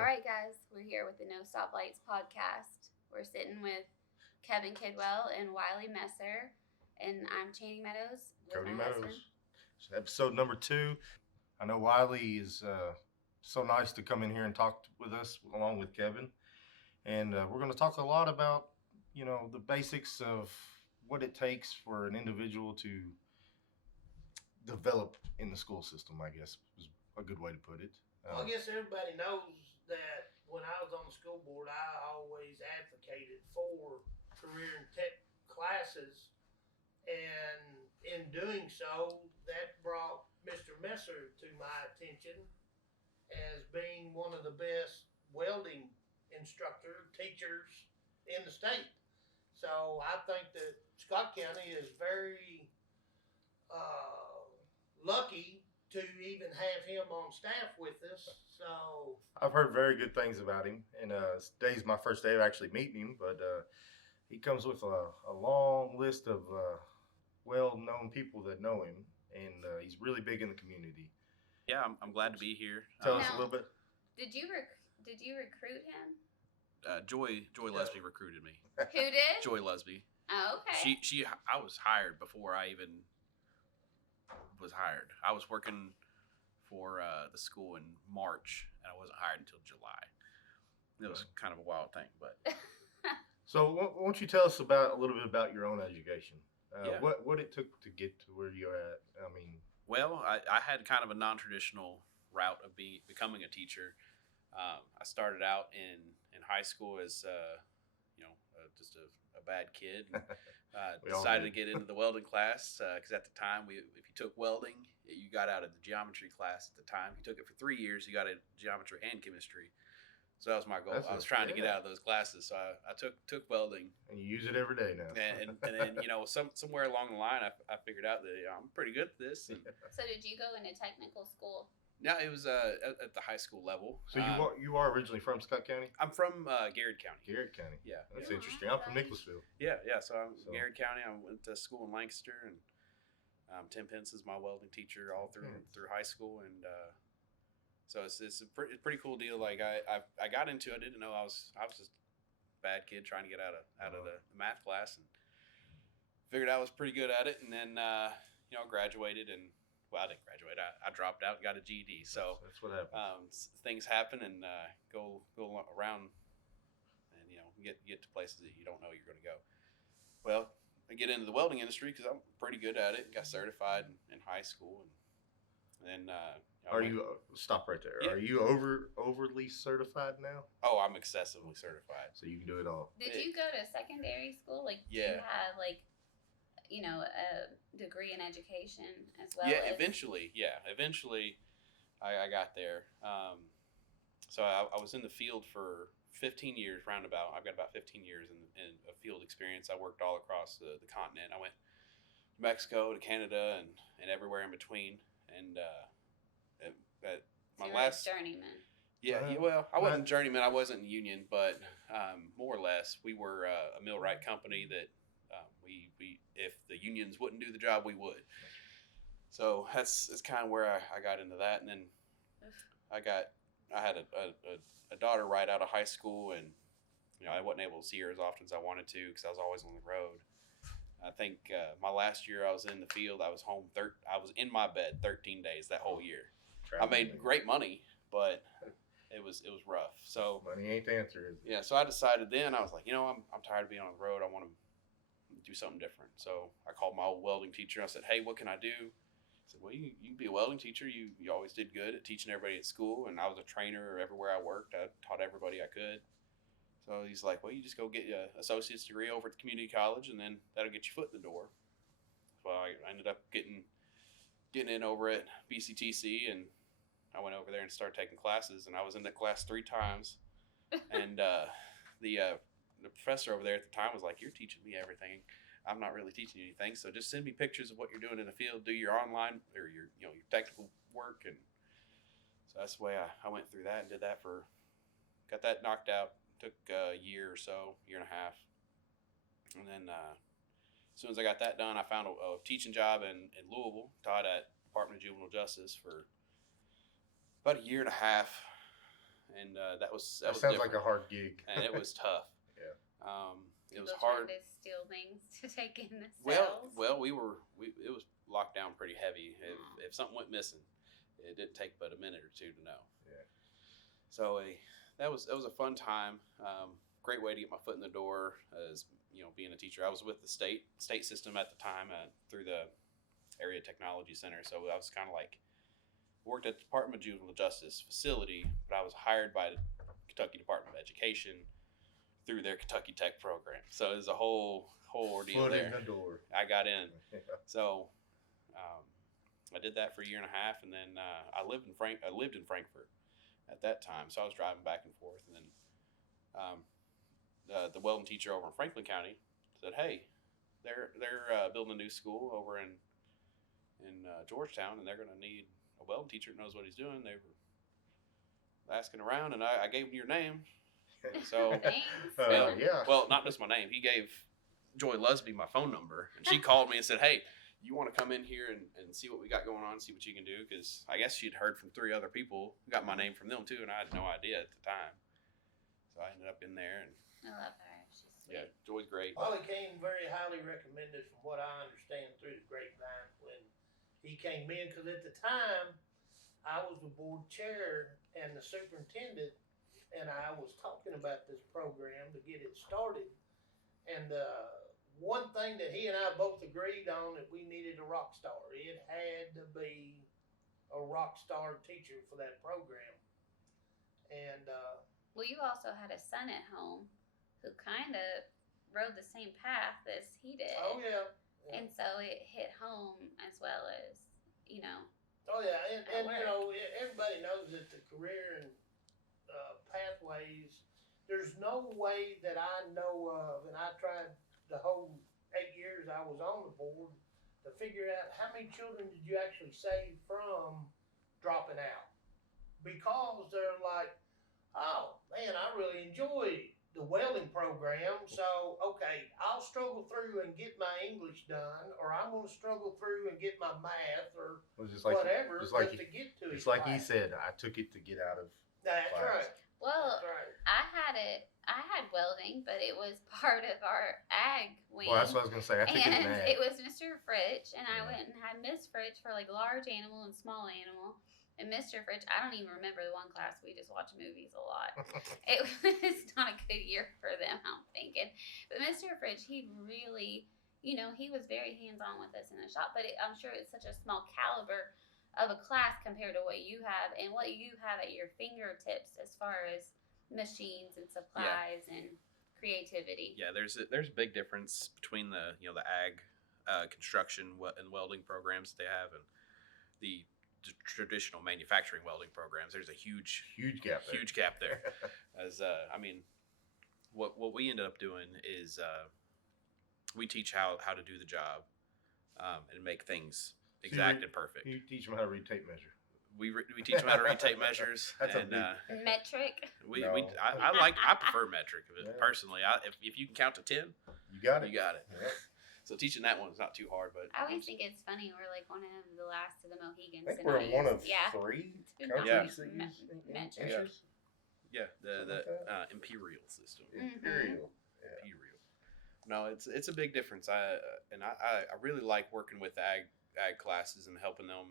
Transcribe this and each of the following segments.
All right, guys, we're here with the No Stoplights podcast. We're sitting with Kevin Kidwell and Wiley Messer, and I'm Channing Meadows with Cody my husband. Meadows. So episode number 2. I know Wiley is so nice to come in here and talk with us along with Kevin. And we're going to talk a lot about, the basics of what it takes for an individual to develop in the school system, I guess is a good way to put it. Well, I guess everybody knows that when I was on the school board, I always advocated for career and tech classes. And in doing so, that brought Mr. Messer to my attention as being one of the best welding teachers in the state. So I think that Scott County is very lucky to even have him on staff with us. So I've heard very good things about him, and today's my first day of actually meeting him, but he comes with a long list of well-known people that know him, and he's really big in the community. Yeah, I'm glad to be here. Tell us a little bit. Did you recruit him? Joy Lesby recruited me. Who did? Joy Lesby. Oh, okay. I was hired before I even was hired. I was working for the school in March, and I wasn't hired until July. It was kind of a wild thing, but. So, why don't you tell us a little bit about your own education? Yeah. What it took to get to where you're at? I mean, well, I had kind of a non-traditional route of becoming a teacher. I started out in high school as just a bad kid. Decided to get into the welding class because at the time, if you took welding, you got out of the geometry class at the time. If you took it for 3 years, you got a geometry and chemistry. So that was my goal. I was trying to get out of those classes, so I took welding. And you use it every day now. And then somewhere along the line, I figured out that I'm pretty good at this. And, so did you go into technical school? no, it was at the high school level. So you are originally from Scott County? I'm from Garrett County. Garrett County. Yeah. That's interesting. I'm from Nicholasville. Yeah. So I'm Garrett County. I went to school in Lancaster, and Tim Pence is my welding teacher all through high school, and so it's a pretty cool deal. Like I got into it. I didn't know I was just a bad kid trying to get out of the math class, and figured I was pretty good at it. And then graduated, and well, I didn't graduate. I dropped out and got a GED. So that's what happened. Things happen and go around, and get to places that you don't know you're going to go. Well, I get into the welding industry because I'm pretty good at it. Got certified in high school, and then. Stop right there? Yeah. Are you overly certified now? Oh, I'm excessively certified. So you can do it all. Did you go to secondary school? Like, yeah. Did you have a degree in education as well? Yeah, eventually. I got there. So I was in the field for 15 years, roundabout. I've got about 15 years in a field experience. I worked all across the continent. I went to Mexico, to Canada, and everywhere in between. And my last journeyman. Yeah, well, I wasn't journeyman. I wasn't in union, but more or less, we were a millwright company that we if the unions wouldn't do the job, we would. So that's kind of where I got into that, and then I had a daughter right out of high school, and I wasn't able to see her as often as I wanted to because I was always on the road. I think my last year I was in the field, I was home. I was in my bed 13 days that whole year. I made great money, but it was rough. So money ain't the answer, is it? Yeah. So I decided then, I was like, I'm tired of being on the road. I want to do something different. So I called my old welding teacher. I said, hey, what can I do? He said, well, you can be a welding teacher. You always did good at teaching everybody at school, and I was a trainer everywhere I worked. I taught everybody I could. So he's like, well, you just go get your associate's degree over at the community college, and then that'll get your foot in the door. So I ended up getting in over at BCTC, and I went over there and started taking classes, and I was in that class 3 times. And the professor over there at the time was like, you're teaching me everything. I'm not really teaching you anything, so just send me pictures of what you're doing in the field, do your online or your technical work. And so that's the way I went through that and did that got that knocked out. Took a year or so, year and a half. And then as soon as I got that done, I found a teaching job in Louisville, taught at Department of Juvenile Justice for about a year and a half. and that was That sounds like a different. hard gig. And it was tough. Yeah. It was People trying hard. to steal things to take in the Well, cells. well, it was locked down pretty heavy. If something went missing, it didn't take but a minute or two to know. Yeah. So that was a fun time. Great way to get my foot in the door as being a teacher. I was with the state system at the time through the area technology center. So I was kind of like worked at the Department of Juvenile Justice facility, but I was hired by the Kentucky Department of Education through their Kentucky Tech program. So it was a whole ordeal Foot there. in the door. I got in. Yeah. So I did that for a year and a half, and then I lived in Frankfurt at that time. So I was driving back and forth, and then the welding teacher over in Franklin County said, "Hey, they're building a new school over in Georgetown, and they're going to need a welding teacher that knows what he's doing." They were asking around, and I gave them your name. So Thanks. Yeah. well, not just my name. He gave Joy Lusby my phone number, and she called me and said, "Hey, you want to come in here and see what we got going on, see what you can do?" Because I guess she'd heard from 3 other people, got my name from them too, and I had no idea at the time. So I ended up in there, and I love her. She's sweet. yeah, Joy's great. Polly came very highly recommended from what I understand through the grapevine when he came in, because at the time I was the board chair and the superintendent, and I was talking about this program to get it started. And one thing that he and I both agreed on, that we needed a rock star. It had to be a rock star teacher for that program. And Well, you also had a son at home who kind of rode the same path as he did. oh yeah, And so it hit home as well as, oh yeah, and At you know, everybody knows that the career and pathways, there's no way that I know of, and I tried the whole 8 years I was on the board to figure out how many children did you actually save from dropping out, because they're like, oh man, I really enjoy the welding program, so okay, I'll struggle through and get my English done, or I'm going to struggle through and get my math or It was just like whatever, just like to get to it's his like he class. said. I took it to get out of. That's class. right. well, That's right. I had welding, but it was part of our ag wing. Well, that's what I was gonna say. I took it in And ag. it was Mr. Fritch, and I Yeah. went and had Miss Fritch for like large animal and small animal. And Mr. Fritch, I don't even remember the one class. We just watched movies a lot. It was not a good year for them, I'm thinking. But Mr. Fritch, he really, he was very hands-on with us in the shop. But I'm sure it's such a small caliber of a class compared to what you have and what you have at your fingertips as far as machines and supplies and creativity. Yeah, there's a big difference between the the ag construction and welding programs that they have and the traditional manufacturing welding programs. There's a huge gap there. huge gap there. As I mean, what we ended up doing is we teach how to do the job and make things exact and perfect. You teach them how to read tape measure. We teach them how to read tape measures. That's a and big- Metric. No. I prefer metric Yeah. personally. If you can count to 10, You got it. you got it. Yep. So teaching that one's not too hard, but I always think it's funny we're like one of the last of the Mohegans. I think and we're I one use- of yeah. 3 Yeah. countries that Me- use metric. inches. yeah, Something the like that. imperial system. Mhm. Imperial. Yeah. Imperial. No, it's a big difference. I really like working with ag classes and helping them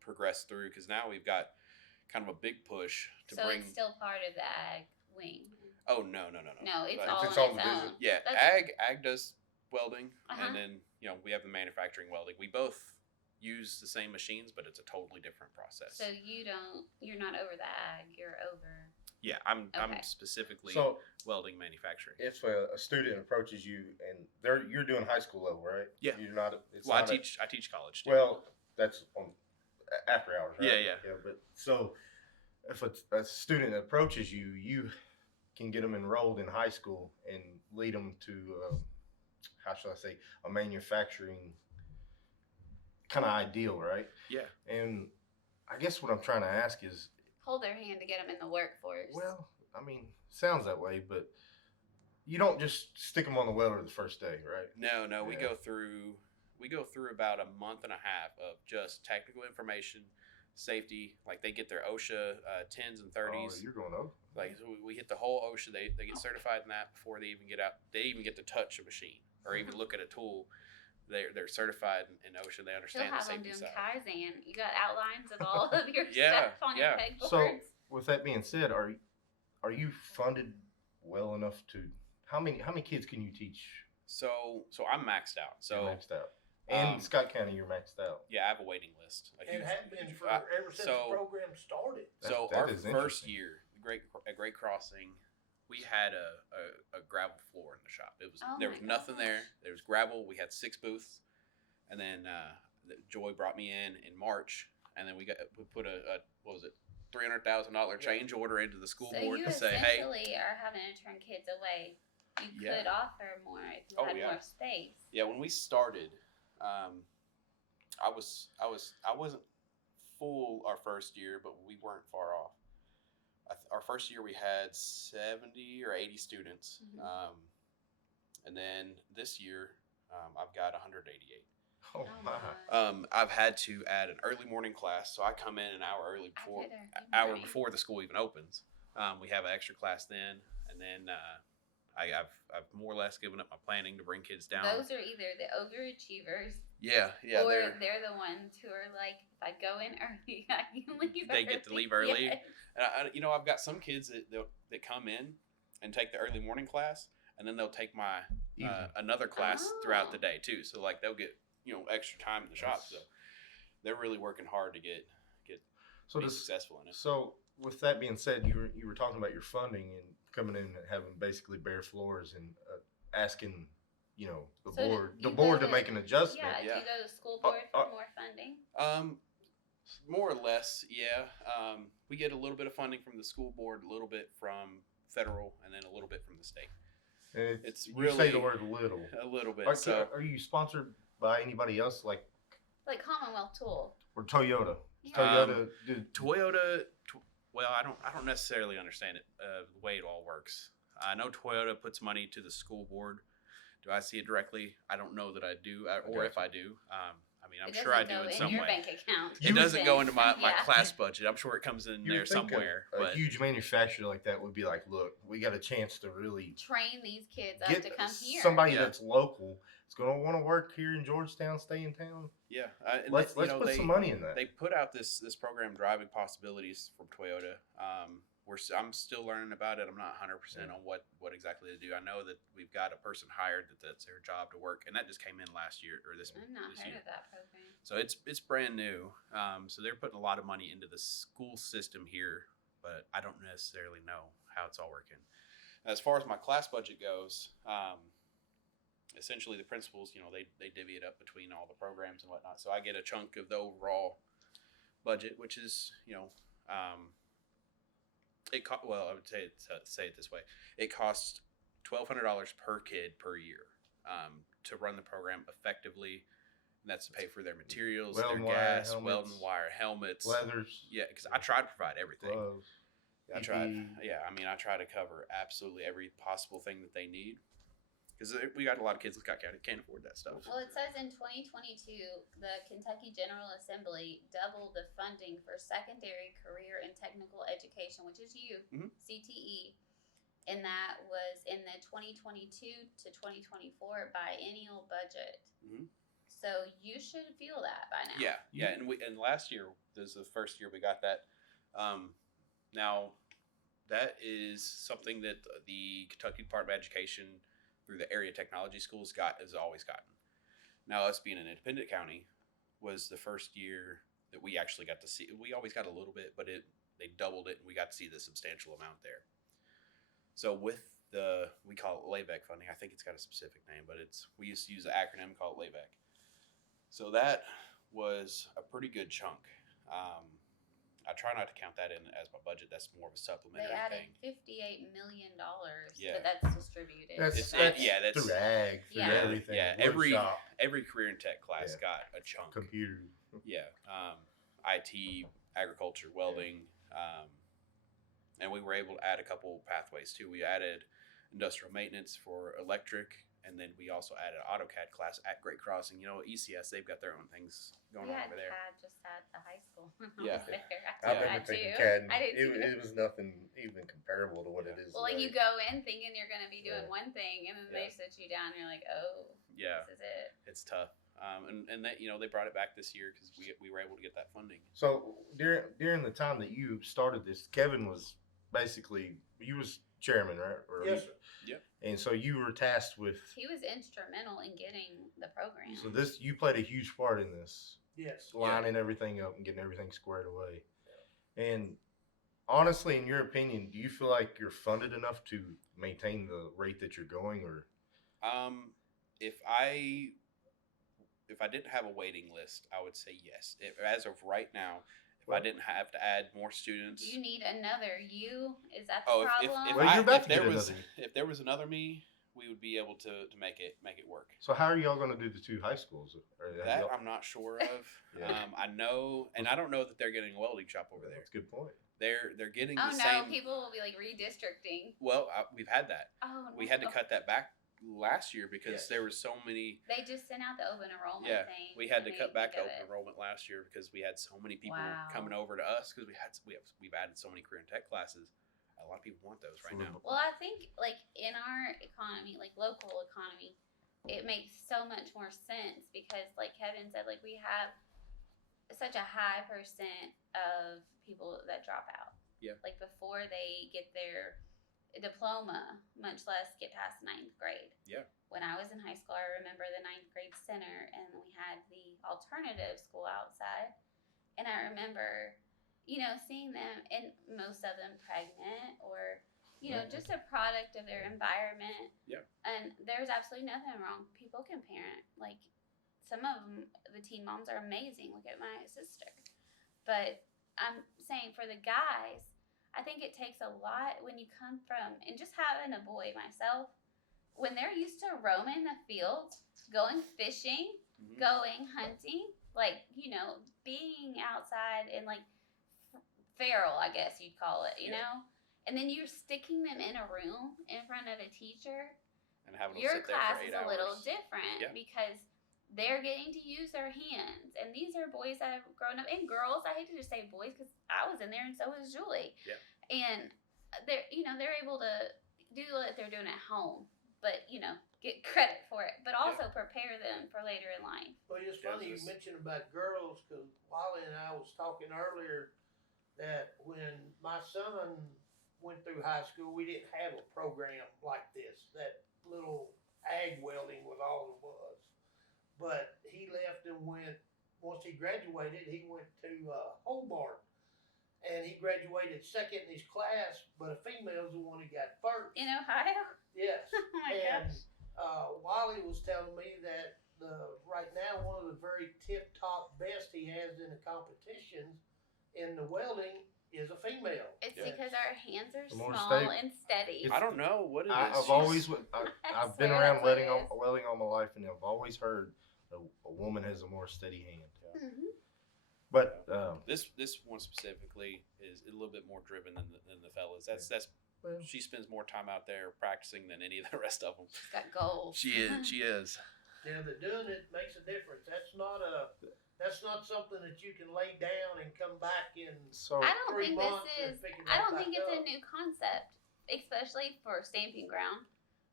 progress through, because now we've got kind of a big push to So bring. it's still part of the ag wing. Oh no. No, it's Like, all it's on on its the own. visit. Yeah, That's- ag does welding, Uh-huh. and then we have the manufacturing welding. We both use the same machines, but it's a totally different process. So you're not over the ag, you're over. Yeah, I'm Okay. specifically So welding manufacturing. if a student approaches you and you're doing high school level, right? Yeah. You're not. It's Well, not I teach college. Too. Well, that's on after hours, right? Yeah. But so if a student approaches you, you can get them enrolled in high school and lead them to how shall I say, a manufacturing kind of ideal, right? Yeah. And I guess what I'm trying to ask is, Hold their hand to get them in the workforce. well, I mean, sounds that way, but you don't just stick them on the welder the first day, right? No, we Yeah. go through about a month and a half of just technical information, safety. Like they get their OSHA 10s and 30s. Oh, you're going over. Like so we hit the whole OSHA. They get certified in that before they even get out. They even get to touch a machine or even look at a tool. They're certified in OSHA. They You'll understand the have them safety doing side. Kaizen. You got outlines of all of your Yeah, stuff on your yeah. pegboards. So, with that being said, are you funded well enough to how many kids can you teach? So I'm maxed out. You're So maxed out. And um, Scott County, you're maxed out. yeah, I have a waiting list. And have been for uh, ever since so- the program started. So That our is first interesting. year, at Great Crossing, we had a gravel floor in the shop. It was Oh there my was nothing gosh. there. There was gravel. We had 6 booths, and then Joy brought me in March, and then we put a what was it, $300,000 change order into the school So board you to say, hey, essentially are having to turn kids away. You Yeah. could offer more if you Oh, had yeah. more space. yeah. When we started, I wasn't full our first year, but we weren't far off. Our first year we had 70 or 80 students, Mhm. and then this year I've got 188. Oh, Oh my. my. I've had to add an early morning class, so I come in an hour early I before better be hour ready. before the school even opens. We have an extra class then, and then I've more or less given up my planning to bring kids down. Those are either the overachievers yeah, or they're they're the ones who are like, if I go in early, I can leave They get to leave early? Yes. and I've got some kids that come in and take the early morning class, and then they'll take my Evening. another class throughout the Oh. day too. So like they'll get extra time in the shop. That's- So they're really working hard to get So be does successful in it. So, with that being said, you were talking about your funding and coming in and having basically bare floors and asking, the So board, you the board go to make an adjustment. Yeah, do Yeah. you go to school board for more funding? More or less, yeah. We get a little bit of funding from the school board, a little bit from federal, and then a little bit from the state. And It's you say really- the word little. A little bit. Are you sponsored by anybody else, like Like Commonwealth Tool. or Toyota? Yeah. Toyota, did, Toyota, well, I don't necessarily understand it the way it all works. I know Toyota puts money to the school board. Do I see it directly? I don't know that I do, or if I do. I'm It sure I doesn't do go in in some your way. bank account. It doesn't go into my Yeah. class budget. I'm sure it comes in you there would think somewhere. a But huge manufacturer like that would be like, look, we got a chance to really Train these kids up get to come here. somebody Yeah. that's local. It's going to want to work here in Georgetown, stay in town. yeah, Let's put some money in that. They put out this program, Driving Possibilities, from Toyota. I'm still learning about it. I'm not 100% on what exactly to do. I know that we've got a person hired that's their job to work, and that just came in last year or this I've not this heard year. of that program. So it's brand new. So they're putting a lot of money into the school system here, but I don't necessarily know how it's all working. As far as my class budget goes, essentially the principals, they divvy it up between all the programs and whatnot. So I get a chunk of the overall budget, which is, I would say it this way. It costs $1,200 per kid per year to run the program effectively. And that's to pay for their materials, Weld their and wire gas, helmets, weld and wire, helmets. Leathers, Yeah, because I try to provide everything. gloves. I tried. PPE. Yeah, I try to cover absolutely every possible thing that they need. Because we got a lot of kids in Scott County can't afford that stuff. Well, it says in 2022, the Kentucky General Assembly doubled the funding for secondary career and technical education, which is Mhm. CTE, and that was in the 2022 to 2024 biennial budget. Mhm. So you should feel that by now. Yeah, and last year was the first year we got that. Now, that is something that the Kentucky Department of Education through the area technology schools has always gotten. Now, us being an independent county was the first year that we actually got to see. We always got a little bit, but they doubled it, and we got to see the substantial amount there. So with we call it LAVEC funding. I think it's got a specific name, but we used to use the acronym called LAVEC. So that was a pretty good chunk. I try not to count that in as my budget. That's more of a They supplementary added thing. $58 million, Yeah. but that's distributed. That's, so that's that's- through ag, through Yeah. everything. Yeah, Woodshop, every career and tech class Yeah. got a chunk. computer. Yeah, IT, agriculture, welding, and we were able to add a couple pathways too. We added industrial maintenance for electric and then we also added an AutoCAD class at Great Crossing. You know, ECS, they've got their own things going We on had over there. CAD just at the high school. when I Yeah. was there. I I Yeah. did remember that taking too. CAD. And I did too. it was nothing even comparable to what it is. Well, like you today. go in thinking you're gonna be doing Yeah. one thing, and then Yeah. they sit you down, and you're like, oh, Yeah, this is it. it's tough. And that, you know, they brought it back this year because we were able to get that funding. So during the time that you started this, Kevin was basically you was chairman, right? Or Yes, sir. And so you were tasked with. He was instrumental in getting the program. So this you played a huge part in this, Yes. lining everything up and getting everything squared away. And honestly, in your opinion, do you feel like you're funded enough to maintain the rate that you're going, or If I didn't have a waiting list, I would say yes. As of right now, if I didn't have to add more students, Do you need another you? Is that the oh, problem? Well, you're about to there get was another. if there was another me, we would be able to make it work. so how are y'all going to do the two high schools? Or have That y'all- I'm not sure of. Yeah. I know, and I don't know that they're getting a welding shop over there. That's a good point. They're getting Oh the no, same. people will be like redistricting. Well, we've had that. Oh no. We had to cut that back last year because Yes. there were so many. They just sent out the open enrollment Yeah, thing. we had and to they cut back did open it. enrollment last year because we had so many people Wow. coming over to us because we've added so many career and tech classes. A lot of people want those right now. Well, I think like in our economy, like local economy, it makes so much more sense because, like Kevin said, like we have such a high percent of people that drop out. Yeah. Like before they get their diploma, much less get past ninth grade. Yeah. When I was in high school, I remember the ninth grade center, and we had the alternative school outside, and I remember, you know, seeing them, and most of them pregnant or, you know, just a product of their environment. Yeah. And there's absolutely nothing wrong. People can parent. Like, some of them, the teen moms are amazing. Look at my sister. But I'm saying for the guys, I think it takes a lot when you come from, and just having a boy myself, when they're used to roaming the fields, going fishing, Mhm. going hunting, like, you know, being outside and like feral, I guess you'd call it, you Yeah. know? And then you're sticking them in a room in front of a teacher. And having them Your sit there class for 8 is a hours. little different Yeah. because they're getting to use their hands. And these are boys that have grown up, and girls. I hate to just say boys because I was in there and so was Julie. Yeah. And they're, you know, they're able to do what they're doing at home, but, you know, get credit for it, but also prepare them for later in life. Well, it's Yeah, funny you this- mentioned about girls because Wally and I was talking earlier that when my son went through high school, we didn't have a program like this. That little ag welding was all it was. But he left and went. Once he graduated, he went to Hobart, and he graduated second in his class. But a female's the one who got first. In Ohio? Yes. Oh my And gosh. Wiley was telling me that right now one of the very tip top best he has in the competitions in the welding is a female. It's Yeah. because our hands are The more small stable- and steady. I don't know what it is. I've She's- always I I've been swear around that's what welding it is. all my life, and I've always heard a woman has a more steady hand. Mhm. But This one specifically is a little bit more driven than the fellas. That's well, she spends more time out there practicing than any of the rest of them. She's got goals. She is. Yeah, the doing it makes a difference. That's not something that you can lay down and come back in so I don't 3 think months this and is. pick it I right don't think back it's up. a new concept, especially for Stamping Ground.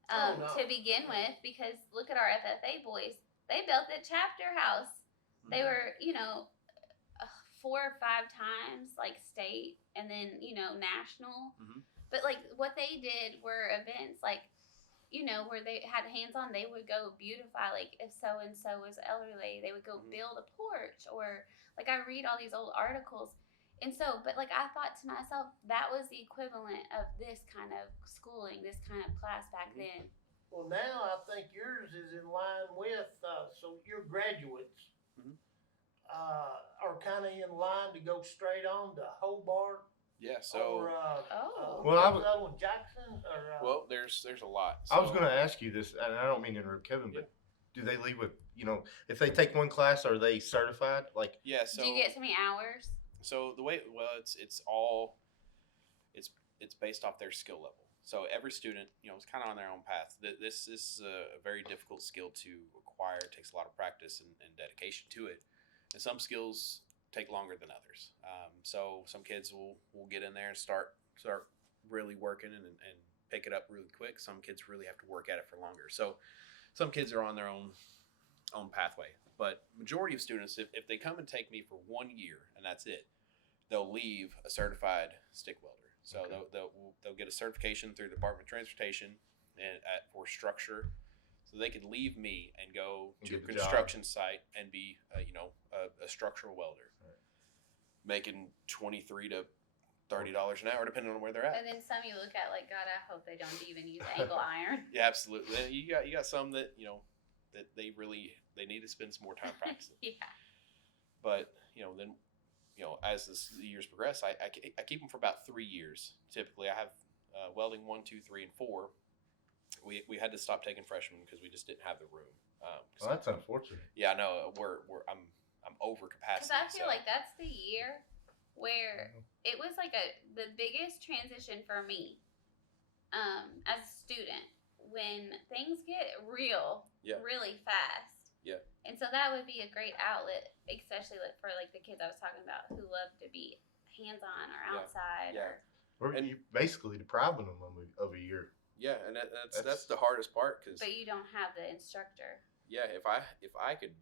Oh, no. To begin with, because look at our FFA boys. They built the chapter house. They Mm-hmm. were, you know, 4 or 5 times like state, and then national. Mhm. But like what they did were events like, where they had hands on. They would go beautify, like if so and so was elderly, they would go Mhm. build a porch, or like I read all these old articles. And so, but like I thought to myself, that was the equivalent of this kind of schooling, this kind of class back Mhm. then. Well, now I think yours is in line with, so your graduates Mhm. are kind of in line to go straight on to Hobart Yeah. So or Oh. Well, I what's would- the other one, Jackson or well, there's a lot. I was So- going to ask you this, and I don't mean to interrupt Kevin, but Yeah. do they leave with if they take one class, are they certified? Like, Yeah. So Do you get so many hours? So the way it's all it's based off their skill level. So every student, is kind of on their own path. This is a very difficult skill to acquire. It takes a lot of practice and dedication to it. And some skills take longer than others. So some kids will get in there and start really working and pick it up really quick. Some kids really have to work at it for longer. So some kids are on their own pathway. But majority of students, if they come and take me for 1 year and that's it, they'll leave a certified stick welder. So Okay. they'll get a certification through the Department of Transportation for structure, so they could leave me and go And to a get the job. construction site and be a structural welder, Right. making $23 to $30 an hour depending on where they're at. And then some you look at like, God, I hope they don't even use angle iron. Yeah, absolutely. You got some that that they need to spend some more time practicing. Yeah. But then as the years progress, I keep them for about 3 years. Typically, I have welding 1, 2, 3, and 4. We had to stop taking freshmen because we just didn't have the room. Well, that's unfortunate. Yeah, I know. I'm over Because capacity. I feel like that's the year where it was like the biggest transition for me as a student when things get real Yeah. really fast. Yeah. And so that would be a great outlet, especially like for like the kids I was talking about who love to be hands-on or Yeah. outside Yeah. or Or you basically depriving them of a year. Yeah, and that's That's- the hardest part because but you don't have the instructor. yeah, if I could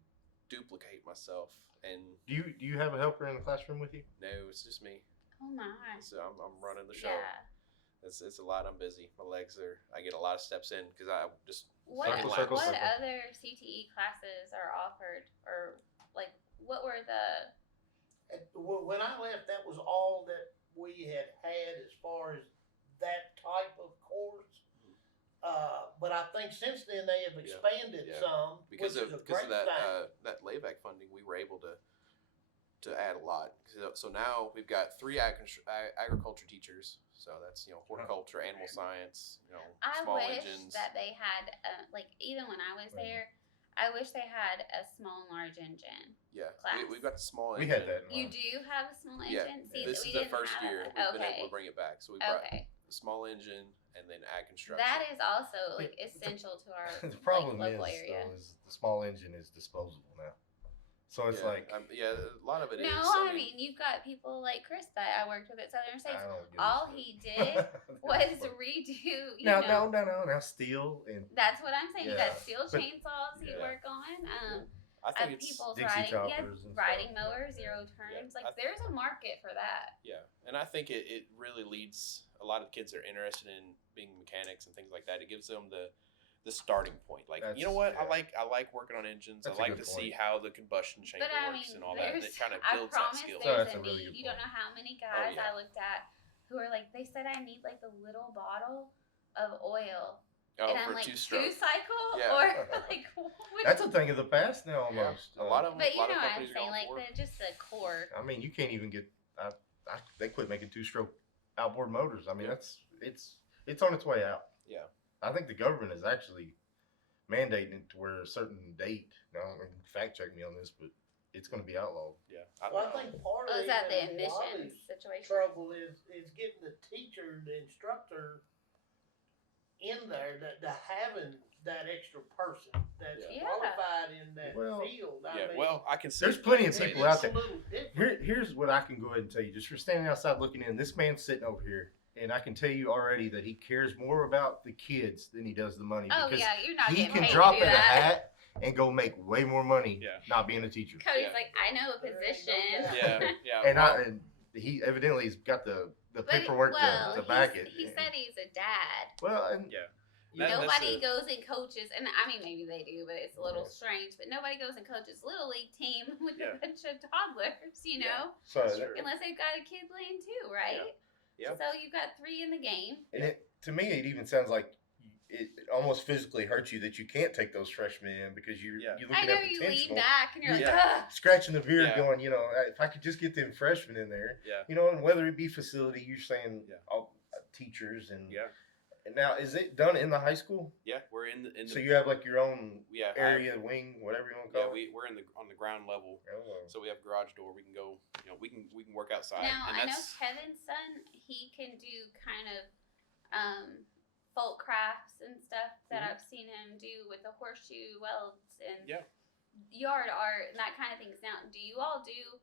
duplicate myself and Do you have a helper in the classroom with you? no, it's just me. Oh my. So I'm running the show. Yeah. It's a lot. I'm busy. My legs I get a lot of steps in because I just What Circle, what circle, circle. other CTE classes are offered, or like what were the? When I left, that was all that we had as far as that type of course. But I think since then they have expanded Yeah. some, because which of is a great that thing. that LAVAC funding, we were able to add a lot. So now we've got 3 agriculture teachers. So that's horticulture, animal science, I small wish engines. that they had like even when I was Right. there, I wish they had a small and large engine. Yeah, class. we've got the small We engine. had that in You mind. do have a small Yeah, engine. See, this we is the didn't first have year that. we've been Okay. able to bring it back. So we brought Okay. the small engine and then ag construction. That is also like essential to our The problem like, is, local area. though, is the small engine is disposable now. So it's yeah, like a lot of it is. No, I mean you've got people like Chris that I worked with at Southern States. I don't give All a shit. he did was redo. You no, know, now steel and That's what I'm saying. You Yeah, got steel but- chainsaws he'd yeah. work on. I think it's People's Dixie riding, choppers and riding stuff. mowers, 0 turns. I- Like there's a market for that. yeah, and I think it really leads a lot of kids that are interested in being mechanics and things like that. It gives them the starting point. Like you know what, Yeah. I like working on engines. That's I a like good to see point. how the combustion chamber But I works mean, and all that. And there's, it kind of I builds that promise skill. there's That's a a really need. good You don't point. know how many guys yeah. I looked at who are like, they said I need like the little bottle of oil. Oh, and I'm for like, 2-stroke. 2-cycle? Yeah. Or like, what? that's a thing of the past now Yeah, almost. a lot of But you lot know of what I'm companies are saying, going like for it. just the core. I mean, you can't even get. They quit making 2-stroke outboard motors. I mean, Yeah. it's on its way out. Yeah. I think the government is actually mandating it to where a certain date. Now, I mean, fact check me on this, but it's going to be outlawed. Yeah, Well, I think part Oh, of is that the even emissions Wiley's situation? trouble is getting the teacher, the instructor in there, that having that extra person that's Yeah. qualified in that Well, field. I yeah. mean, Well, I can see. There's plenty of it's people out a there. little different. Here's what I can go ahead and tell you. Just for standing outside looking in, this man's sitting over here, and I can tell you already that he cares more about the kids than he does the money. Oh because yeah, you're not he getting can paid drop to do in a that. hat and go make way more money Yeah. not being a teacher. Cody's Yeah. like, I know a There ain't no position. doubt. Yeah, yeah. And he evidently has got the But paperwork to back it. He said he's a dad. Well, and Yeah. you know, That's Nobody a- goes and coaches, and I mean maybe they do, but it's a little Yeah. strange. But nobody goes and coaches little league team with Yeah. a bunch of toddlers, you Yeah. know, so That's true. unless they've got a kid playing too, right? Yeah. So you've got 3 in the game. and to me, it even sounds like it almost physically hurts you that you can't take those freshmen in because you're Yeah. looking I know at you lean potential, back and you're like, Yeah. ugh. scratching the beard, Yeah. going, if I could just get them freshmen in there, Yeah. and whether it be facility, you're saying Yeah. all teachers and Yeah. And now, is it done in the high school? Yeah, we're in the So you have like your own yeah area, wing, whatever you want to Yeah, call it. we're on the ground level, Oh. so we have a garage door. We can go. We can work outside. Now and I know that's Kevin's son. He can do kind of watching him do with the horseshoe welds and Yeah. yard art and that kind of things. Now, do you all do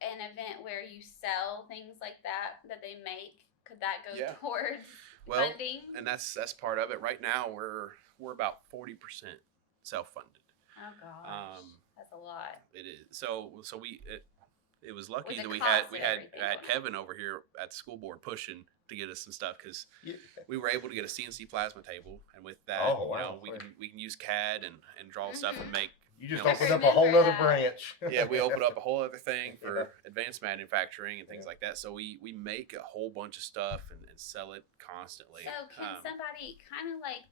an event where you sell things like that they make? Could that go Yeah. towards Well, funding? and that's part of it. Right now, we're about 40% self-funded. Oh gosh, that's a lot. It is. So it was lucky With the that we cost had and everything I had going on. Kevin over here at the school board pushing to get us some stuff because Yeah. we were able to get a CNC plasma table, and with that, Oh, you know, wow. we can use CAD and draw stuff and make. You just know, opened I up a whole remember other that. branch. Yeah, we opened up a whole other thing for Yeah. advanced manufacturing and things Yeah. like that. So we make a whole bunch of stuff and sell it constantly. So can somebody kind of like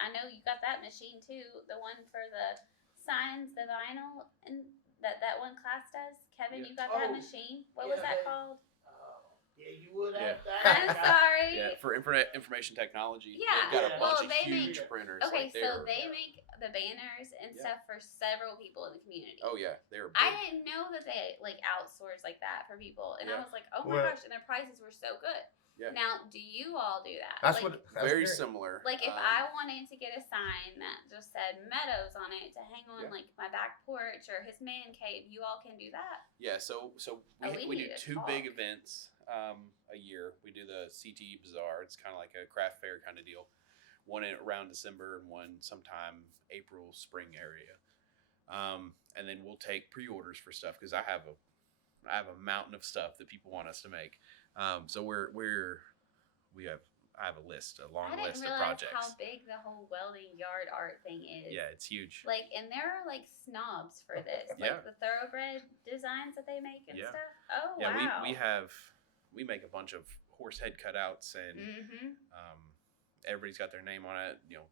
I know you got that machine too, the one for the signs, the vinyl, and that one class does. Kevin, Yeah. you got that Oh, machine. What was yeah, that they- called? Yeah, you would Yeah. have that. I'm sorry. Yeah, for information technology. Yeah. They've got a Yeah. bunch Well, of they huge make- printers. Okay, like so they're- they make the banners and Yeah. stuff for several people in the community. Oh yeah, they're big. I didn't know that they like outsource like that for people, and I Yeah. was like, oh my Well- gosh, and their prices were so good. Yeah. Now, do you all do that? That's like, what. very great. similar. Like if I wanted to get a sign that just said Meadows on it to hang on Yeah. like my back porch or his man cave, you all can do that. Yeah, so Oh, we we need do to two big talk. events a year. We do the CTE Bazaar. It's kind of like a craft fair kind of deal. One around December and one sometime April, spring area. And then we'll take pre-orders for stuff because I have a mountain of stuff that people want us to make. So I have a list, a long I didn't list of realize projects. how big the whole welding yard art thing is. Yeah, it's huge. Like, and there are like snobs for this, Yeah. like the thoroughbred designs that they make and Yeah. stuff. Oh Yeah, wow. we make a bunch of horse head cutouts and Mm-hmm. everybody's got their name on it, you know,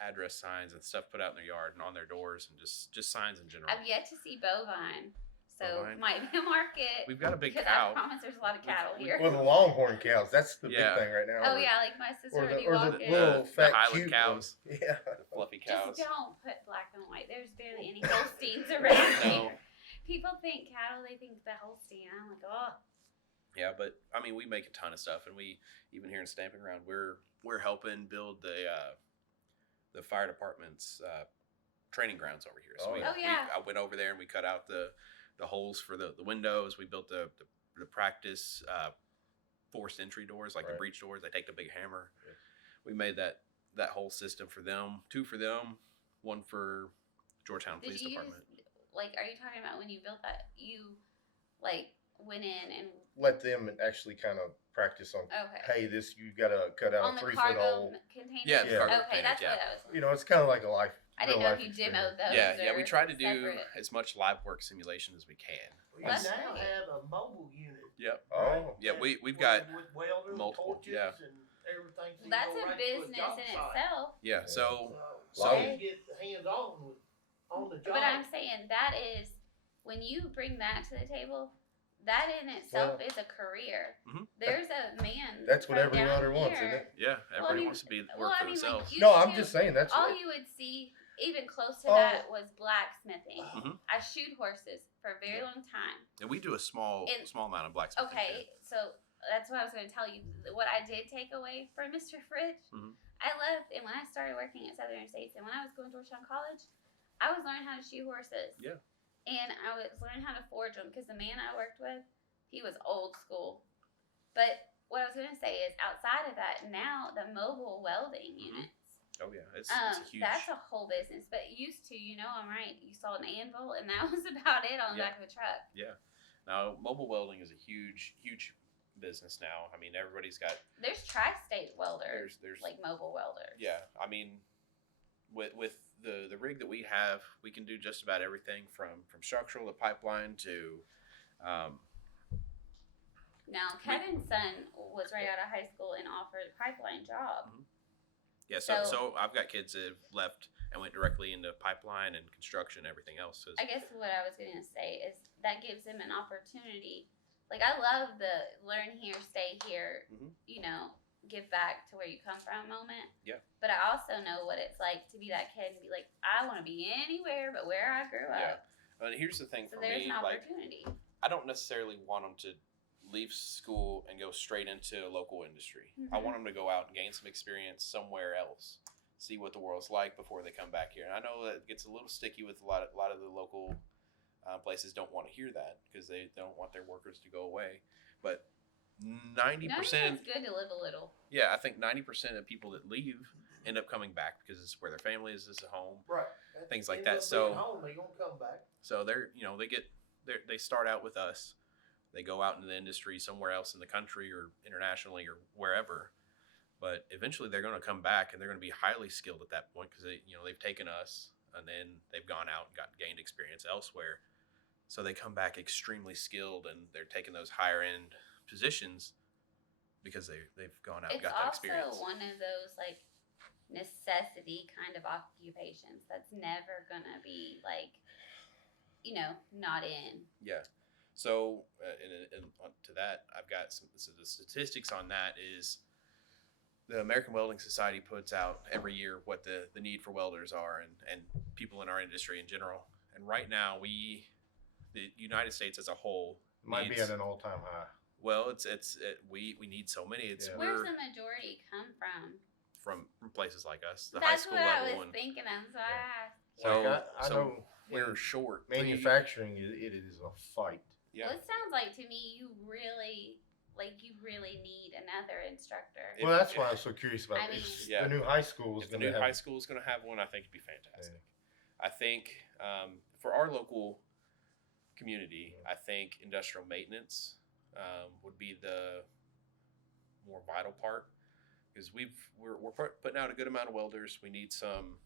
address signs and stuff put out in their yard and on their doors and just signs in general. I've yet to see bovine, so Bovine? might be a market. We've got a big because cow. I promise there's a lot of cattle here. Well, the longhorn cows. That's the Yeah. big thing right now. Oh yeah, like my sister Or when the, you or walk the in. little The fat Highland cute cows. ones. Yeah. The fluffy cows. Just don't put black and white. There's barely any Holsteins around No. here. People think cattle, they think the Holstein. I'm like, oh. Yeah, but I mean, we make a ton of stuff, and we even here in Stamping Ground, we're helping build the fire department's training grounds over here. So Oh, yeah. Oh, yeah. I went over there and we cut out the holes for the windows. We built the practice forced entry doors, like the Right. breech doors. They take the big hammer. Yeah. We made that whole system for them. 2 for them, 1 for Georgetown Did Police you Department. like? Are you talking about when you built that? You like went in and Let them actually kind of practice on. okay Hey, this you got to cut out on a the 3 foot cargo hole. container. Yeah, the cargo Okay, containers, that's yeah. what I was. You know, it's kind of like a life. I didn't real know life if you experience. demoed those. Yeah, we or try to do separate. as much live work simulation as we can. We That's now great. have a mobile unit. Yep. Oh. Yeah, And we've with- got with welders, multiple, torches, yeah. and everything. So you That's go a right to business job in site. itself. yeah. So So So- you get hands on with on the job. But I'm saying that is when you bring that to the table. That in itself is a career. Mhm. There's a man. That's what from every down welder wants, isn't here. it? yeah, everybody mean- wants to be well, work I for mean, themselves. like, No, used I'm to- just saying that's All what. you would see, even close to Oh. that, was blacksmithing. Mhm. I shoot horses for a very Yeah. long time. And we do a small And- amount of blacksmithing. Okay, so that's what I was going to tell you. What I did take away from Mr. Fridge, Mhm. I left, and when I started working at Southern States, and when I was going to Georgetown College, I was learning how to shoot horses. Yeah. And I was learning how to forge them because the man I worked with, he was old school. But what I was going to say is, outside of that, now the mobile welding units. Oh yeah, it's a huge. That's a whole business. But used to, I'm right. You saw an anvil, and that was about it on the Yeah. back of a truck. Now mobile welding is a huge business now. I mean, everybody's got There's tri-state welders, there's like mobile welders. yeah. I mean, with the rig that we have, we can do just about everything from structural to pipeline to Now, Kevin's son was right out of high school and offered a pipeline job. yeah. So So- I've got kids that have left and went directly into pipeline and construction and everything else. 'Cause- I guess what I was going to say is that gives him an opportunity. Like, I love the learn here, stay here, Mhm. Give back to where you come from moment. Yeah. But I also know what it's like to be that kid and be like, I want to be anywhere but where I grew Yeah. up. And here's the thing So for there's me, an like opportunity. I don't necessarily want them to leave school and go straight into a local industry. I Mhm. want them to go out and gain some experience somewhere else. see what the world's like before they come back here. And I know that it gets a little sticky with a lot of the local places don't want to hear that because they don't want their workers to go away. But 90%, it's good to live a little. yeah, I think 90% of people that leave end up coming back because it's where their family is, it's a home. Right. Things like Ends that. up So- being home, they gonna come back. So they're, they start out with us. They go out into the industry somewhere else in the country or internationally or wherever. But eventually they're going to come back and they're going to be highly skilled at that point because they've taken us and then they've gone out and gained experience elsewhere. So they come back extremely skilled and they're taking those higher end positions because they've gone out and It's got that also experience. one of those like necessity kind of occupations that's never gonna be like, not in. Yeah. So, and to that, I've got so the statistics on that is the American Welding Society puts out every year what the need for welders are and people in our industry in general. And right now, the United States as a whole Might be needs- at an all-time high. well, we need so many. It's Yeah. Where's we're the majority come from? from places like us, the That's high school what I level, was and thinking. That's why I asked. So- Like, I so know we're in short. manufacturing, it is a fight. Yeah. Well, it sounds like to me you really need another instructor. If- Well, that's why I was so curious about I if mean- Yeah. the new high school is If the going new to have. high school is going to have one, I think it'd be fantastic. I think for our local community, I think industrial maintenance would be the more vital part because we're putting out a good amount of welders. We need some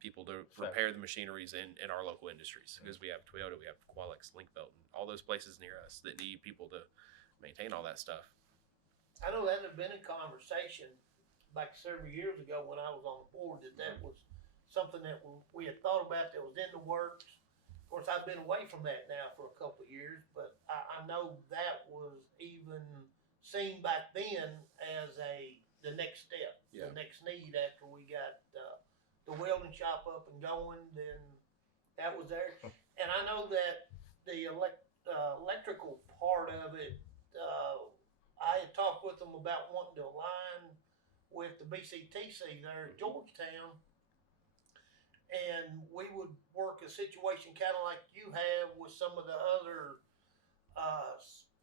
people to repair the machineries in our local industries because we have Toyota, we have Qualex, Linkbelt, and all those places near us that need people to maintain all that stuff. I know that had been a conversation back several years ago when I was on the board that was something that we had thought about that was in the works. Of course, I've been away from that now for a couple of years, but I know that was even seen back then as the next step, Yeah. the next need after we got the welding shop up and going. Then that was there, and I know that the electrical part of it. I had talked with them about wanting to align with the BCTC there at Georgetown, and we would work a situation kind of like you have with some of the other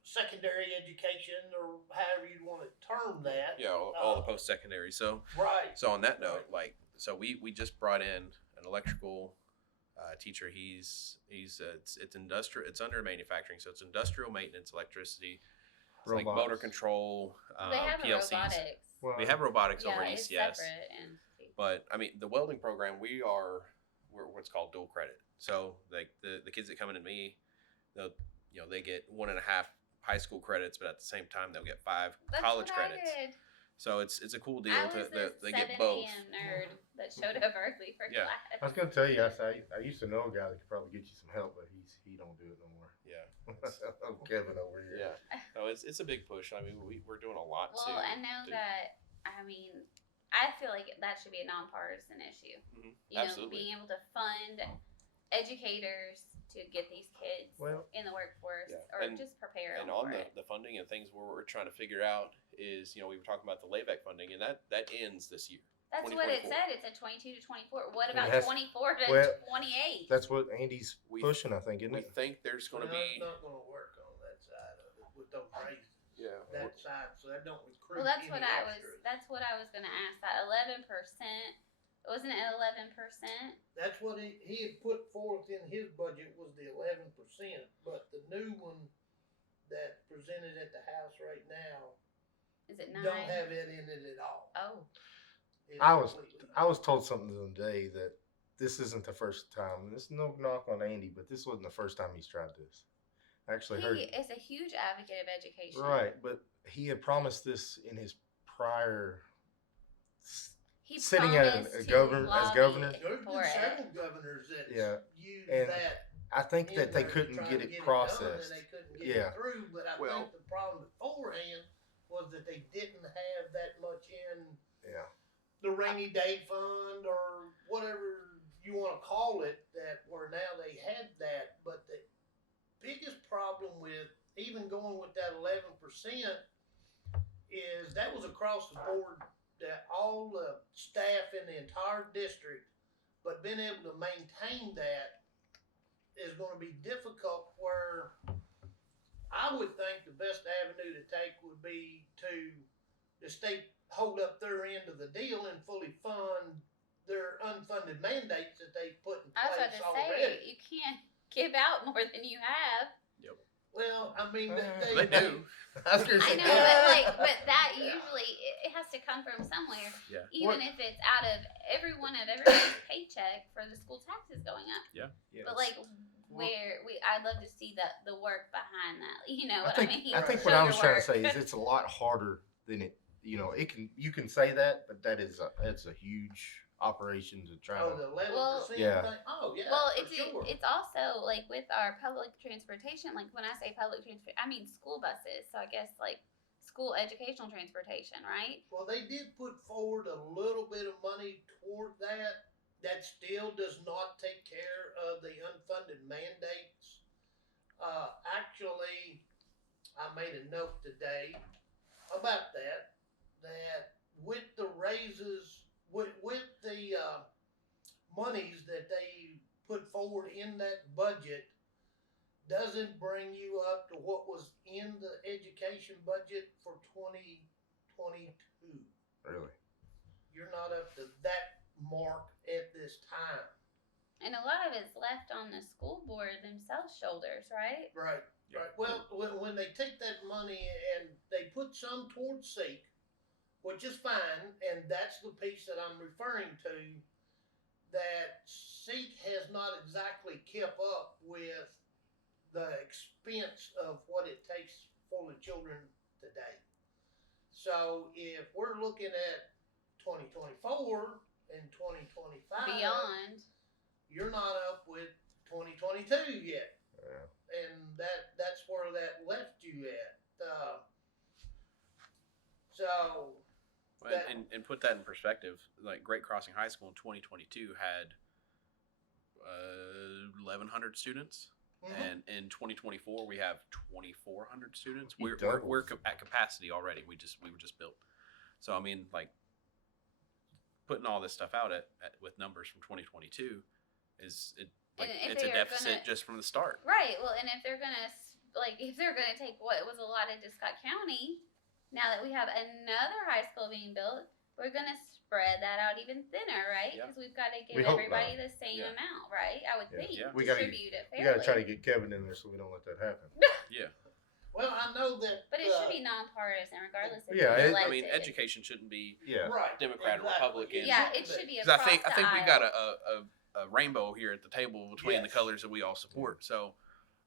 secondary education or however you'd want to term that. Yeah, all the post secondary. So Right. So on that note, we just brought in an electrical teacher. It's industrial. It's under manufacturing, so it's industrial maintenance, electricity, it's like motor Robots. control, They have a PLCs. robotics. Well, We have robotics Yeah, over it's ECS, separate and but I mean the welding program. We're what's called dual credit. So like the kids that come into me, they get 1.5 high school credits, but at the same time they'll get 5 That's college what credits. I did. So it's a cool deal I to was the they 7 get both. a.m. nerd that showed up early for Yeah. I was class. going to tell you, I used to know a guy that could probably get you some help, but he don't do it no more. Yeah. Oh, Kevin over here. Yeah. No, it's a big push. I mean, we're doing a lot Well, too. I know that. I feel like that should be a nonpartisan issue. Mhm. You know, Absolutely. being able to fund educators to get these kids Well- in the workforce Yeah. or And- just prepare And them on for it. the funding and things we're trying to figure out is, we were talking about the LAVEC funding, and that ends this year. That's what it 2024. said. It's a 22 to 24. What It about has- 24 to well, 28? That's what Andy's We- pushing, I think, isn't We it? think there's going to Well, be. it's not going to work on that side of it with those raises. Yeah. That side, so that don't recruit. Well, that's any what I was. extras. That's what I was going to ask. That 11%. Wasn't it 11%? That's what he had put forth in his budget was the 11%, but the new one that presented at the House right now Is it 9? don't have it in it at all. Oh, It's I was completely- I was told something the other day that this isn't the first time. This is no knock on Andy, but this wasn't the first time he's tried this. I actually heard he is a huge advocate of education. right, but he had promised this in his prior. He Sitting at promised a to governor- as lobby governor? There's for been it. several governors that Yeah, used and that. I think in that they there to couldn't try get to it done, processed. and they couldn't get Yeah. it through, but I Well- think the problem beforehand was that they didn't have that much in Yeah, the rainy day fund or whatever you want to call it, that where now they had that. But the biggest problem with even going with that 11% is that was across the board that all the staff in the entire district, but being able to maintain that is going to be difficult. Where I would think the best avenue to take would be to the state hold up their end of the deal and fully fund their unfunded mandates that they put in I was about place to already. say, you can't give out more than you have. Well, I mean, They do. I was gonna I say, know, yeah. but that usually it has to come from somewhere. Yeah. Even What- if it's out of everybody's paycheck for the school taxes going up. Yeah, But it's- like, I'd love to see the work behind that. You know what I mean? I think Show what I your was trying to work. say is it's a lot harder than it. You know, you can say that, but that's a huge operation to try Oh, to. the 11% Well- Yeah. thing? Oh, yeah. Well, for it's sure. it's also like with our public transportation. Like when I say public transport, I mean school buses. So I guess like school educational transportation, right? Well, they did put forward a little bit of money toward that. That still does not take care of the unfunded mandates. Actually, I made a note today about that. That with the raises, with the monies that they put forward in that budget, doesn't bring you up to what was in the education budget for 2022. Really. You're not up to that mark at this time. And a lot of it's left on the school board themselves' shoulders, right? Right. Yeah. Right. Well, when they take that money and they put some towards SEEK, which is fine, and that's the piece that I'm referring to, that SEEK has not exactly kept up with the expense of what it takes for the children today. So if we're looking at 2024 and 2025, Beyond. you're not up with 2022 yet. Yeah. And that's where that left you at. So Well, and put that in perspective, like Great Crossing High School in 2022 had 1,100 students, mhm. and in 2024 we have 2,400 students. You We're doubled. at capacity already. We were just built. So I mean, like putting all this stuff out with numbers from 2022 is And if it's a they are deficit gonna- just from the start. Right. Well, and if they're gonna take what was allotted to Scott County, now that we have another high school being built, we're gonna spread that out even thinner, right? Yeah. Because we've got to give We hope everybody not. the same Yeah. amount, right? I would Yeah. think. Yeah. We gotta- distribute it We fairly. got to try to get Kevin in there so we don't let that happen. Yeah. Well, I know that. But it should be nonpartisan, regardless if Yeah, you're it- elected. I mean, education shouldn't be Yeah. right. Democrat or Republican. Yeah, it should be because across I think the we've aisle. got a rainbow here at the table between the Yes. colors that we all support. So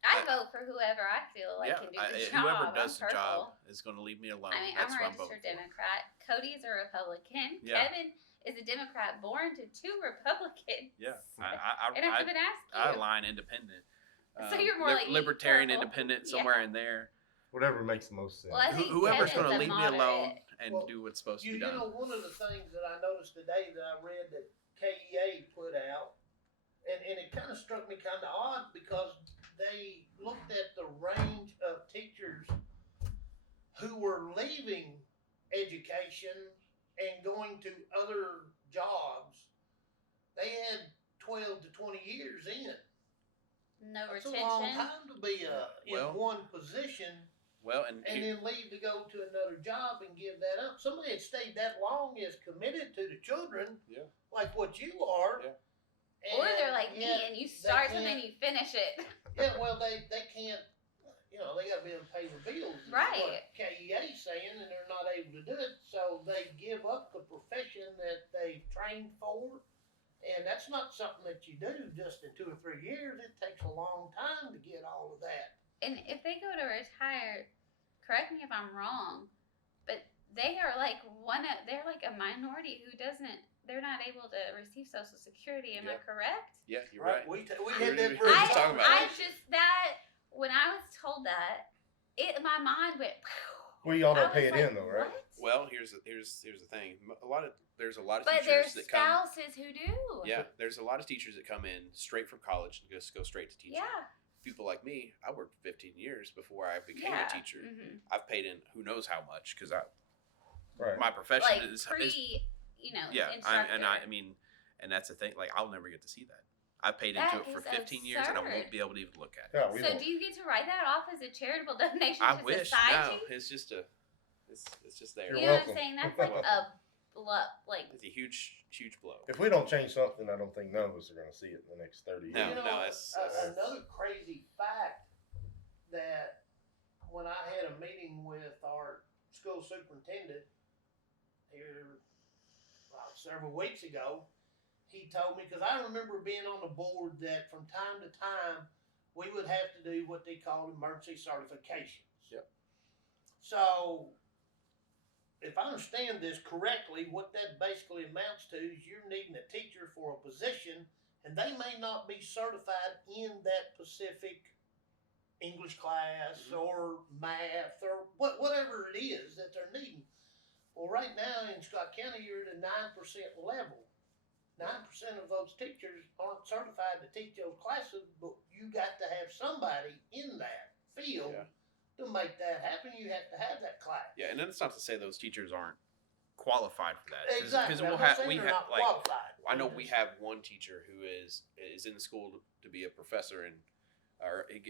I vote for whoever I feel like yeah, can do the job. whoever does I'm the job purple. is going to leave me alone. I mean, That's I'm what a I'm voting registered for. Democrat. Cody's a Republican. Yeah. Kevin is a Democrat born to two Republicans. Yeah, And I haven't asked you. I align independent. So you're more like me, libertarian, purple. independent, Yeah. somewhere in there. Whatever makes the most sense. Well, I think Whoever's Kevin's going to a leave me alone moderate. and Well, do what's supposed to You be done. know, one of the things that I noticed today that I read that KEA put out, and it kind of struck me kind of odd because they looked at the range of teachers who were leaving education and going to other jobs. They had 12 to 20 years in. No That's a retention. long time to be Well- in one position Well, and and then leave to go to another job and give that up. Somebody that stayed that long is committed to the children, Yeah. like what you are. Yeah. Or they're And like me yet and you they start and then can't- you finish it. Yeah, well, they can't. You know, they got to be able to pay the bills. is Right. What KEA's saying, and they're not able to do it, so they give up the profession that they trained for. And that's not something that you do just in 2 or 3 years. It takes a long time to get all of that. And if they go to retire, correct me if I'm wrong, but they are like they're like a minority who they're not able to receive Social Security. Am I Yeah. correct? yeah, you're right. We We had were that just very talking about I it. just that when I was told that, my mind went. Well, y'all I don't pay was it like, in though, right? What? Well, here's the thing. There's a lot of But teachers there's that come. spouses who do. Yeah, there's a lot of teachers that come in straight from college and just go straight to teaching. Yeah. People like me, I worked 15 years before I became Yeah. a teacher. Mhm. I've paid in who knows how much because Right. my profession like is yeah. instructor. I mean, and that's the thing. Like, I'll never get to see that. I paid into That it for is 15 years, and I won't absurd. be able to even look at it. Yeah, we So won't. do you get to write that off as a charitable donation I to wish. society? No, it's just it's just there. You're You know welcome. what I'm saying? That's like a like It's a huge blow. If we don't change something, I don't think none of us are going to see it in the next 30 years. No, You know, that's- another crazy fact that when I had a meeting with our school superintendent here about several weeks ago, he told me, because I remember being on the board that from time to time we would have to do what they call emergency certifications. Yep. So, if I understand this correctly, what that basically amounts to is you're needing a teacher for a position, and they may not be certified in that specific English class or math or whatever it is that they're needing. Well, right now in Scott County, you're at a 9% level. 9% of those teachers aren't certified to teach those classes, but you got to have somebody in that field Yeah. to make that happen. You have to have that class. Yeah, and then it's not to say those teachers aren't qualified for that. Exactly. Because I'm not saying they're not like qualified. I know we have one teacher who is in the school to be a professor and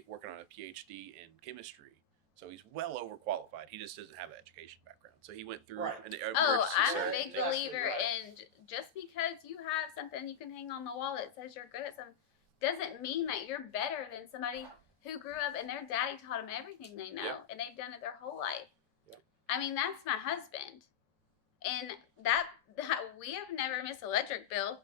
working on a PhD in chemistry. So he's well overqualified. He just doesn't have an education background. So he went through Right. an oh, emergency I'm a cert big thing. believer Exactly in just because you have something you can hang on the wall that says you're good at something doesn't mean that you're better than somebody who grew up and their daddy taught them everything they know Yeah. and they've done it their whole life. Yeah. I mean, that's my husband. And that we have never missed electric bill.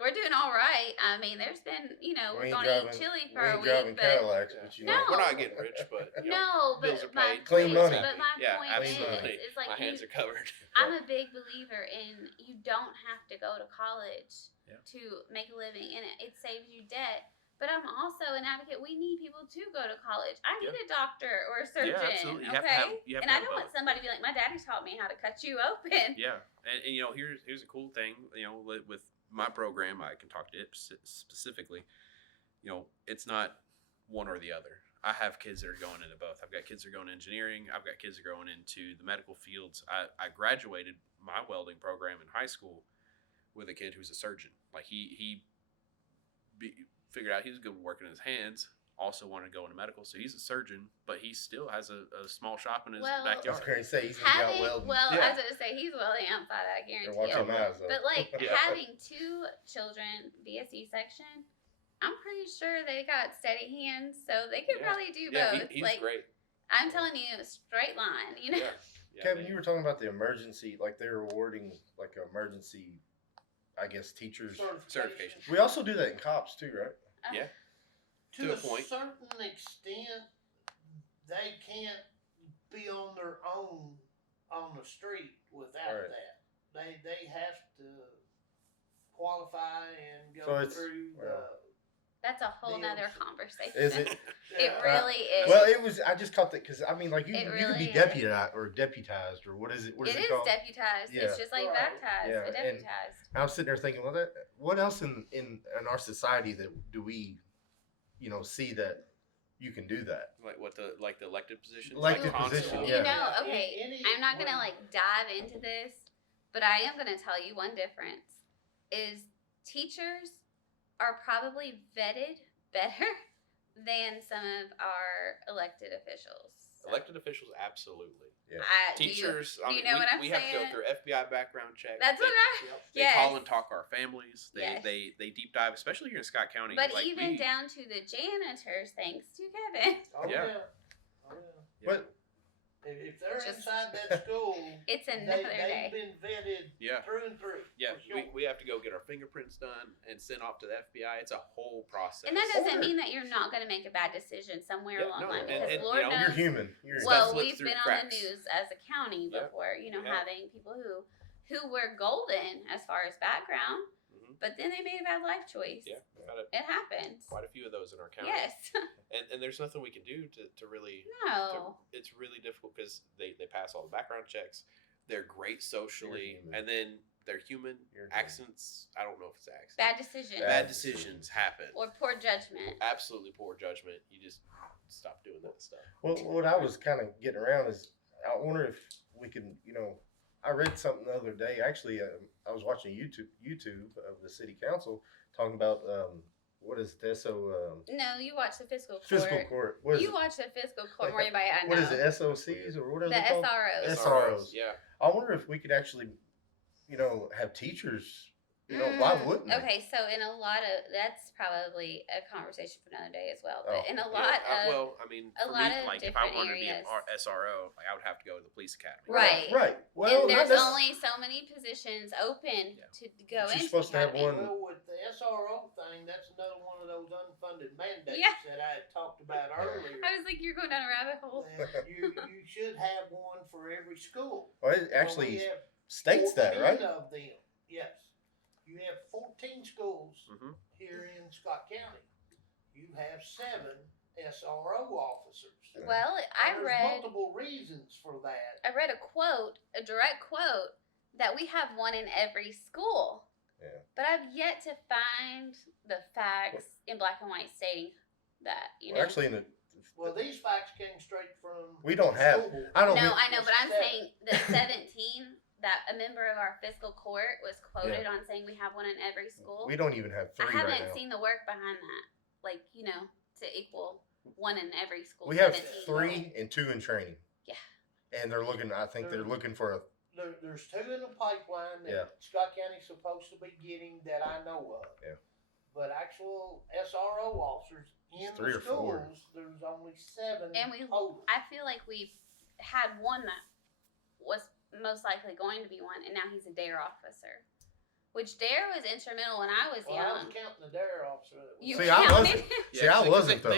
We're doing all right. I mean, there's been, we're We ain't going to eat driving- chili We for a ain't week, driving but Cadillacs, Yeah. but you No. know. We're not getting rich, but no, but bills are my paid. Clean money. But my Yeah, point absolutely. is like my hands are covered. I'm a big believer in you don't have to go to college Yeah. to make a living, and it saves you debt. But I'm also an advocate. We need people to go to college. I need a doctor or a surgeon. absolutely. You have to Okay, have- you have and to I have don't want both. somebody to be like, my daddy taught me how to cut you open. Yeah, and here's a cool thing. With my program, I can talk to it specifically. It's not one or the other. I have kids that are going into both. I've got kids that are going to engineering. I've got kids that are going into the medical fields. I graduated my welding program in high school with a kid who's a surgeon. Like he figured out he was good working his hands. Also wanted to go into medical, so he's a surgeon, but he still has a small shop in his Well- I was backyard. going to say, he's going to be out welding. Well, Yeah. I was going to say he's welding outside. I They're guarantee watching you. my eyes, though. But like Yeah. having two children via C-section, I'm pretty sure they got steady hands, so they could Yeah. probably do Yeah, both. he's like great. I'm telling you, a straight line. Yeah. Yeah, Kevin, man. you were talking about the emergency, like they're awarding like emergency, I guess, teachers. Certification. We also do that in cops too, right? Yeah. To To a a point. certain extent, they can't be on their own on the street without Right. that. They have to qualify and go So it's- through. well. That's a whole nother Deals. conversation. Is it? It really is. Well, it was. I just caught that because I mean, like you It could really be is. deputized or what is it? What is It it is called? deputized. Yeah. It's just like Right. baptized, Yeah, but and- deputized. I was sitting there thinking, well, what else in our society that do we, see that you can do that? Like the elected positions. Elected Constable. position, You yeah. know, okay, Any- I'm not gonna like dive into this, but I am gonna tell you one difference is teachers are probably vetted better than some of our elected officials. Elected officials, absolutely. Teachers, do you know what I'm we have to go saying? through FBI background check. That's they, what I. They Yes. call and talk our families. They Yes. they deep dive, especially here in Scott County. But like even we, down to the janitors, thanks to Kevin. Oh Yeah. yeah. Oh yeah. Yeah. But If they're Just- inside that school, It's another day. they've been vetted Yeah. through and through. Yeah, for sure. we have to go get our fingerprints done and sent off to the FBI. It's a whole process. And that doesn't Or- mean that you're not going to make a bad decision somewhere Yeah, along no, the line and- because and, Lord you know, knows. you're human. You're Stuff Well, slips we've through been the on the cracks. news as a county Yeah, before, we have. having people who were golden as far as background, Mhm. but then they made a bad life choice. Yeah, we've had It happens. quite a few of those in our county. Yes. And there's nothing we can do to really. No. It's really difficult because they pass all the background checks. They're great socially, You're human. and then they're human. You're human. Accents, I don't know if it's accents. Bad decision. Bad decisions happen. Or poor judgment. Absolutely poor judgment. You just stop doing that stuff. Well, what I was kind of getting around is, I wonder if we can, I read something the other day. Actually, I was watching YouTube of the city council talking about what is this? So No, you watch the fiscal court. fiscal court. What is You it? watch the fiscal court more than anybody I know. What is it? SOCs or what are The they called? SROs. SROs. Yeah. I wonder if we could actually, have teachers. Why wouldn't they? Okay, so in a lot of that's probably a conversation for another day as well. But in a lot Yeah, of well, I mean, a for lot me, of like if I different wanted to be an areas. SRO, like I would have to go to the police academy. Right. Right. Well, and there's not only so many positions open Yeah. to go But into you're supposed to have academy. one- Well, with the SRO thing, that's another one of those unfunded mandates Yeah. that I had talked about earlier. I was like, you're going down a rabbit hole. That you should have one for every school. Well, it Well, actually we have states that, 14 right? of them, yes. You have 14 schools Mm-hmm. here in Scott County. You have 7 SRO officers. Well, I There's read multiple reasons for that. a quote, a direct quote, that we have one in every school. Yeah. But I've yet to find the facts in black and white stating that, you know. Well, actually, Well, these facts came straight from we don't the have. school board. I don't. No, mean- I know, but I'm Seven. saying that 17, that a member of our fiscal court was quoted on saying we have one in every school. We don't even have I 3 haven't right now. seen the work behind that, like, to equal one in every school. We have 17. 3 and 2 in training. Yeah. And they're looking. I think they're looking for a. There's 2 in the pipeline that Yeah. Scott County's supposed to be getting that I know of. Yeah. But actual SRO officers in It's 3 the or 4. schools, there's only 7 And we- total. I feel like we've had one that was most likely going to be one, and now he's a DARE officer. Which DARE was instrumental when I was Well, I young. was counting the DARE officer. That was You See, I counted? wasn't. See, I wasn't, though.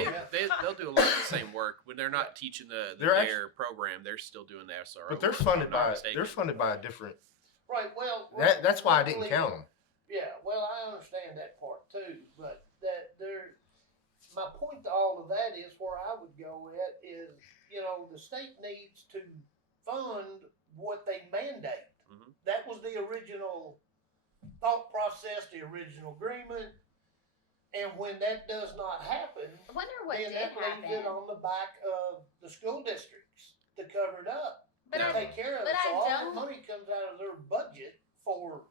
They'll do a lot of the same work when they're not teaching the They're DARE program. They're still doing the SRO. But they're work, if funded I'm not by. mistaken. They're funded by a different. Right, well. That's why I didn't luckily- count them. Yeah, well, I understand that part too, but my point to all of that is where I would go at is, the state needs to fund what they mandate. Mhm. That was the original thought process, the original agreement, and when that does not happen, I wonder what then did that leaves it happen. on the back of the school districts to cover it up, But to I, take care of but it. So I all don't- the money comes out of their budget for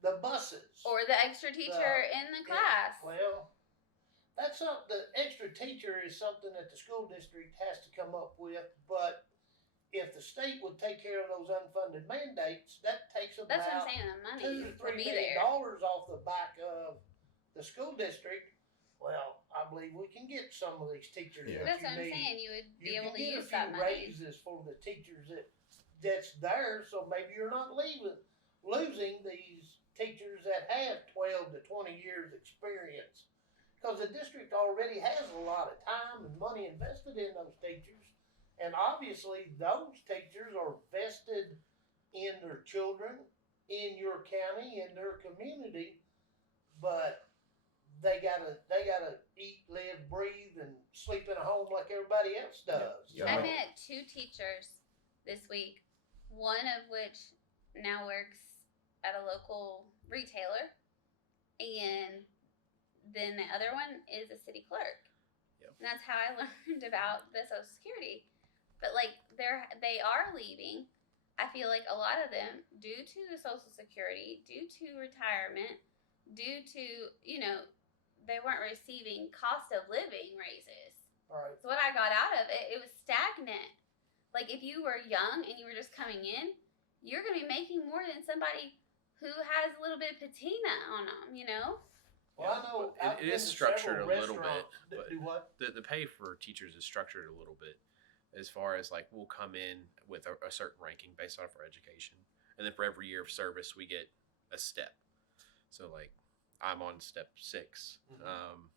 the buses. or the extra teacher in the class. Well, that's not, the extra teacher is something that the school district has to come up with, but if the state would take care of those unfunded mandates, that takes That's what I'm about saying. The money $2 to would $3 be million there. off the back of the school district. Well, I believe we can get some of these teachers Yeah. that That's you what I'm need. saying. You would be You able can to get a use that few money. raises for the teachers that's there, so maybe you're not losing these teachers that have 12 to 20 years experience. Because the district already has a lot of time and money invested in those teachers. And obviously those teachers are vested in their children, in your county, in their community, but they gotta eat, live, breathe, and sleep in a home like everybody else does. Yeah. I Yeah. met 2 teachers this week, one of which now works at a local retailer, and then the other one is a city clerk. Yep. And that's how I learned about the Social Security. But like they are leaving. I feel like a lot of them, due to the Social Security, due to retirement, due to they weren't receiving cost of living raises. Right. So what I got out of it, it was stagnant. Like if you were young and you were just coming in, you're gonna be making more than somebody who has a little bit of patina on them. Well, I know It- I've it been is to structured several a little bit, restaurants that but- do what? The pay for teachers is structured a little bit, as far as like we'll come in with a certain ranking based off our education, and then for every year of service we get a step. So like I'm on step 6, Mhm.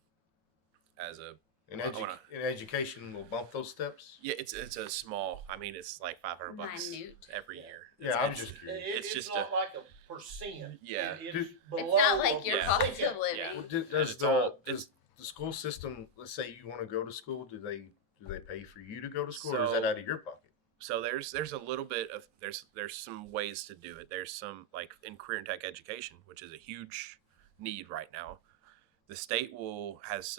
as a In, I wanna- in education, we'll bump those steps. yeah, it's a small. I mean, it's like $500 Minute. every Yeah. year. Yeah, I'm It's- just curious. It's just not a- like a percent. Yeah. It's It's below not like a your Yeah. cost percent. of living. Yeah. Well, it's all- does the school system? Let's say you want to go to school. Do they pay for you to go to school, or is So- that out of your pocket? So there's a little bit of there's some ways to do it. There's some like in career and tech education, which is a huge need right now. The state has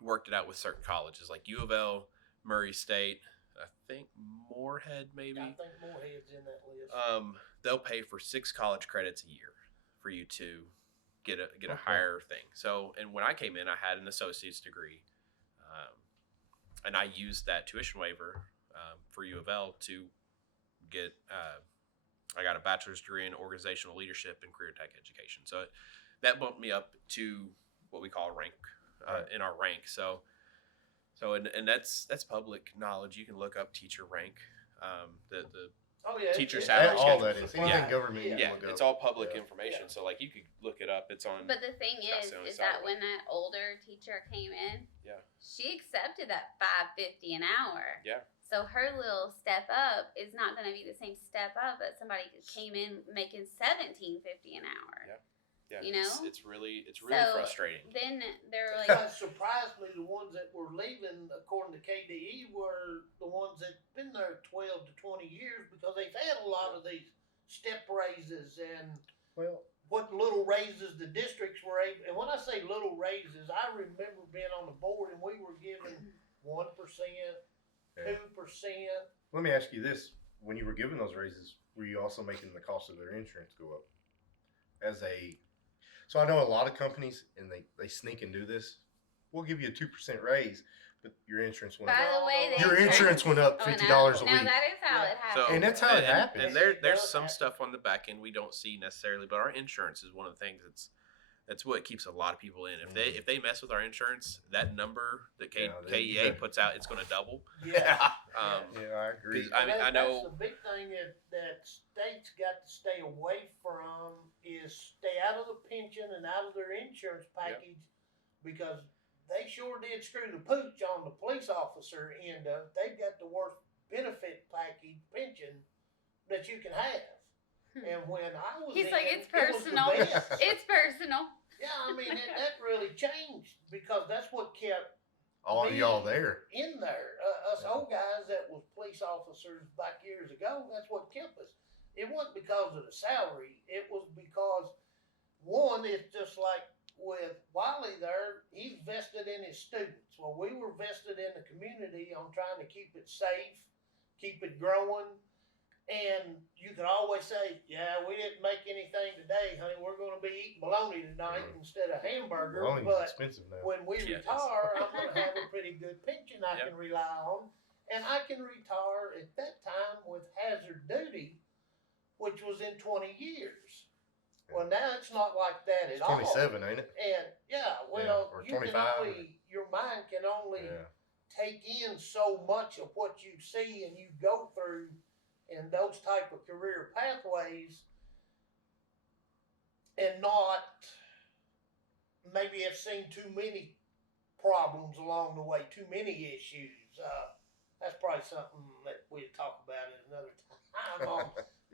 worked it out with certain colleges like U of L, Murray State, I think Moorhead maybe. I think Moorhead's in that list. They'll pay for 6 college credits a year for you to get a Okay. higher thing. So, and when I came in, I had an associate's degree, and I used that tuition waiver for U of L to get. I got a bachelor's degree in organizational leadership and career tech education. So that bumped me up to what we call a rank in our rank. So and that's public knowledge. You can look up teacher rank. The Oh yeah, teacher it's salary All schedule. that is anything Yeah. government. You yeah, can look it's up. all public Yeah. information. Yeah. So like you could look it up. It's on. But the thing That's is the only that salary. when that older teacher came in, Yeah. she accepted that $5.50 an hour. Yeah. So her little step up is not going to be the same step up that somebody who came in making $17.50 an hour. Yeah. Yeah, You it's, know? it's really So, frustrating. Then they're like, But surprisingly, the ones that were leaving, according to KDE, were the ones that been there 12 to 20 years because they've had a lot of these step raises and Well, what little raises the districts were able. And when I say little raises, I remember being on the board and we were given 1%, Yeah. 2%. let me ask you this: when you were given those raises, were you also making the cost of their insurance go up? So I know a lot of companies, and they sneak and do this. We'll give you a 2% raise, but your insurance went by up. the way, Your insurance went up Oh, no. $50 a No, week. that is how it happens. And that's how it happens. And It there's does some happen. stuff on the back end we don't see necessarily, but our insurance is one of the things that's what keeps a lot of people in. If they mess with our insurance, that number that KEA puts out, it's going to double. Yeah. Yeah, I agree. 'cause I mean, I know. That's the big thing that states got to stay away from is stay out of the pension and out of their insurance package because they sure did screw the pooch on the police officer end of it. They've got the worst benefit package pension that you can have. And when I was He's in, like, it's it was the personal. best. It's personal. Yeah, I mean that really changed because that's what kept All of y'all there. in there. Us old guys that was police officers back years ago, that's what kept us. It wasn't because of the salary. It was because, one, it's just like with Wiley there, he's vested in his students. Well, we were vested in the community on trying to keep it safe, keep it growing. And you could always say, yeah, we didn't make anything today, honey. We're going to be eating bologna tonight instead of hamburger. Bologna's But expensive now. when we Yes. retire, I'm going to have a pretty good pension I Yep. can rely on. And I can retire at that time with hazard duty, which was in 20 years. Well, now it's not like that at It's all. 27, ain't it? And well, or you can 25. only, your mind can only Yeah. take in so much of what you see and you go through in those type of career pathways and not maybe have seen too many problems along the way, too many issues. That's probably something that we'll talk about at another time on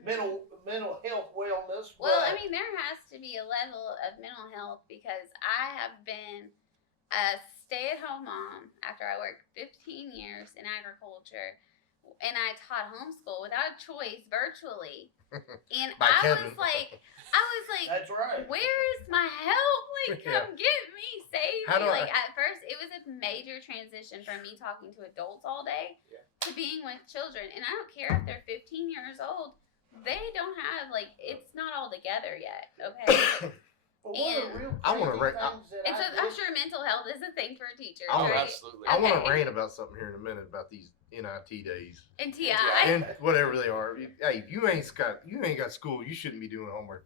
mental health wellness. Well, but- I mean, there has to be a level of mental health because I have been a stay-at-home mom after I worked 15 years in agriculture, and I taught homeschool without a choice virtually. And By I Kevin. was like, that's right. where is my help? Like, Yeah. come get me, save How me. do I- Like, at first, it was a major transition from me talking to adults all day to being with children. And I don't care if they're 15 years old, they don't have, like, it's not all together yet, okay? But one of the and real I wanna crazy ra- things that And so I I'm did- sure mental health is a thing for teachers, I wanna- right? Absolutely. I want to Okay. rant about something here in a minute about these NIT days And TI. and whatever they are. Hey, if you ain't got school, you shouldn't be doing homework.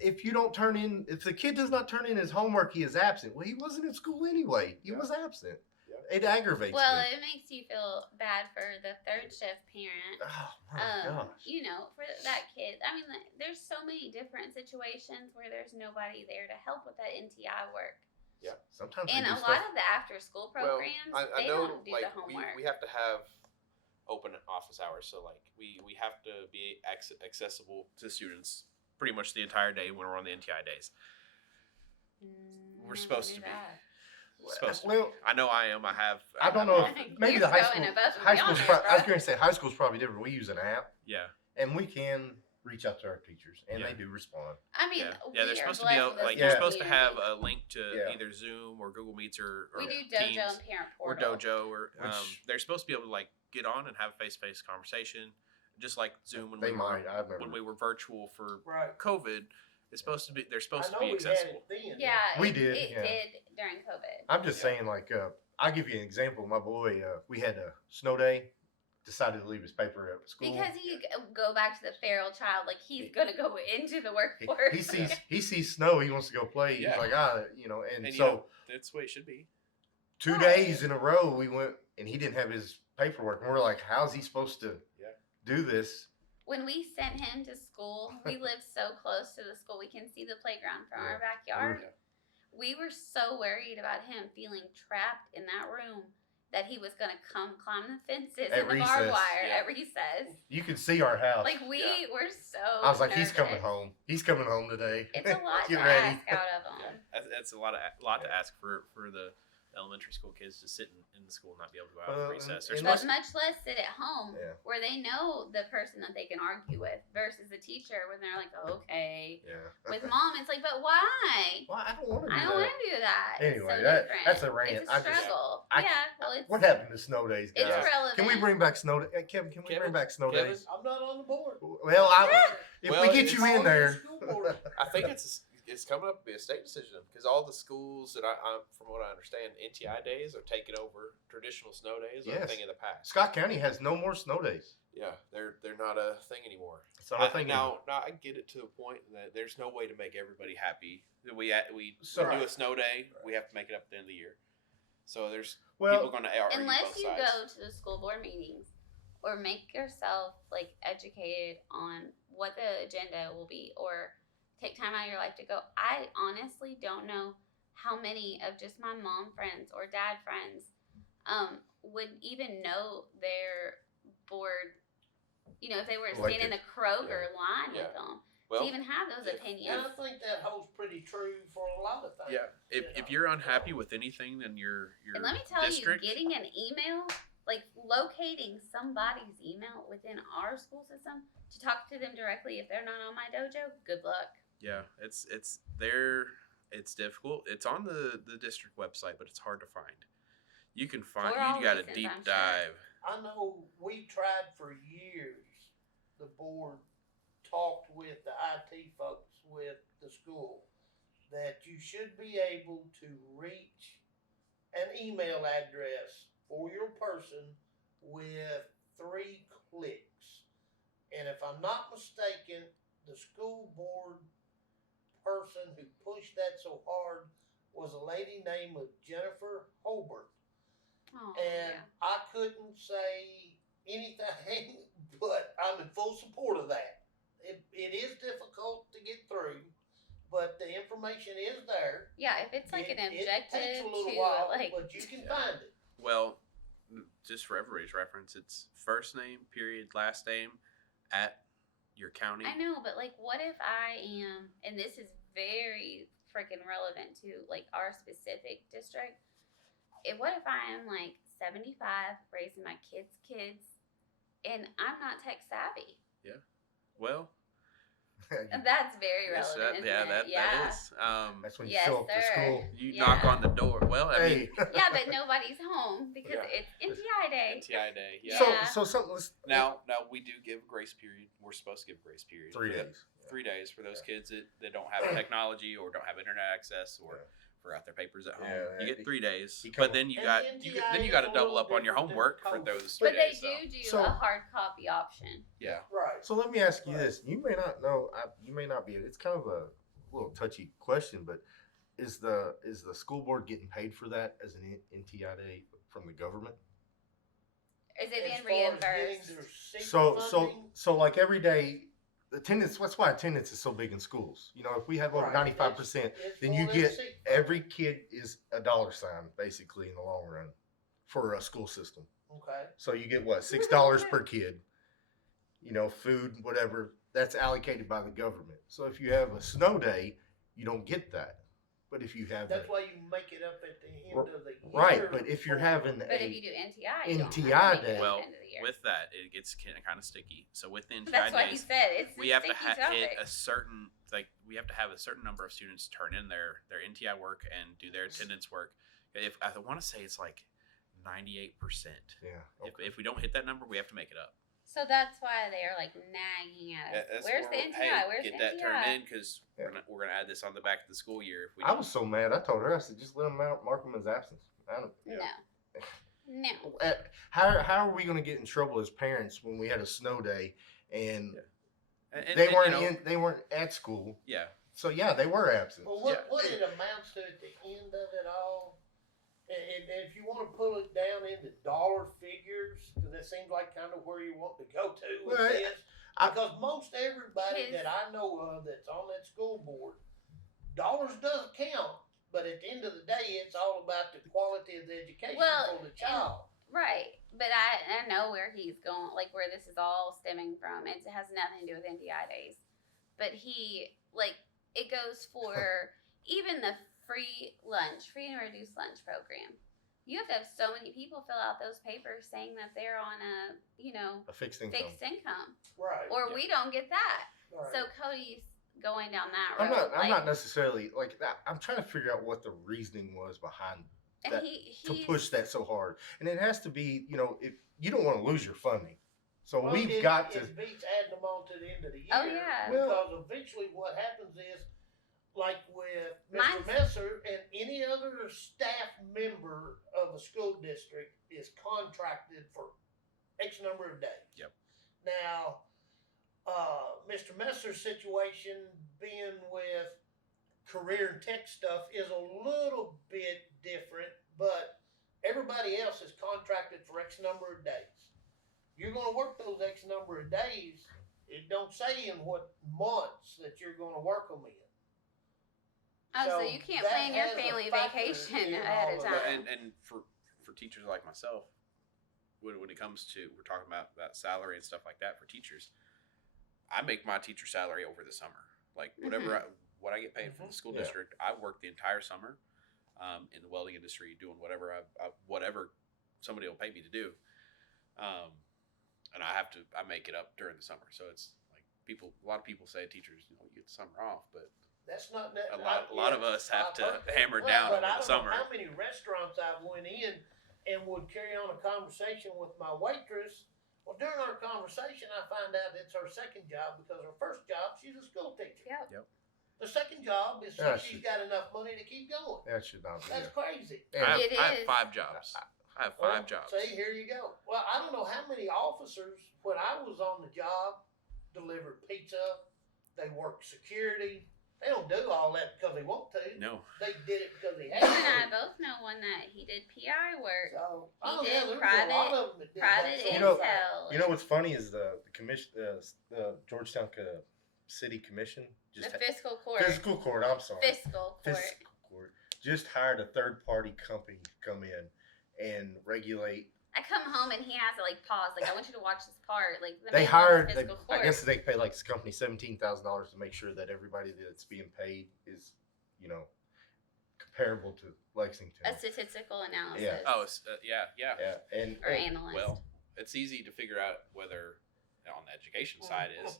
If you don't turn in, if the kid does not turn in his homework, he is absent. Well, he wasn't in school anyway. He was absent. Yeah. It aggravates Well, me. it makes you feel bad for the third shift parent. Oh my gosh. You know, for that kid. I mean, there's so many different situations where there's nobody there to help with that NTI work. Sometimes And they a do lot stuff. of the after school programs, I they know, don't do like, the homework. we have to have open office hours, so like we have to be accessible to students pretty much the entire day when we're on the NTI days. We're supposed to be. Supposed to. Well, I know I am. I have. I don't know. You're If, maybe the high going school. above and High school's. beyond I was it, going to say high school's probably different. We use an app, Yeah. and we can reach out to our teachers, and Yeah. they do respond. I mean, Yeah, we they're are supposed to be blessed able, with a like small you're supposed to have community. a link to Yeah. either Zoom or Google Meets or We do Teams Dojo and Parent or Portal. Dojo or Which- they're supposed to be able to like get on and have a face-to-face conversation, just like Zoom when They we might. I were remember. when we were virtual for Right. COVID. It's supposed to be they're I supposed know to be we had accessible. it then. Yeah, We it, did, It yeah. did during COVID. I'm just Yeah. saying, like, I'll give you an example. My boy, we had a snow day, decided to leave his paper at school. Because you go back to the feral child, like he's gonna go into the He- workforce. he sees snow, he wants to go play. Yeah. He's like, and And, you so know, that's the way it should be. 2 Right. days in a row we went, and he didn't have his paperwork, and we're like, how's he supposed to Yeah. do this? When we sent him to school, we live so close to the school, we can see the playground from our backyard. Yeah. We were so worried about him feeling trapped in that room that he was gonna come climb the fences At and the barbed recess. wire Yeah. at recess. You can see our house. Like we Yeah. were so. I was like, he's coming nervous. home. He's coming home today. It's a lot Get to ready. ask out of them. That's a lot to ask for the elementary school kids to sit in the school and not be able to go out Well, for recess. They're and But supposed much less sit at home Yeah. where they know the person that they can argue with versus the teacher when they're like, okay. Yeah. With mom, it's like, but why? Well, I don't want to do I don't that. want to do that. Anyway, it's so that- different. that's a rant. It's I a just- struggle. I- yeah, well, it's What happened to snow days, guys? it's relevant. Can we bring back snow days? Kevin, can we Kevin? bring back snow Kevin? days? I'm not on the board. Well, if Well, we get it's you on in the there. school board. I think it's coming up to be a state decision because all the schools that I from what I understand, NTI days are taking over traditional snow days. Are a Yes. thing of the past. Scott County has no more snow days. Yeah, they're not a thing anymore. So I I think now I get it to the point that there's no way to make everybody happy. We So- do a snow day, we have to make it up at the end of the year. So there's people well, going to argue Unless both you sides. go to the school board meetings or make yourself like educated on what the agenda will be or take time out of your life to go. I honestly don't know how many of just my mom friends or dad friends would even know their board, you know, if they were to stand in the Kroger line Yeah. with them well, to even have those And opinions. I think that holds pretty true for a lot of things. yeah. if you're unhappy with anything in your And let me tell district, you, getting an email, like locating somebody's email within our school system to talk to them directly if they're not on my dojo, good luck. yeah, it's there. It's difficult. It's on the district website, but it's hard to find. You can find. For all You got a reasons, deep I'm sure. dive. I know we tried for years, the board talked with the IT folks with the school, that you should be able to reach an email address for your person with 3 clicks. And if I'm not mistaken, the school board person who pushed that so hard was a lady named Jennifer Holbert. Oh, And yeah. I couldn't say anything, but I'm in full support of that. It is difficult to get through, but the information is there. Yeah, if it's like an It objective takes a little to while, like but you can Yeah. find it. Well, just for everybody's reference, it's first name period last name at your county. I know, but like what if I am, and this is very freaking relevant to like our specific district. What if I am like 75 raising my kids and I'm not tech savvy? Well, And that's very yes, relevant. that isn't it? that is. that's when you Yes, show up to sir. school. You Yeah. knock on the door. Well, I mean, Hey. Yeah, but nobody's home because Yeah. it's NTI day. NTI day. Yeah. Yeah. So something. Let's, Now we do give grace period. We're supposed to give grace period. 3 for the- days. 3 days for those kids that don't have technology or don't have internet access or forgot their papers at home. Yeah, you get 3 days, you come- but then you And got NTI then you is got to a double little up on your different than homework for COVID. those 3 But they days. do So- a hard copy option. Yeah. Right. So let me ask you this: you may not know, you may not be. It's kind of a little touchy question, but is the school board getting paid for that as an NTI day from the government? Is it As being far as getting reimbursed? their seat So funding, like every day, attendance. That's why attendance is so big in schools. You know, if we have over right, 95%, it's then for you their get seat every kid is a dollar sign basically in the long run for a school system. funding. Okay. So you get what, $6 per kid, you know, food, whatever, that's allocated by the government. So if you have a snow day, you don't get that. But if you have That's why you make it up at the end of the year. right, but if you're for- having But if a you do NTI, you don't NTI have to make it day. at Well, the end of the year. with that, it gets kind of sticky. So with the That's NTI why he days, said it's we a have to sticky hit topic. a certain we have to have a certain number of students turn in their NTI work and do their attendance work. If I want to say it's like 98%. Yeah. If we don't hit that number, we have to make it up. So that's why they are like nagging at us. That's Where's the where NTI? Hey, Where's get the that NTI? turned in because Yeah. we're gonna add this on the back of the school year. If we I was so mad. I told her, I said, just let him mark him as absence. I don't, No. No. How are we going to get in trouble as parents when we had a snow day and And- they and, weren't you know, in, they weren't at school? Yeah. So yeah, they were absent. Well, what it amounts to at the end of it all, and if you want to pull it down into dollar figures, because it seems like kind of where you want to go to with Well, this, I- because most everybody His- that I know of that's on that school board, dollars does count, but at the end of the day, it's all about the quality of the education Well, for the child. Right. But I know where he's going, like where this is all stemming from. It has nothing to do with NTI days. But it goes for even the free and reduced lunch program. You have to have so many people fill out those papers saying that they're on A fixed income. fixed income. Right. Or we don't get that. right. So Cody's going down that I'm road. not. I'm not necessarily like that. I'm trying to figure out what the reasoning was behind and that- he's to push that so hard, and it has to be. If you don't want to lose your funding, so Well, we've it- got to. It beats adding them on to the end of the year. Oh, yeah. Because eventually what happens is, like with Mr. Mine's- Messer and any other staff member of a school district is contracted for X number of days. Yep. Now, Mr. Messer's situation being with career and tech stuff is a little bit different, but everybody else is contracted for X number of days. You're going to work those X number of days. It don't say in what months that you're going to work them in. Oh, so So you can't that plan your has a family factor vacation in ahead of all of time. that. And for teachers like myself, when it comes to we're talking about salary and stuff like that for teachers, I make my teacher salary over the summer. Like whatever what I get paid from the school Yeah. district, I work the entire summer in the welding industry doing whatever whatever somebody will pay me to do, and I make it up during the summer. So it's like a lot of people say teachers you get the summer off, but That's not that. a lot of us have to hammer Well, down but over I the don't summer. know how many restaurants I went in and would carry on a conversation with my waitress. Well, during our conversation, I find out it's her second job because her first job, she's a school teacher. Yep. The second job is Yeah, she's got enough money to keep going. That should not be. That's crazy. And It I have is. 5 jobs. I have Well, 5 jobs. See, here you go. Well, I don't know how many officers, when I was on the job, delivered pizza. They worked security. They don't do all that because they want to. No. They did it because they You had and I to. both know one that he did PI work. So, He oh, did yeah, there's private- a lot of them that did Private that. You know- intel. You know what's funny is the commission, the Georgetown City Commission, the fiscal court. fiscal court. I'm sorry, Fiscal court. fiscal court just hired a third party company to come in and regulate. I come home and he has it like paused. Like I want you to watch this part. Like the They man hired. loves They, fiscal I court. guess they pay like this company $17,000 to make sure that everybody that's being paid is, comparable to Lexington. a statistical analysis. Yeah. Oh, yeah. Yeah, and Or analyst. Well, it's easy to figure out whether on the education side is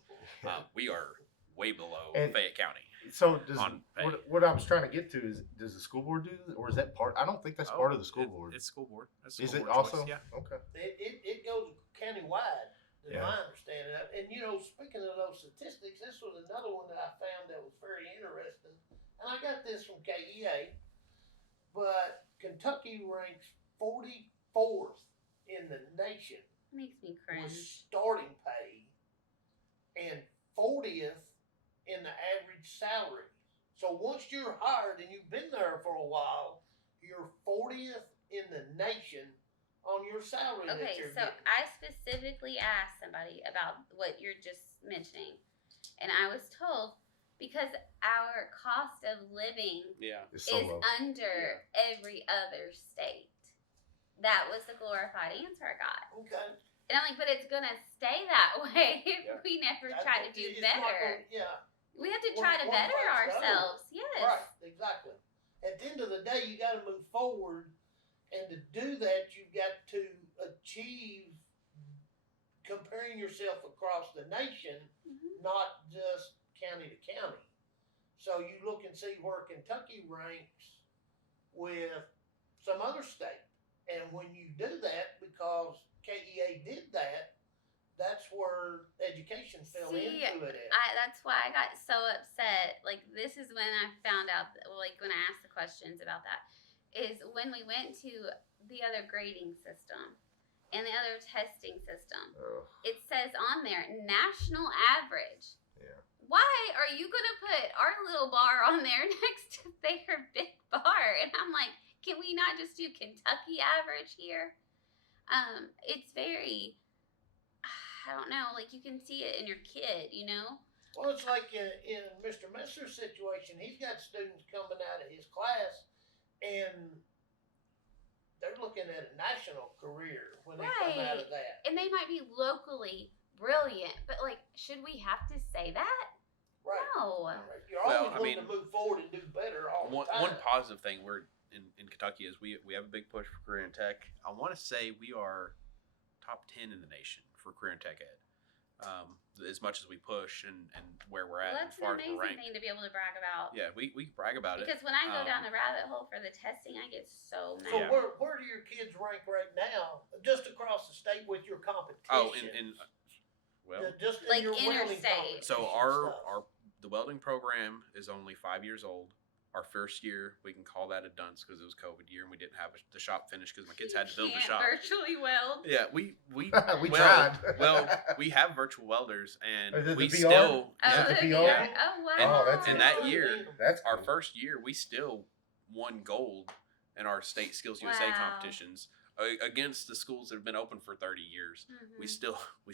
we are way below And- Fayette County. so does on pay. what I was trying to get to is, does the school board do this, or is that part? I don't think that's part of the school board. It's school board. That's Is school it board also? choice, Yeah. Okay. It goes countywide, is Yeah. my understanding. And speaking of those statistics, this was another one that I found that was very interesting. And I got this from KEA, but Kentucky ranks 44th in the nation Makes me with cringe. starting pay and 40th in the average salary. So once you're hired and you've been there for a while, you're 40th in the nation on your salary that Okay, you're so getting. I specifically asked somebody about what you're just mentioning, and I was told because our cost of living Yeah. It's so is low. under every other state. That was the glorified answer I got. Okay. And I'm like, but it's gonna stay that way if Yeah. we never That- try to do it's not better. gonna- yeah. We have to try to One better flight slower. ourselves. Yes. Right, exactly. At the end of the day, you got to move forward, and to do that, you've got to achieve comparing yourself across the nation, Mhm. not just county to county. So you look and see where Kentucky ranks with some other state. And when you do that, because KEA did that, that's where education fell See, into it at. that's why I got so upset. Like, this is when I found out, like, when I asked the questions about that, is when we went to the other grading system and the other testing system. Ugh, It says on there, national average. yeah. Why are you going to put our little bar on there next to their big bar? And I'm like, can we not just do Kentucky average here? It's very, I don't know, like you can see it in your kid, you know? Well, it's like in Mr. Messer's situation, he's got students coming out of his class and they're looking at a national career when they come out of that. And they might be locally brilliant, but like, should we have to say that? Right. No. You're Well, always I wanting mean, to move forward and do better all the One time. positive thing we're in Kentucky is we have a big push for career and tech. I want to say we are top 10 in the nation for career and tech ed. As much as we push and where we're at, Well, and that's as far an as we're amazing ranked. thing to be able to brag about. Yeah, we brag about it. Because when I go down Um, the rabbit hole for the testing, I get so mad. So Yeah. where do your kids rank right now, just across the state with your competition? Oh, well, just in Like your welding interstate. competition so stuff. the welding program is only 5 years old. Our first year, we can call that a dunce because it was COVID year and we didn't have the shop finished because my kids had to build the Can't shop. virtually weld. Yeah, we We well, tried. well, we have virtual welders and Is it we the VR? still Oh, Is it the the VR. VR? Oh, wow. Oh, that's and it. that year, That's our cool. first year, we still won gold in our state Skills USA Wow. competitions against the schools that have been open for 30 years. Mhm. We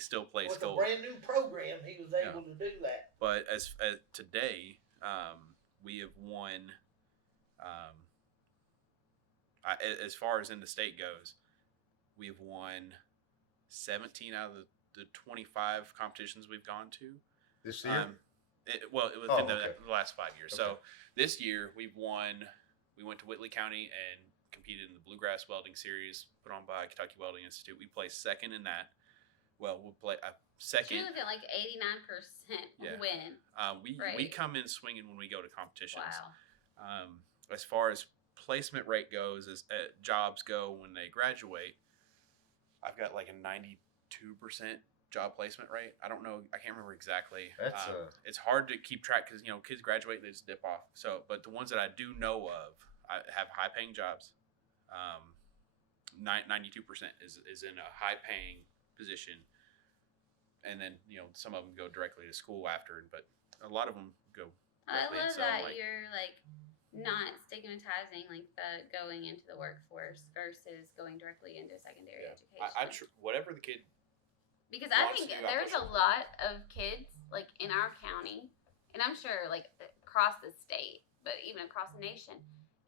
still place With a gold. brand new program, he was able to do that. But as today, we have won. As far as in the state goes, we have won 17 out of the 25 competitions we've gone to. This year? Within Oh, the okay. last 5 years. Okay. So this year we've won. We went to Whitley County and competed in the Bluegrass Welding Series put on by Kentucky Welding Institute. We placed second in that. Well, we'll play She second. was at like 89% Yeah. win. We Right. come in swinging when we go to competitions. Wow. As far as placement rate goes, as jobs go when they graduate, I've got like a 92% job placement rate. I don't know. I can't remember exactly. That's, it's hard to keep track because kids graduate and they just dip off. So, but the ones that I do know of, I have high paying jobs. 92% is in a high paying position, and then some of them go directly to school after, but a lot of them go. I directly. And love so, that like, you're like not stigmatizing like the going into the workforce versus going directly into secondary education. whatever the kid. Because I wants think to do, I there's push a it. lot of kids like in our county, and I'm sure like across the state, but even across the nation,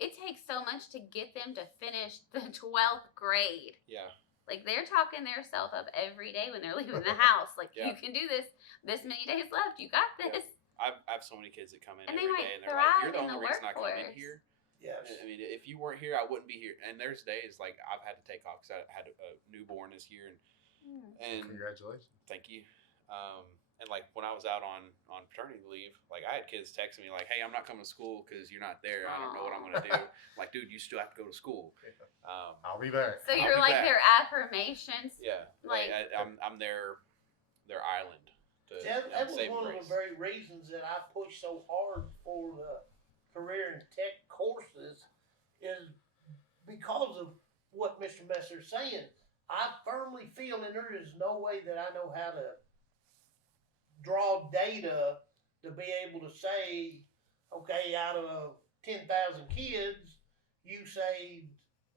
it takes so much to get them to finish the 12th grade. Yeah. Like they're talking their self up every day when they're leaving the house. Like Yeah. you can do this. This many days left. You got Yeah. this. I have so many kids that come in And they every might day and they're like, "You're the thrive in only the reason I come in workforce. here." Yes. I mean, if you weren't here, I wouldn't be here. And there's days like I've had to take off because I had a newborn this year, and Congratulations. thank you. And like when I was out on paternity leave, like I had kids texting me like, "Hey, I'm not coming to school because you're not there. I don't know what I'm gonna do." I'm like, dude, you still have to go to school. I'll be back. So I'll you're be like back. their affirmations. Yeah, Like- I'm their island. That was save one grace. of the very reasons that I pushed so hard for the career and tech courses is because of what Mr. Messer's saying. I firmly feel, and there is no way that I know how to draw data to be able to say, okay, out of 10,000 kids, you saved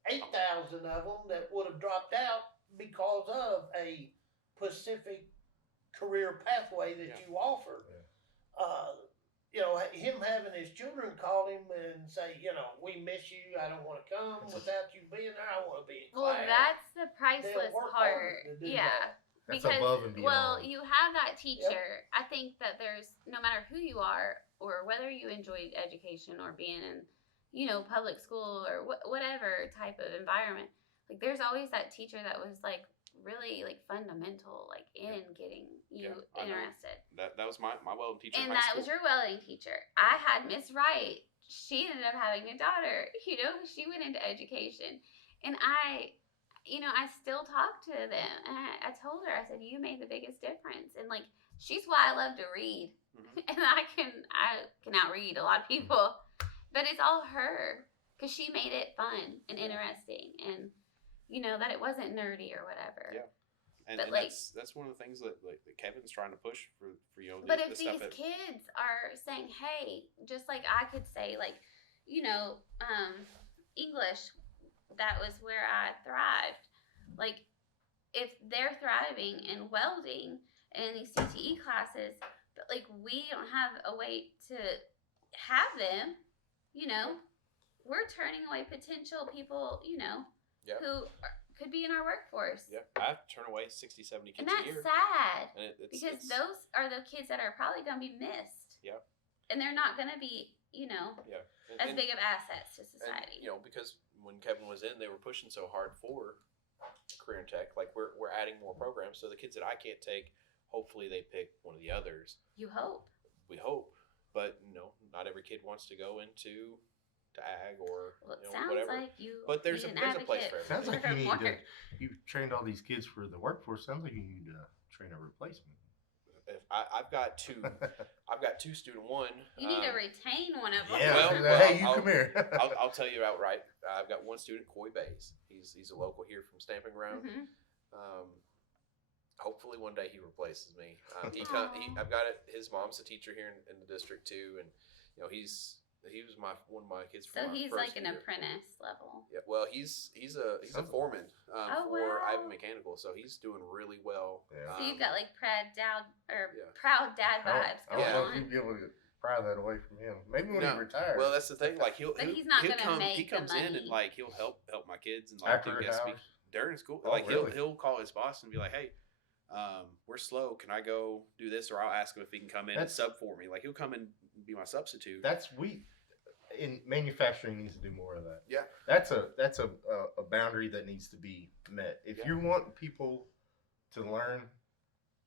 8,000 of them that would have dropped out because of a specific career pathway that Yeah. you offer. Him having his children call him and say, we miss you. I don't want to come without you being there. I want to be in Well, class. that's the priceless work part. harder to do Yeah. that. That's Because, above and beyond. well, you have that teacher. I think that there's, no matter who you are or whether you enjoyed education or being in, public school or whatever type of environment, like there's always that teacher that was like really like fundamental, like in getting you Yeah, I know. interested. That was my welding teacher And in high that school. was your welding teacher. I had Miss Wright. She ended up having a daughter. You know, she went into education, and I still talk to them. And I told her, I said, you made the biggest difference. And like, she's why I love to read, Mhm. and I can outread a lot of people, but it's all her because she made it fun and interesting, and that it wasn't nerdy or whatever. Yeah. And, But, and like- that's one of the things that Kevin's trying to push for But the if stuff these that, kids are saying, hey, just like I could say, like, English, that was where I thrived. Like, if they're thriving in welding and in these CTE classes, but like we don't have a way to have them, we're turning away potential people, Yeah. who could be in our workforce. yeah, I turn away 60, 70 kids And a that's year. sad. And it's Because it's, those are the kids that are probably going to be missed. Yeah. And they're not going to be, yeah. as big of assets to society. And, because when Kevin was in, they were pushing so hard for career and tech. Like we're adding more programs, so the kids that I can't take, hopefully they pick one of the others. You hope. We hope, but not every kid wants to go into ag or Well, it sounds whatever. like you. But there's need a- an there's a place advocate for everything. Sounds like you need more. you've trained all these kids for the workforce. Sounds like you need to train a replacement. If I've got two student one. You need to retain one of them. Yeah. Well, hey, you I'll- come here. I'll tell you outright. I've got one student, Coy Bays. He's a local here from Stamping Ground. Mhm. Hopefully one day he replaces me. Aw. I've got it. His mom's a teacher here in the district too, and he was one of my kids. So From my he's first like an year. apprentice level. Yeah, well, he's a foreman Oh, for wow. Ivan Mechanical, so he's doing really well. Yeah. So you've got like proud dad Yeah. proud dad vibes I don't going know on. if you'd be able to pry that away from him. Maybe when No. he retires. Well, that's the thing. Like he'll But he's not he'll gonna come. make He the comes in and money. like he'll help my kids and like After do guest speak hours. during school. Oh, Like really? he'll call his boss and be like, hey. We're slow. Can I go do this? Or I'll ask him if he can come in and That's- sub for me. Like he'll come and be my substitute. That's in manufacturing needs to do more of that. Yeah. That's a boundary that needs to be met. If Yeah. you want people to learn,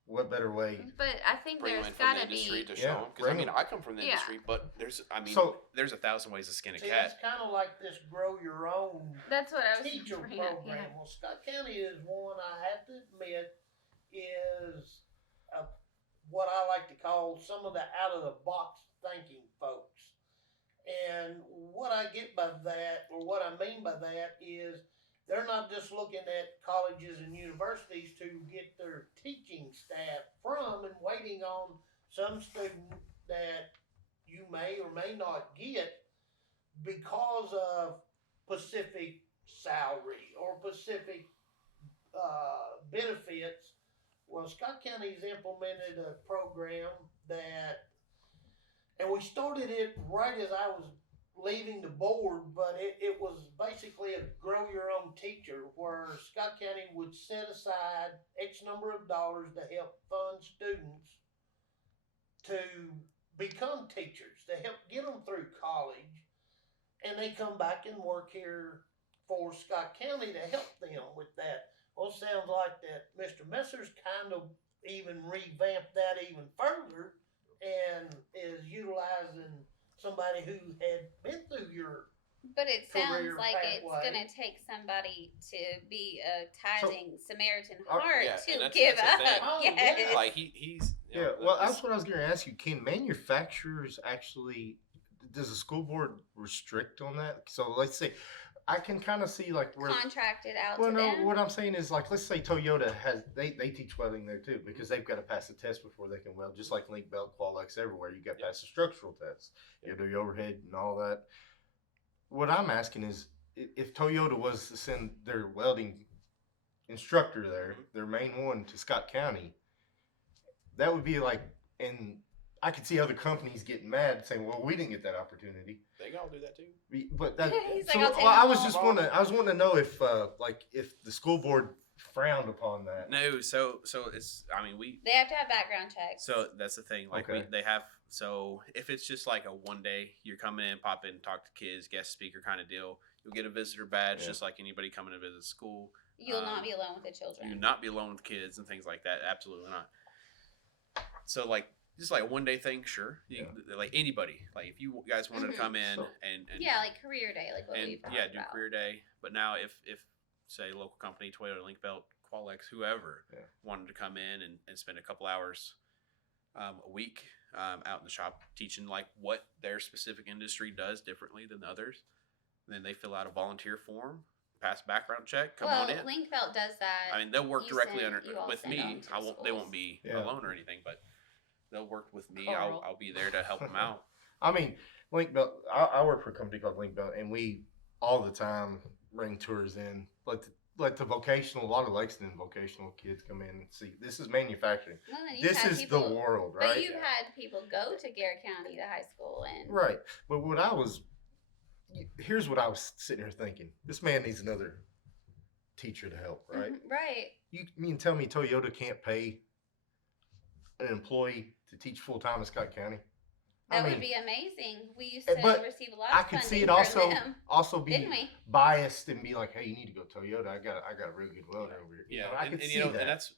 what better way? But I think Bring them there's in from got the to industry be. to Yeah, show them. Because bring 'em. I come from the Yeah. industry, but there's So- there's 1,000 ways to skin a See, cat. it's kind of like this grow your own That's what I was teacher bringing up, program. yeah. Well, Scott County is one I have to admit is what I like to call some of the out of the box thinking folks. And what I get by that, or what I mean by that, is they're not just looking at colleges and universities to get their teaching staff from and waiting on some student that you may or may not get because of specific salary or specific benefits. Well, Scott County's implemented a program that, and we started it right as I was leaving the board, but it was basically a grow your own teacher where Scott County would set aside X number of dollars to help fund students to become teachers, to help get them through college. And they come back and work here for Scott County to help them with that. Well, it sounds like that Mr. Messer's kind of even revamped that even further and is utilizing somebody who had been through your. But it sounds career like it's pathway. going to take somebody to be a tithing Samaritan Are- heart Yeah, to and that's give the up. thing. Oh, Yes. yeah. Like he's Yeah, well, that's what I was going to ask you. Can manufacturers actually? Does the school board restrict on that? So let's say, I can kind of see like where. Contracted out Well, to no. them. What I'm saying is like, let's say Toyota has they teach welding there too because they've got to pass the test before they can weld. Just like Link Belt, Qualex, everywhere you got to Yeah. pass the structural test. You do your overhead and all that. What I'm asking is, if Toyota was to send their welding instructor there, their main one, to Scott County, that would be like, and I could see other companies getting mad saying, "Well, we didn't get that opportunity." They all do that too. But that, He's like, so, "I'll take well, I them was all." just wanting to know if the school board frowned upon that. No, so it's. I mean, we. They have to have background checks. So that's the thing. Like Okay. they have. So if it's just like a one day, you're coming in, pop in, talk to kids, guest speaker kind of deal. You'll get a visitor badge Yeah. just like anybody coming to visit school. You'll not be alone with the children. You not be alone with kids and things like that. Absolutely not. So like just like a 1 day thing, sure. Like anybody. Like if you guys wanted to come in So- and Yeah, like career day, like what and we've talked do about. career day. But now if say local company, Toyota, Link Belt, Qualex, whoever Yeah. wanted to come in and spend a couple hours a week out in the shop teaching like what their specific industry does differently than others, then they fill out a volunteer form, pass background check, come well, on in. Link Belt does that. I mean, they'll work You directly send- you all with send me. them to I won't. They schools. won't be Yeah. alone or anything, but they'll work with me. Carl. I'll be there to help them out. I mean, Link Belt. I work for a company called Link Belt, and we all the time bring tours in. Let the vocational, a lot of Lexington vocational kids come in and see. This is manufacturing. Well, and you've This had is people, the world, But right? you've had people go to Garrett County, the high school, and Right. But here's what I was sitting here thinking. This man needs another teacher to help, right? Mhm, right. You mean tell me Toyota can't pay an employee to teach full time in Scott County? That I mean, would be amazing. We used Eh, to but receive a lot I of could funding see it from them, also be didn't we? biased and be like, hey, you need to go Toyota. I got a really good welder over here. Yeah, I and, could and, see you know, that. and that's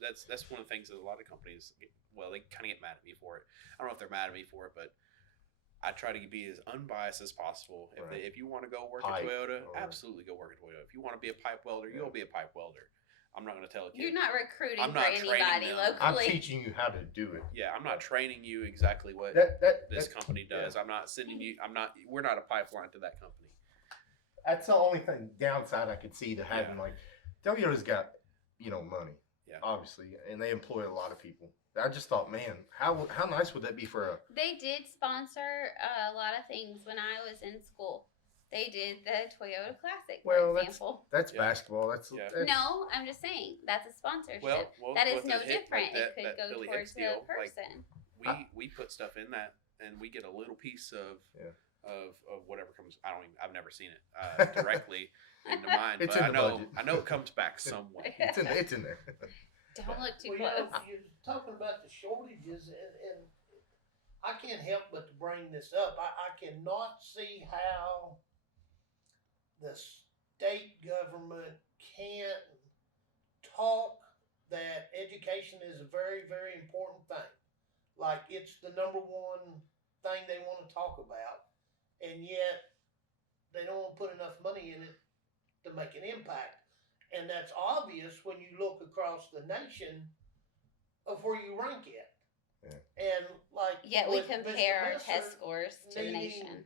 one of the things that a lot of companies, well, they kind of get mad at me for it. I don't know if they're mad at me for it, but I try to be as unbiased as possible. Right. If you want to go work Pipe at Toyota, or- absolutely go work at Toyota. If you want to be a pipe welder, you'll be a pipe welder. I'm not going to tell a kid. You're not recruiting I'm for not training anybody them. I'm locally. teaching you how to do it. Yeah, I'm not training you exactly what That this company does. I'm not sending you. We're not a pipeline to that company. that's the only thing downside I could see to having like Toyota's got money, Yeah. obviously, and they employ a lot of people. I just thought, man, how nice would that be for a They did sponsor a lot of things when I was in school. They did the Toyota Classic, for Well, example. that's Yeah. basketball. That's Yeah. No, I'm just saying that's a sponsorship. Well, that is with no a hit different. like It could that go Billy towards Hicks the deal, like, person. we put stuff in that, and we get a little piece of Yeah. of whatever comes. I've never seen it directly into mine, It's but in the budget. I know it comes back some way. it's in there. Don't look too Well, close. you're talking about the shortages, and I can't help but to bring this up. I cannot see how the state government can't talk that education is a very, very important thing. Like it's the number one thing they want to talk about, and yet they don't want to put enough money in it to make an impact. And that's obvious when you look across the nation of where you rank it. Yeah. And like Yet we with Mr. compare our Messer test scores to the needing, nation.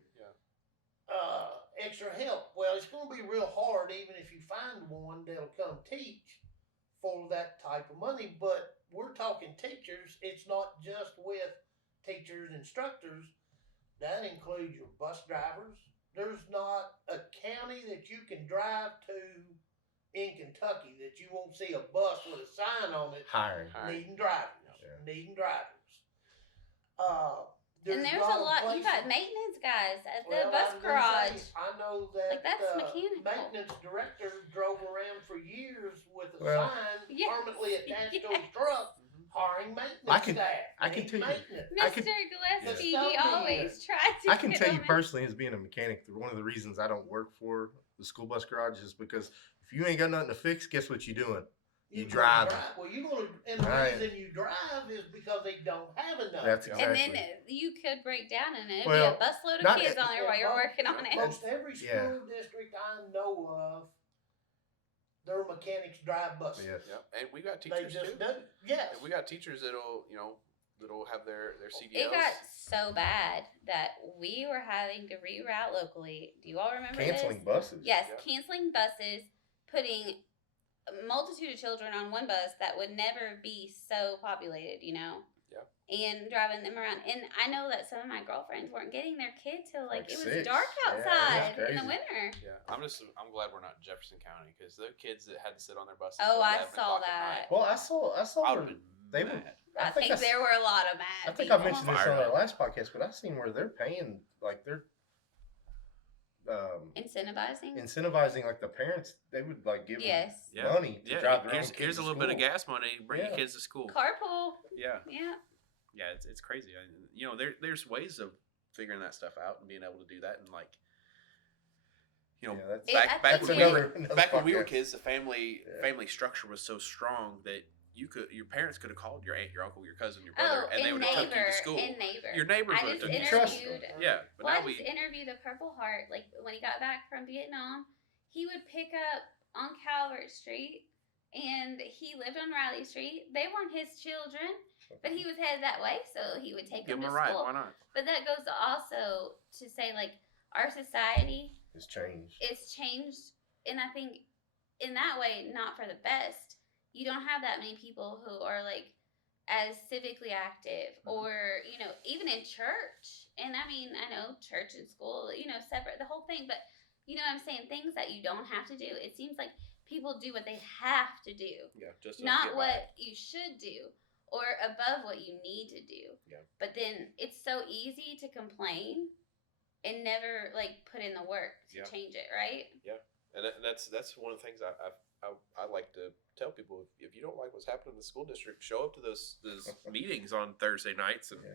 extra help. Well, it's going to be real hard, even if you find one that'll come teach for that type of money. But we're talking teachers. It's not just with teachers, instructors. That includes your bus drivers. There's not a county that you can drive to in Kentucky that you won't see a bus with a sign on it Hiring. needing drivers. Yeah. Needing drivers. And there's a lot. You got maintenance guys at the Well, bus I was gonna garage. say, I know that Like, that's mechanical. maintenance director drove around for years with a Well- sign Yes, permanently attached to his yes. truck, hiring maintenance I can- staff. I can Need tell you- maintenance. I Mr. can- Gillespie, Yeah. he always tries to I can get tell you them in. personally, as being a mechanic, one of the reasons I don't work for the school bus garage is because if you ain't got nothing to fix, guess what you're doing? You gonna drive. Well, you're gonna, and the Right. reason you drive is because they don't have enough. That's Yeah. exactly. And then you could break down and it'd Well, be a busload of not- kids on there while you're working on it. Most every school Yeah. district I know of, their mechanics drive buses. Yes. Yep. And we got They teachers just too. do. Yes. And we got teachers that'll have their CDLs. It got so bad that we were having to reroute locally. Do you all remember Canceling this? buses. Yes, Yeah. canceling buses, putting a multitude of children on one bus that would never be so populated, Yeah. and driving them around. And I know that some of my girlfriends weren't getting their kids till Like it was 6. dark Yeah, that's outside in the crazy. winter. Yeah, I'm glad we're not in Jefferson County because the kids that had to sit on their buses. Oh, till I 11 saw o'clock at that. night, Well, I saw I where would have been they were- mad. I think think I s- there were a lot of mad I think I people. mentioned this Fired on our up. last podcast, but I've seen where they're paying like they're Incentivizing. incentivizing like the parents. They would like give them Yes. Yeah. money to Yeah, drive their here's own kids here's a to little bit of school. gas money. Bring your Yeah. kids to school. Carpool. Yeah, Yeah. yeah, it's crazy. There's ways of figuring that stuff out and being able to do that, and like you know, Yeah, that's, I back think that's when another, another back when we were podcast. kids, the family Yeah. structure was so strong that your parents could have called your aunt, your uncle, your cousin, your Oh, brother, and they in would have took you neighbor, to school. in neighbor. Your neighbors I would have just took you to trust school. interviewed. Yeah, but Well, now I we. just interviewed a Purple Heart. Like when he got back from Vietnam, he would pick up on Calvert Street, and he lived on Riley Street. They weren't his children, but he was headed that way, so he would take Give them them to a ride. school. Why not? But that goes also to say, like, our society It's changed. is changed, and I think in that way, not for the best. You don't have that many people who are like as civically active, or even in church. And I mean, I know church and school, separate, the whole thing. But I'm saying, things that you don't have to do. It seems like people do what they have to do, Yeah, just to not get what you should do or above what you need to do. Yeah. But then it's so easy to complain and never like put in the work to Yeah. change it, right? And that's one of the things I like to tell people. If you don't like what's happening in the school district, show up to those meetings on Thursday nights and, Yeah.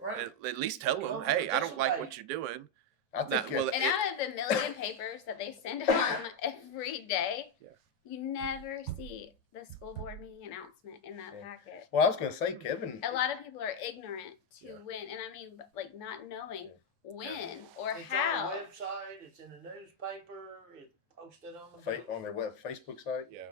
Right. and at least tell them, Come hey, I don't like participate. what you're doing. I think well, And out of the million papers that they send home every day, Yeah. you never see the school board meeting announcement in that Yeah. packet. well, I was going to say, Kevin, A lot of people are ignorant to Yeah. when, and I mean, like, not knowing when or It's how. on the website. It's in the newspaper. It's posted on the on their Facebook site. Yeah,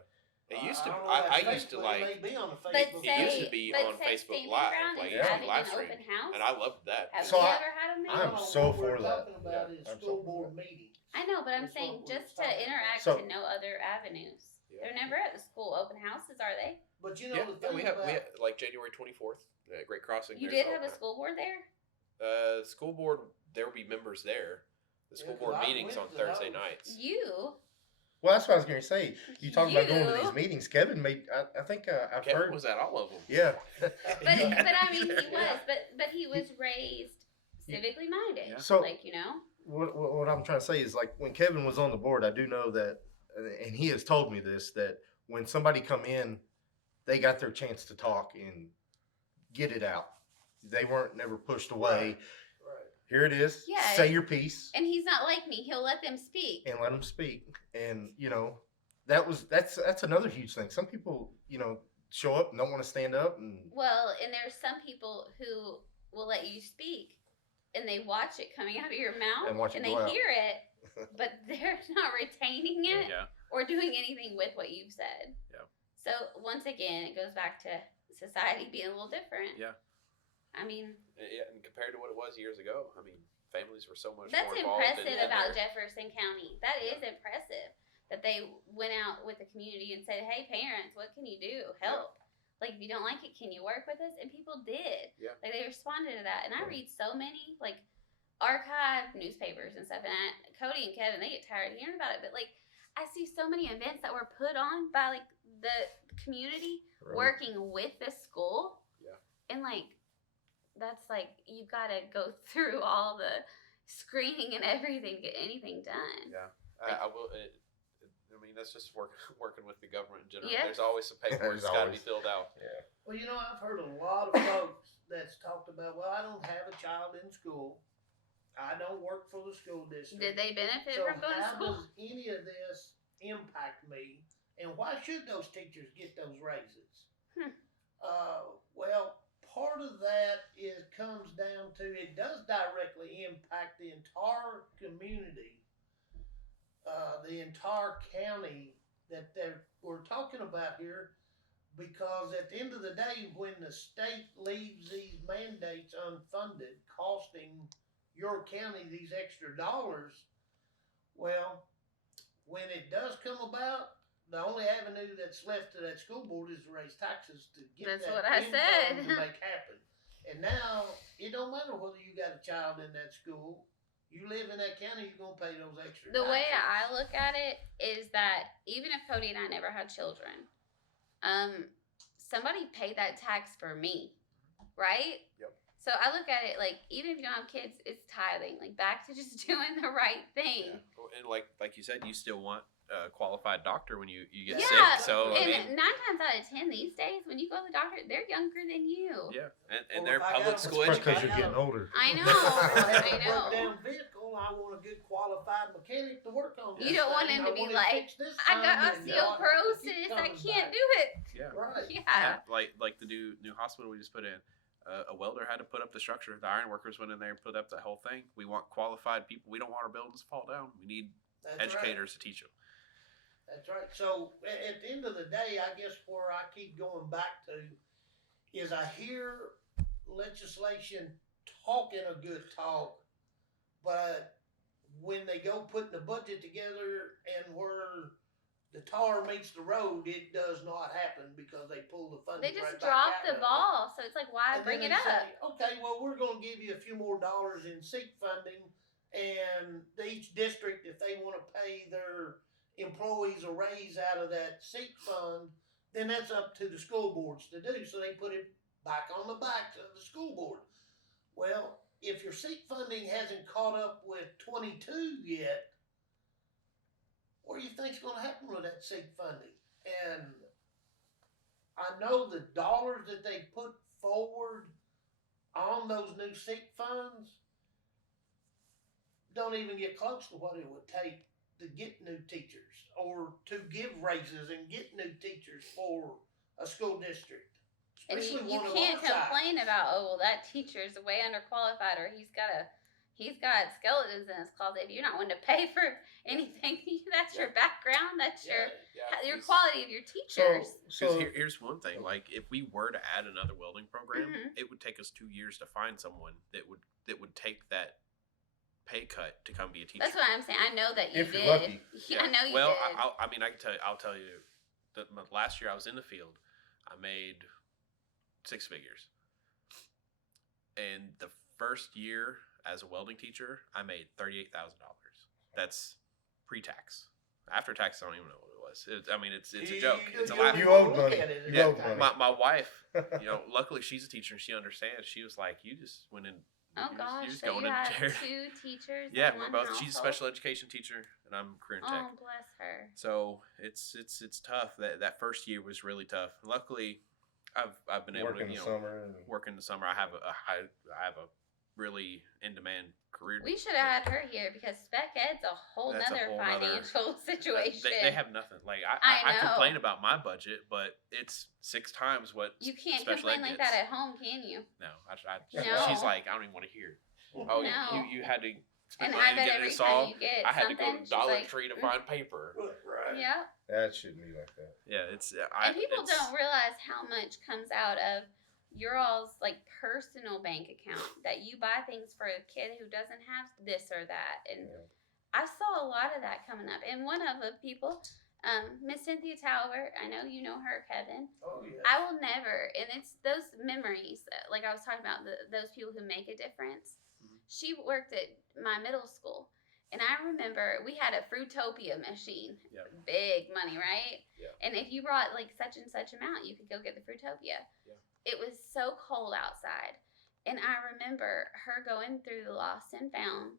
it used to. I don't know about I used to Facebook. like, It may be on the But Facebook. say, used to be but on say Facebook Standing Live, Ground like, is yeah. having live an stream. open house. and I loved that. Have So you I- ever had a meeting? I'm No, so what we're for that. talking about Yeah, is I'm so school for board that. meetings. I know, but I'm That's saying what we're just to talking interact So- to no other avenues. Yeah. They're never at the school open houses, are they? But you know Yeah, the yeah, thing we have about like January 24th, Great Crossing. You there's did have a open- school board there? School board. There will be members there. The school Yeah, 'cause board I meetings on went to Thursday those. nights. You? Well, that's what I was going to say. You talking about going to You? these meetings? Kevin made. I think I've Kevin heard. was at all of them. Yeah. But I mean, he was. Yeah. But he was raised civically minded. Yeah. So- like, What I'm trying to say is, like, when Kevin was on the board, I do know that, and he has told me this, that when somebody come in, they got their chance to talk and get it out. They weren't never pushed away. right. Here it is. Yeah. Say your piece and he's not like me. He'll let them speak. and let them speak. And that's another huge thing. Some people show up and don't want to stand up, and Well, and there's some people who will let you speak, and they watch it coming out of your mouth, And watch it they go out. hear it, but they're not retaining it Yeah. or doing anything with what you've said. Yeah. So once again, it goes back to society being a little different. Yeah. I mean, Yeah, and compared to what it was years ago, I mean, families were so much that's more involved. impressive in about their- Jefferson County. That is impressive that they went out with the community and said, "Hey, parents, what can you do? Help." Like, if you don't like it, can you work with us? And people did. Yeah. Like, they responded to that. And I Yeah. read so many, like, archive newspapers and stuff. And Cody and Kevin, they get tired of hearing about it. But, like, I see so many events that were put on by, like, the community working with the school. Yeah. And, like, that's, like, you got to go through all the screening and everything to get anything done. Yeah, Like- I will. I mean, that's just working with the government in general. Yeah. There's always some paperwork There's that's got to be always- filled out. Yeah. Well, I've heard a lot of folks that's talked about, well, I don't have a child in school. I don't work for the school district. Did they benefit So from going to how school? does any of this impact me? And why should those teachers get those raises? Hmm. Well, part of that comes down to, it does directly impact the entire community, the entire county that we're talking about here, because at the end of the day, when the state leaves these mandates unfunded, costing your county these extra dollars, well, when it does come about, the only avenue that's left to that school board is to raise taxes to get That's that what I income said. to make happen. And now, it don't matter whether you got a child in that school. You live in that county, you're gonna pay those extra The way taxes. I look at it is that even if Cody and I never had children, somebody paid that tax for me, right? Yep. So I look at it like, even if you don't have kids, it's tithing, like back to just doing the right thing. Yeah. And like you said, you still want a qualified doctor when you get Yeah, sick. So I And mean, 9 times out of 10 these days, when you go to the doctor, they're younger than you. yeah, and Well, they're if I got public them- school It's because educated. you're getting older. I know. I have I a know. broke down vehicle, I want a good qualified mechanic to work on this. You don't want thing. him to I be want like, fixed this I got time, and, you know, I have to keep osteoporosis. I coming can't back. do it. Yeah. Right. Yeah. Like the new hospital we just put in. A welder had to put up the structure. The iron workers went in there and put up the whole thing. We want qualified people. We don't want our buildings to fall down. We need That's educators to teach them. Right. That's right. So at the end of the day, I guess where I keep going back to is I hear legislation talking a good talk, but when they go putting the budget together and where the tar meets the road, it does not happen because they pull the funding. They just right back drop out the of it. ball. So it's like, why And bring then it they up? say, okay, well, we're going to give you a few more dollars in SEEK funding, and each district, if they want to pay their employees a raise out of that SEEK fund, then that's up to the school boards to do. So they put it back on the backs of the school board. Well, if your SEEK funding hasn't caught up with 22 yet, what do you think's going to happen with that SEEK funding? And I know the dollars that they put forward on those new SEEK funds don't even get close to what it would take to get new teachers or to give raises and get new teachers for a school district. And Especially you one of can't our size. complain about, oh, well, that teacher's way underqualified, or he's got skeletons in his closet. If you're not willing to pay for anything, that's your background. That's Yeah. your quality of your teachers. So Here's one thing: like if we were to add another welding program, Mhm. it would take us 2 years to find someone that would take that pay cut to come be a teacher. That's what I'm saying. I know that you If you're did. lucky. Yeah, I know you well, did. I mean, I can tell you. I'll tell you that last year I was in the field. I made 6 figures, and the first year as a welding teacher, I made $38,000. That's pre-tax. After tax, I don't even know what it was. I mean, it's a joke. It's a You- laugh. You you owed look money. at it, You Yeah, owed money. my wife, luckily she's a teacher and she understands. She was like, "You just went in. Oh you're gosh, just so going you in had there." 2 teachers. Yeah, in we're one both. She's a household? special education teacher, and I'm a career in tech. Oh, bless her. So it's tough. That first year was really tough. Luckily, I've been able Work to in the you know summer. And work in the summer. I have a really in demand career. We should have had her here because spec ed's a whole That's a nother whole nother- financial situation. They have nothing. Like I I know. complain about my budget, but it's 6 times what You can't special complain ed like gets. that at home, can you? No, No. she's like, I don't even want to hear it. Oh, No. you had to spend And money I to bet get it every time installed. you get I had to go something, to she's Dollar like, Tree to "Mm." find paper. Right. Yeah. that shouldn't be like that. Yeah, it's And people don't realize how much comes out of your all's like personal bank account that you buy things for a kid who doesn't have this or that. And Yeah. I saw a lot of that coming up. And one of the people, Miss Cynthia Talbert, I know you know her, Kevin. Oh yeah. I will never, and it's those memories, like I was talking about, those people who make a difference. Mhm. She worked at my middle school, and I remember we had a Fruitopia machine. Yep. Big money, right? Yeah. And if you brought like such and such amount, you could go get the Fruitopia. Yeah. It was so cold outside, and I remember her going through the lost and found,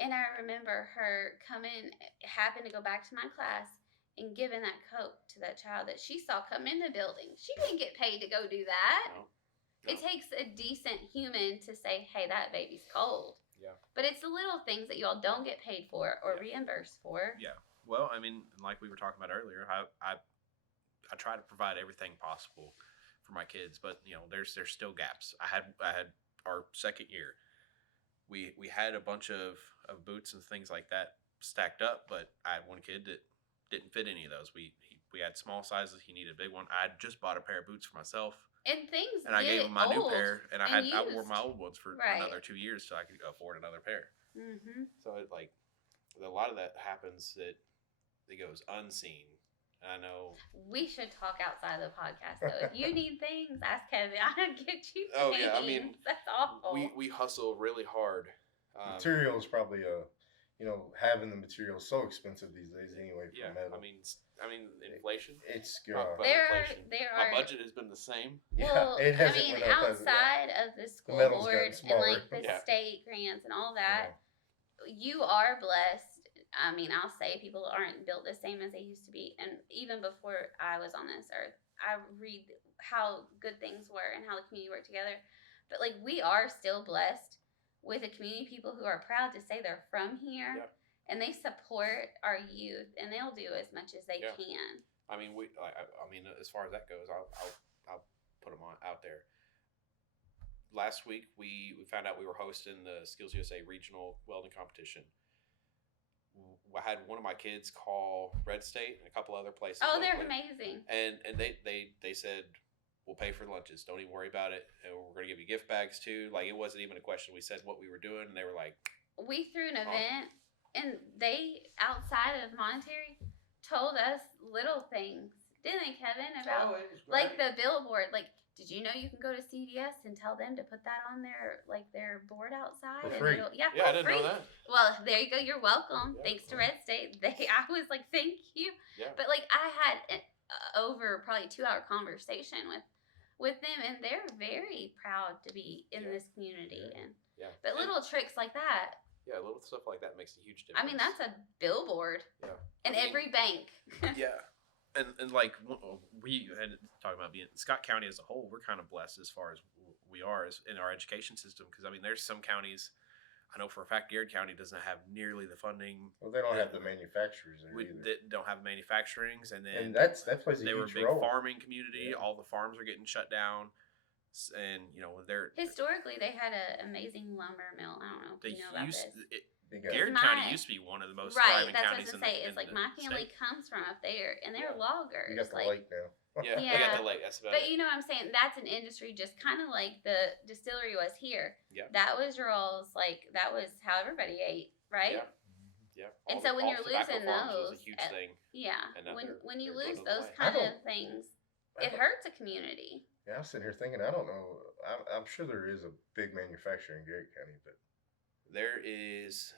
and I remember her coming, happened to go back to my class and giving that coat to that child that she saw come in the building. She didn't get paid to go do that. No. It takes a decent human to say, hey, that baby's cold. Yeah. But it's the little things that y'all don't get paid for or Yeah. reimbursed for. Yeah. Well, I mean, like we were talking about earlier, I try to provide everything possible for my kids, but there's still gaps. I had our second year. We had a bunch of boots and things like that stacked up, but I had one kid that didn't fit any of those. We had small sizes. He needed a big one. I had just bought a pair of boots for myself, And things and I get gave him my new old pair, and and I wore used. my old ones for Right. another 2 years so I could afford another pair. Mm-hmm. So a lot of that happens that it goes unseen. And I know. We should talk outside of the podcast, though. If you need things, ask Kevin. I'll get you things. Oh, yeah, I mean, that's awful. We hustle really hard. Material is probably having the material so expensive these days anyway. For Yeah, metal. I mean inflation. it's Talk God. about there inflation. are My budget has been the same. Well, it I hasn't mean, went up, has it? outside of the school metal's board gotten and smaller. like the Yeah. state grants and all that, you are blessed. I mean, I'll say people aren't built the same as they used to be. And even before I was on this earth, I read how good things were and how the community worked together. But like, we are still blessed with a community of people who are proud to say they're from here. Yeah. And they support our youth, and they'll do as much as they Yeah. can. I mean, I mean, as far as that goes, I'll put them on out there. Last week, we found out we were hosting the Skills USA regional welding competition. I had one of my kids call Red State and a couple other places. Oh, they're locally, amazing. and they said, we'll pay for lunches. Don't even worry about it. And we're going to give you gift bags too. Like, it wasn't even a question. We said what we were doing, and they were like, We threw an Oh. event, and they, outside of monetary, told us little things, didn't they, Kevin? About it was like great. the billboard. Like, did you know you can go to CVS and tell them to put that on their board outside? For And free. yeah, yeah, I for didn't free. know that. Well, there you go. You're welcome. Yeah. Thanks to Red State. I was like, thank you. Yeah. But like, I had an over probably 2-hour conversation with them, and they're very proud to be in Yeah. this community. And Yeah. but little tricks like that. Yeah, little stuff like that makes a huge difference. I mean, that's a billboard Yeah. in I mean, every bank. Yeah. And like we had talking about being Scott County as a whole, we're kind of blessed as far as we are as in our education system. Because I mean, there's some counties, I know for a fact, Garrett County doesn't have nearly the funding. Well, they don't have the manufacturers there either. That don't have manufacturings, and then And that plays a they were a huge big role. farming community. Yeah. All the farms are getting shut down, and you know they're Historically, they had an amazing lumber mill. I don't know if they you know about used this. They got- Garrett my- County used to be one of the most Right, thriving that's what I counties was in gonna the say. It's in like the my family state. comes from up there, and they're Yeah. loggers. You got the like, lake now. Yeah, they Yeah. got the lake. That's about But it. you know what I'm saying? That's an industry just kind of like the distillery was here. Yeah. That was your all's, like, that was how everybody ate, right? Yeah. Yeah. And All so the- when all you're tobacco losing farms was those, a huge uh, thing. Yeah. And now When you they're lose dwindling those away. kind I of don't- things, I it don't- hurts a community. Yeah, I'm sitting here thinking, I don't know. I'm sure there is a big manufacturer in Garrett County, but There is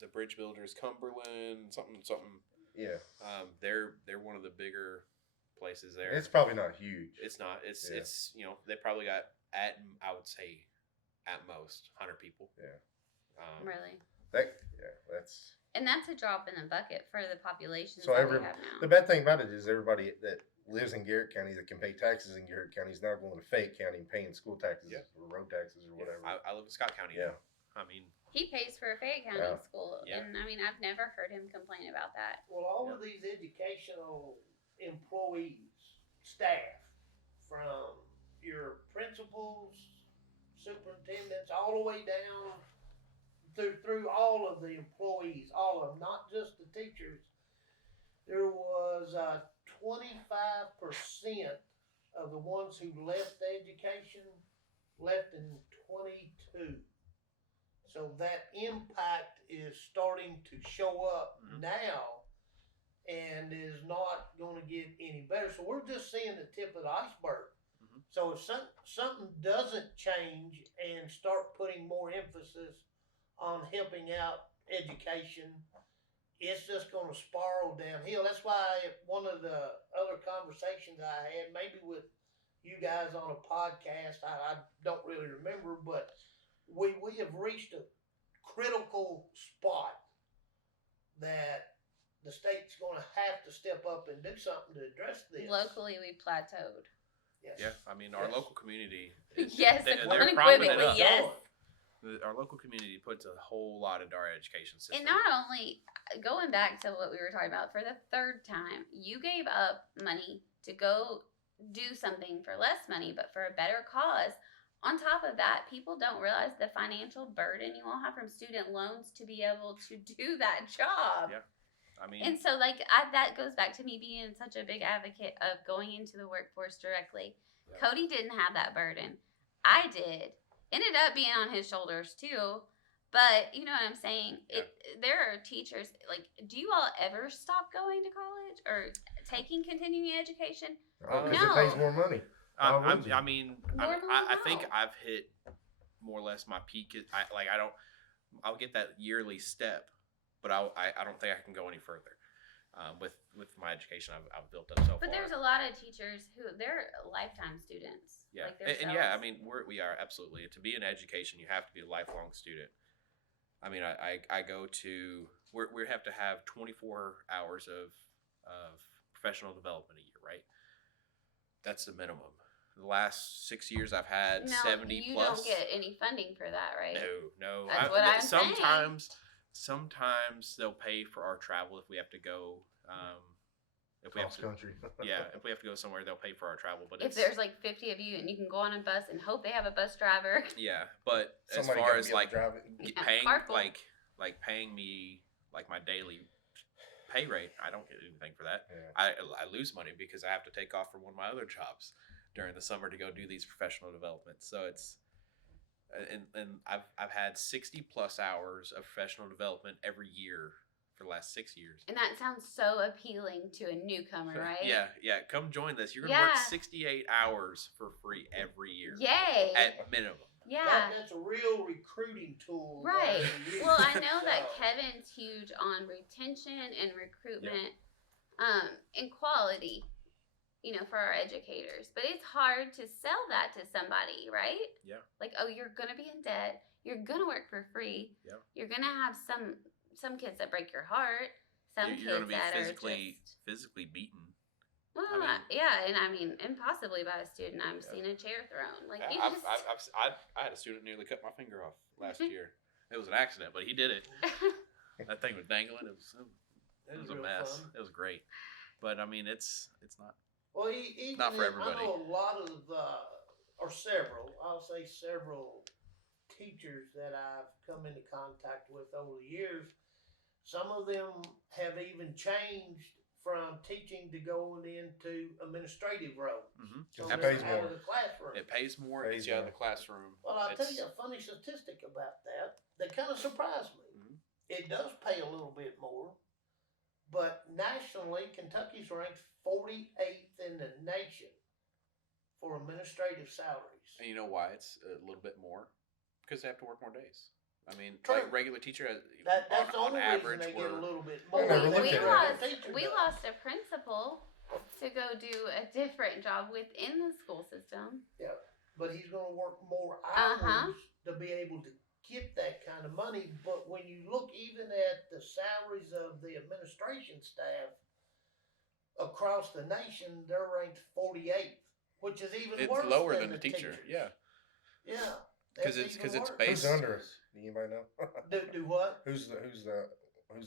the bridge builders, Cumberland, something. yeah, They're one of the bigger places there. it's probably not huge. It's not. It's Yeah. it's you know they probably got I would say at most 100 people. Yeah. Really. That's And that's a drop in the bucket for the population So that every- we have now. the bad thing about it is everybody that lives in Garrett County that can pay taxes in Garrett County is now going to Fayette County and paying school taxes Yeah. or road taxes or whatever. I live in Scott County. Yeah. Now. I mean, He pays for a Fayette County Yeah. school, Yeah. and I mean, I've never heard him complain about that. Well, all of these educational employees, staff, from your principals, superintendents, all the way down through all of the employees, all of them, not just the teachers. There was 25% of the ones who left education left in 22. So that impact is starting to show up Mhm. now and is not going to get any better. So we're just seeing the tip of the iceberg. Mhm. So if something doesn't change and start putting more emphasis on helping out education, it's just going to spiral downhill. That's why one of the other conversations I had, maybe with you guys on a podcast, I don't really remember, but we have reached a critical spot that the state's going to have to step up and do something to address this. Locally, we plateaued. Yes. yeah. I mean, our Yes. local community. Yes, they're unequivocally, propping it unequivocally, up. yes. Our local community puts a whole lot into our education system. And not only going back to what we were talking about for the third time, you gave up money to go do something for less money, but for a better cause. On top of that, people don't realize the financial burden you all have from student loans to be able to do that job. Yeah. I mean, And so, like, that goes back to me being such a big advocate of going into the workforce directly. Yeah. Cody didn't have that burden. I did. Ended up being on his shoulders too. But you know what I'm saying? Yeah. There are teachers, like, do you all ever stop going to college or taking continuing education? Because No. it pays more money. Why would you? I mean, Normally, I think no. I've hit more or less my peak. I'll get that yearly step, but I don't think I can go any further. With my education, I've built up so far. But there's a lot of teachers who they're lifetime students. Yeah, Like and yeah, I themselves. mean, we are absolutely to be in education. You have to be a lifelong student. I mean, I go to we have to have 24 hours of professional development a year, right? That's the minimum. The last 6 years, I've had No, 70 you plus. don't get any funding for that, right? No. That's what I'm saying. Sometimes they'll pay for our travel if we have to go. If we have Cross to, country. yeah, if we have to go somewhere, they'll pay for our travel. But If it's, there's like 50 of you and you can go on a bus and hope they have a bus driver. yeah, but Somebody as far gotta as be able to like drive it. Yeah, paying carpool. like paying me like my daily pay rate, I don't get anything for that. Yeah. I lose money because I have to take off from one of my other jobs during the summer to go do these professional developments. So it's and I've had 60 plus hours of professional development every year for the last 6 years. And that sounds so appealing to a newcomer, right? Yeah. Come join this. You're gonna work Yeah. 68 hours for free every year Yay. at minimum. Yeah. That's a real recruiting tool. that Right. they use. Well, I know that So, Kevin's huge on retention and recruitment, and quality, for our educators. But it's hard to sell that to somebody, right? Yeah. Like, oh, you're gonna be in debt. You're gonna work for free. Yeah. You're gonna have some kids that break your heart. Some You're gonna kids be that physically are just. physically beaten. Well, I mean- yeah, and I mean, impossibly by a student. I've seen a chair thrown. Like, you I just. had a student nearly cut my finger off last year. It was an accident, but he did it. That thing was dangling. It was a real mess. fun. It was great, but I mean, it's not. Well, even Not for I everybody. know a lot of or several, I'll say several teachers that I've come into contact with over the years. Some of them have even changed from teaching to going into administrative roles. Mm-hmm. So That they're pays out more. of the classroom. It pays more. It Pays gets you out of more. the classroom. Well, I'll tell It's- you a funny statistic about that kind of surprised me. Mhm. It does pay a little bit more, but nationally, Kentucky's ranked 48th in the nation for administrative salaries. And you know why it's a little bit more? Because they have to work more days. I mean, True. like regular teacher, That's the on only average, reason they get a we're little bit Well, more. never than looked we at the that. teacher we does. lost a principal to go do a different job within the school system. But he's going to work more hours Uh-huh. to be able to get that kind of money. But when you look even at the salaries of the administration staff across the nation, they're ranked 48th, which is even it's worse lower than than the teacher. teachers. Yeah, Yeah. 'Cause that's it's even worse. based- Who's under us? Do anybody know? Do what? who's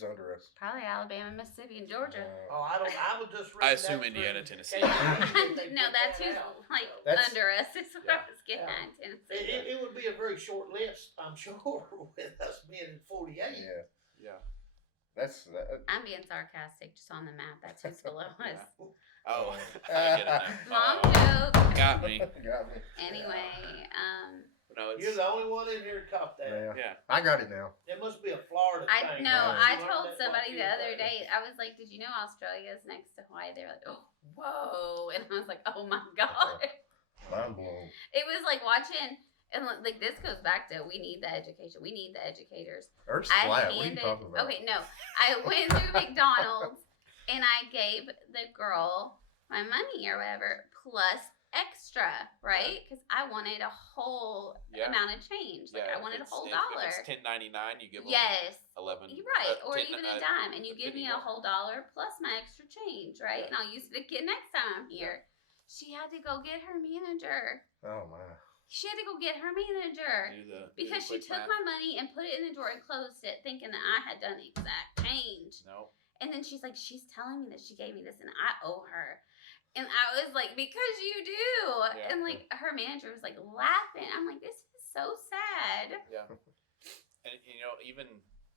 under us? Probably Alabama, Mississippi, and Georgia. Oh, I don't. I was just. I reading assume that Indiana, through Tennessee. KU, they No, put that's that who's out. like That's- under us. Is what I Yeah. was getting Yeah. at. Tennessee. It would be a very short list, I'm sure, with us being at 48. Yeah, yeah. that's I'm being sarcastic, just on the map. That's who's below us. Yeah. Oh, I get it now. Mom Oh, joke. got me. got me. Anyway, No, You're it's the only one in here that caught that. Yeah. yeah. I got it now. It must be a Florida I thing. no, right? I You learned told that somebody while the you other were there. day. I was like, "Did you know Australia's next to Hawaii?" They were like, "Oh, whoa!" And I was like, "Oh my god!" Mind blown. It was like watching, and like this goes back to we need the education. We need the educators. Earth's I flat. What are you handed. talking about? Okay, no, I went through McDonald's and I gave the girl my money or whatever plus extra, right? Because I wanted a whole Yeah. amount of change. Like Yeah, I wanted a if whole it's- dollar. If it's $10.99, you give them Yes. 11. You're right, or 10 even a dime, and you a give penny me a more. whole dollar plus my extra change, right? Yeah. And I'll use it again next time I'm here. She had to go get her manager. Oh my. She had to go get her manager Do the because she quick took math. my money and put it in the drawer and closed it, thinking that I had done the exact change. No. And then she's like, she's telling me that she gave me this, and I owe her. And I was like, because you do. Yeah. And like her manager was like laughing. I'm like, this is so sad. Yeah. And even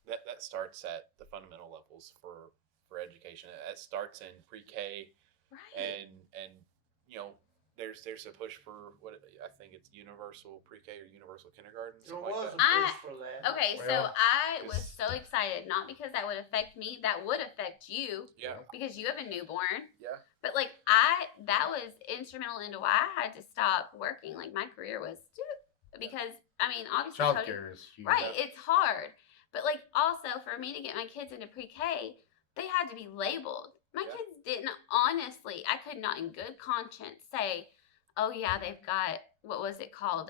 that starts at the fundamental levels for education. It starts in pre-K Right. and there's a push for what I think it's universal pre-K or universal kindergarten, There something was like a that. push for that. Okay, Well, so I was it's- so excited, not because that would affect me, that would affect you Yeah. because you have a newborn. Yeah. But like that was instrumental into why I had to stop working. Like my career was because I mean obviously Child coding- care is huge. right, it's hard. But like also for me to get my kids into pre-K, they had to be labeled. My Yeah. kids didn't honestly. I could not in good conscience say, "Oh yeah, they've got what was it called?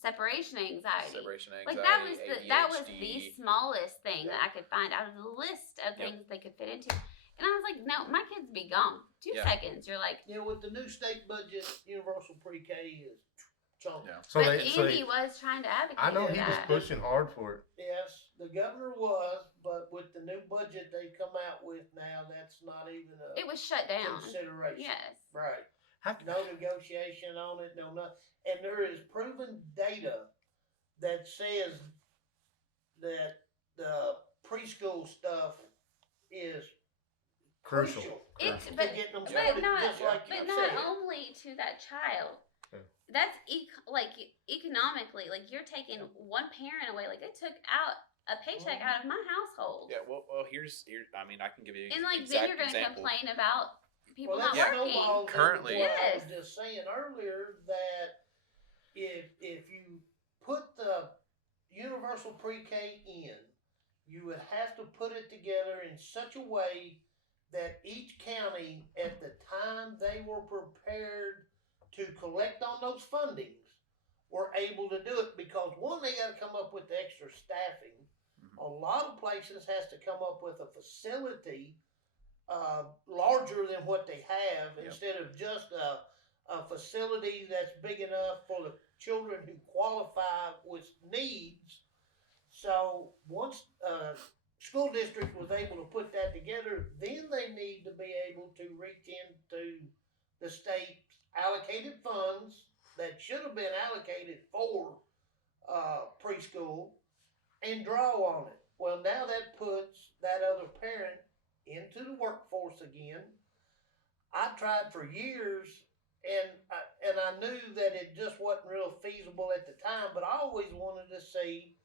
Separation anxiety." Separation Like anxiety. that was the ADHD. smallest thing that Yeah. I could find out of the list of Yep. things they could fit into. And I was like, no, my kids be gone. 2 Yeah. seconds. You're like, Yeah, with the new state budget, universal pre-K is chunky. Yeah. So but they, so Andy they, was trying to advocate I know for he was that. pushing hard for it. Yes, the governor was, but with the new budget they come out with now, that's not even a It was shut down. consideration. Yes. Right. How, No negotiation on it, no nothing. And there is proven data that says that the preschool stuff is Crucial. It's to but getting them but started, not just like but you not said. only to that child. Yeah. That's economically, like you're taking one parent away. Like it took out a paycheck Mhm. out of my household. Yeah, well, here's. I mean, I can give you And like exact then you're gonna example. complain about people Well, not that working. snowballs into Currently- what I was Yes. just saying earlier that if you put the universal pre-K in, you would have to put it together in such a way that each county, at the time they were prepared to collect on those fundings, were able to do it because one, they got to come up with the extra staffing. A lot of places has to come up with a facility larger than what they have Yep. instead of just a facility that's big enough for the children who qualify with needs. So once school district was able to put that together, then they need to be able to reach into the state's allocated funds that should have been allocated for preschool and draw on it. Well, now that puts that other parent into the workforce again. I tried for years, and I knew that it just wasn't real feasible at the time. But I always wanted to see,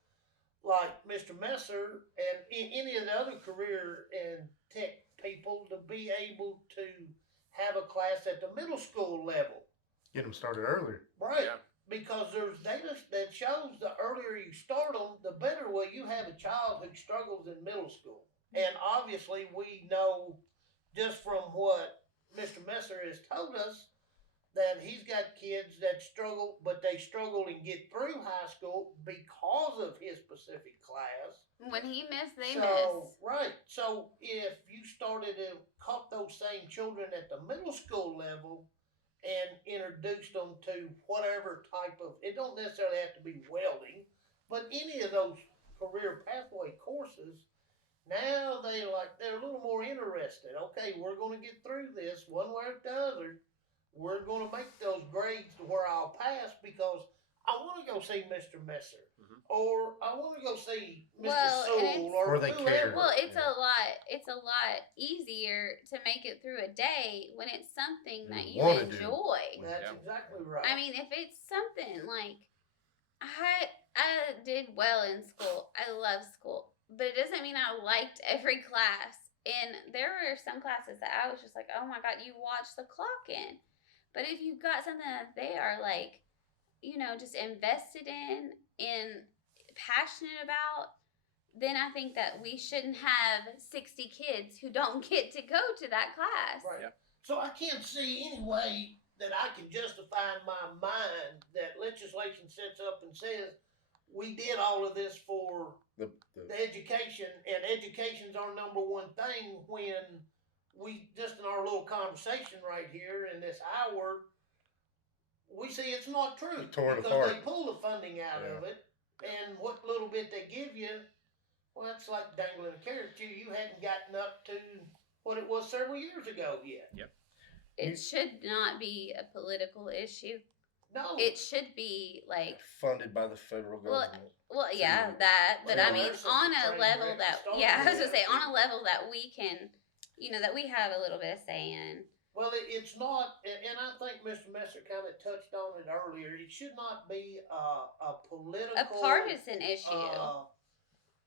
like Mr. Messer and any of the other career and tech people, to be able to have a class at the middle school level. get them started earlier. Right. Yeah. Because there's data that shows the earlier you start them, the better will you have a child who struggles in middle school. And obviously, we know just from what Mr. Messer has told us that he's got kids that struggle, but they struggle and get through high school because of his specific class. When he missed, they So, missed. right. So if you started and caught those same children at the middle school level and introduced them to whatever type of, it don't necessarily have to be welding, but any of those career pathway courses, now they're a little more interested. Okay, we're going to get through this one way or the other. We're going to make those grades to where I'll pass because I want to go see Mr. Messer. Mhm. Or I want to go see Mr. Well, and Sewell it's- or Or they whoever. care. Well, it's Yeah. it's a lot easier to make it through a day when it's something that you wanna do. enjoy. That's Yeah. exactly right. I mean, if it's something like I did well in school. I love school. But it doesn't mean I liked every class. And there were some classes that I was just like, "Oh my god, you watch the clock in." But if you've got something that they are like, just invested in and passionate about, then I think that we shouldn't have 60 kids who don't get to go to that class. Right. Yeah. So I can't see any way that I can justify in my mind that legislation sets up and says we did all of this for The the education, and education's our number one thing, when we just in our little conversation right here in this hour, we see it's not true You tore it because apart. they pull the funding out of it, and what little bit they give you, well, it's like dangling a carrot to you. You hadn't gotten up to what it was several years ago yet. It should not be a political issue. No, It should be like, funded by the federal Well, government. well, yeah, to- that, but Well, I mean, there's something on a Train level Wreck that, started yeah, I was with gonna say, that. on a level that we can, that we have a little bit of say in. well, it's not, and I think Mr. Messer kind of touched on it earlier. It should not be a political, A partisan issue.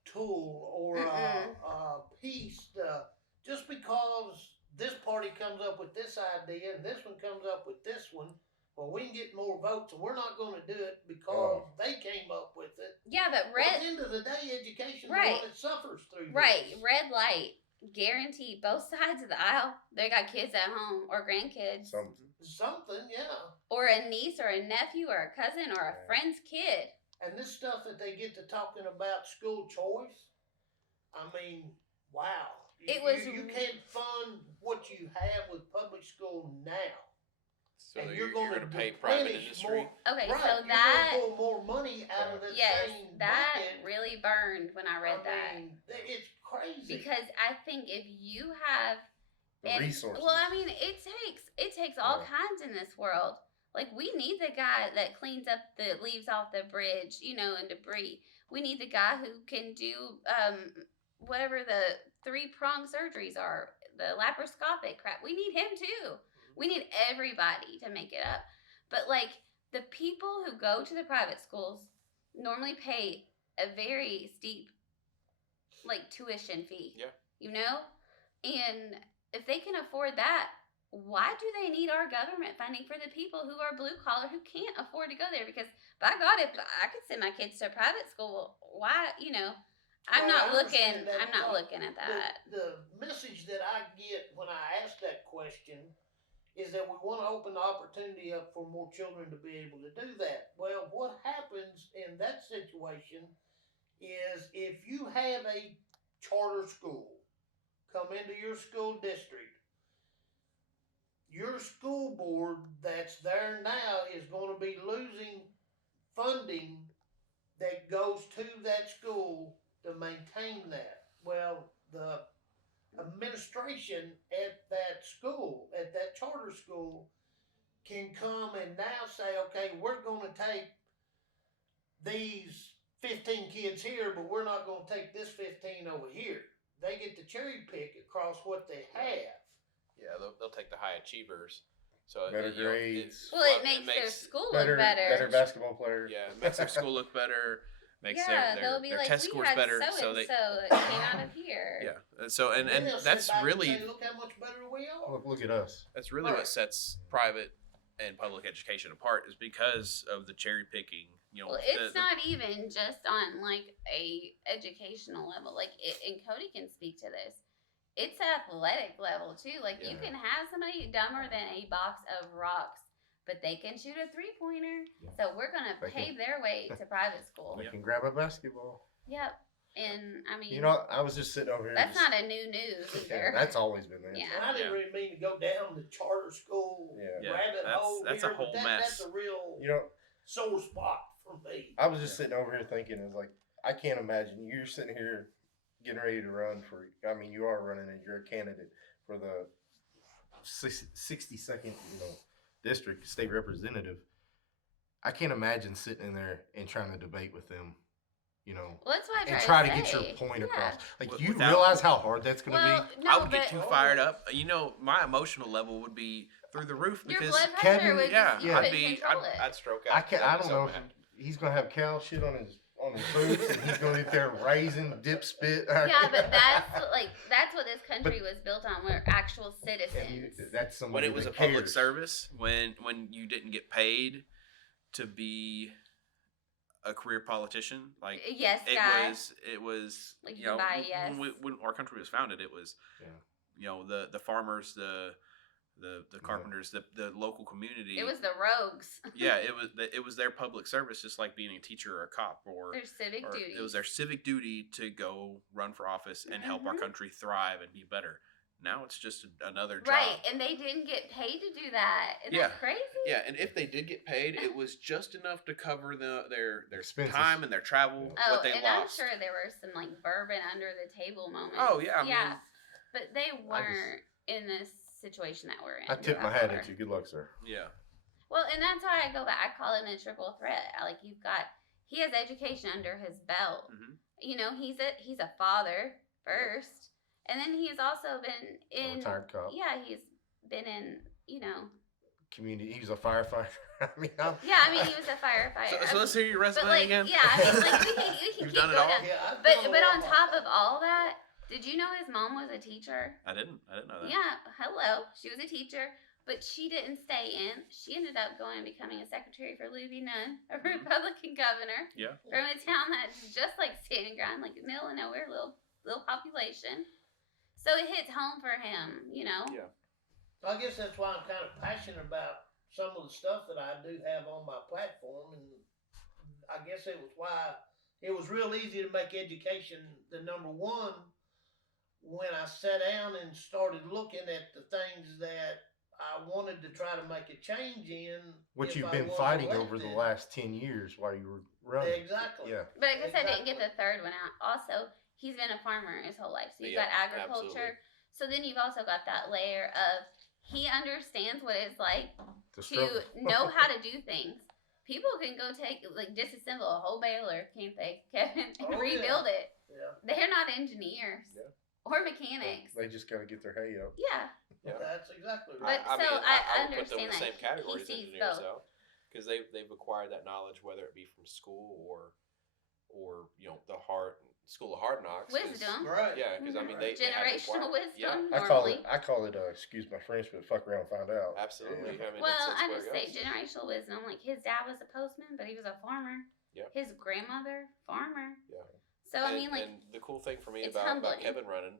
tool or a piece. Just because this party comes up with this idea and this one comes up with this one, well, we can get more votes, and we're not going to do it because they came up with it. Yeah, but Well, at red, the end of the day, education Right. is the one that suffers through right, this. red light, guaranteed both sides of the aisle. They got kids at home or grandkids Some Something, yeah. or a niece or a nephew or a cousin or a Yeah. friend's kid. And this stuff that they get to talking about school choice, I mean, wow. It was- You can't fund what you have with public school now. So And you're gonna going to pay private replenish industry. more- Okay, right, so you're that gonna pull more money out of the yes, same that bucket. really burned when I read that. mean, it's crazy. Because I think if you have The and- resources. well, I mean, it takes all Yeah. kinds in this world. Like we need the guy that cleans up the leaves off the bridge, and debris. We need the guy who can do whatever the 3-prong surgeries are, the laparoscopic crap. We need him too. We need everybody to make it up. But like the people who go to the private schools normally pay a very steep like tuition fee. Yeah. And if they can afford that, why do they need our government funding for the people who are blue collar who can't afford to go there? Because by God, if I could send my kids to a private school, why? I'm Well, not I looking. understand that, I'm not but looking at that. The message that I get when I ask that question is that we want to open the opportunity up for more children to be able to do that. Well, what happens in that situation is if you have a charter school come into your school district, your school board that's there now is going to be losing funding that goes to that school to maintain that. Well, the administration at that school, at that charter school, can come and now say, okay, we're going to take these 15 kids here, but we're not going to take this 15 over here. They get to cherry pick across what they have. Yeah, they'll take the high achievers. So Better you know, grades. Well, it makes their school better, look better. better basketball player. Yeah, it makes their school look better. Makes yeah, their they'll be their like, test we scores had better. so So and they so that came out of here. yeah. So and Then they'll sit that's back and really say, look how much better we are. Look at us. that's really what sets private and public education apart is because of the cherry picking. Well, it's not even just on like a educational level. Like, and Cody can speak to this. It's athletic level too. Like you Yeah. can have somebody dumber than a box of rocks, but they can shoot a 3-pointer. Yeah. So we're gonna They can- pave their way to private school. They Yeah. can grab a basketball. Yep. And I mean, I was just sitting over here. that's just- not a new news Yeah, either. that's always been there. Yeah. And I didn't really mean to go down the charter school Yeah. rabbit that's- hole that's here, a whole but mess. that's a real You know, sore spot for me. I was just sitting over here thinking, it's like, I can't imagine you're sitting here getting ready to run for, you are running and you're a candidate for the 62nd, district, state representative. I can't imagine sitting in there and trying to debate with them, Well, that's why I and try try to get say. your point Yeah. across. Like, Wi- you without- realize how hard that's going to Well, be? no, I would get but too fired up. My emotional level would be through the roof your because blood pressure Kevin- would yeah, just, you yeah. couldn't I'd control it. I'd stroke I out. can't. I'd I be don't so know if mad. he's going to have cow shit on his boots, and he's going to get there raisin, dip spit. Yeah, but that's what this country was built on. We're actual And citizens. that's somebody when it was a that public cares. service, when you didn't get paid to be a career politician, like Yes, it guy. was Like you you know buy a yes. when our country was founded, it was the farmers, the carpenters, the local community. It was the rogues. yeah, it was their public service, just like being a teacher or a cop or Their civic or duty. it was their civic duty to go run for office and help our Mhm. country thrive and be better. Now it's just another job. Right, and they didn't get paid to do that. Isn't Yeah. that crazy? Yeah, and if they did get paid, it was just enough to cover their Expenses. time and their travel, Oh, what they and lost. I'm sure there were some like bourbon under the table moments. Oh yeah, I mean, but they weren't in this situation that we're in. I tip my hat before. at you. Good luck, sir. yeah, Well, and that's why I go back. I call it a triple threat. Like he has education under his belt. hmm He's a father first, and then he's also been A in. retired cop. Yeah, he's been in. Community. He was a firefighter. I mean, Yeah, I mean he was a firefighter. so let's hear your But resume like, again. yeah, I mean like we can You've keep done it going all? down. Yeah, I've But done a but lot on like top that. of all that, did you know his mom was a teacher? I didn't know that. Yeah, hello. She was a teacher, but she didn't stay in. She ended up going and becoming a secretary for Louis Nunn, a Mhm. Republican governor Yeah. from a town that's just like Standing Ground, like middle of nowhere, little population. So it hits home for him, Yeah. I guess that's why I'm kind of passionate about some of the stuff that I do have on my platform, and I guess it was why it was real easy to make education the number one when I sat down and started looking at the things that I wanted to try to make a change in, What if you've I been was fighting over the elected. last 10 years while you were running. Exactly. Yeah. But I guess I didn't get Exactly. the third one out. Also, he's been a farmer his whole life. So you've Yeah, got agriculture. absolutely. So then you've also got that layer of he understands what it's like The to struggle. know how to do things. People can go take, like, disassemble a whole baler, can't they, Kevin, and Oh, yeah. rebuild it. Yeah. They're not engineers Yeah. or mechanics. They just got to get their hay up. Yeah. Yeah. That's exactly But right. so I would put them in understand the that same category he as sees engineers, both. though, because they've acquired that knowledge, whether it be from school or the school of hard knocks. 'cause- Wisdom. Right. Yeah, because I mean they have Generational acquired- wisdom. Yeah, Normally. I call it, excuse my French, but fuck around and find out. absolutely. I mean, Well, that's I where just it say goes. generational wisdom. Like, his dad was a postman, but he was a farmer. Yeah. His grandmother, farmer. Yeah. So I mean, like, and the cool thing for me it's about humbling. Kevin running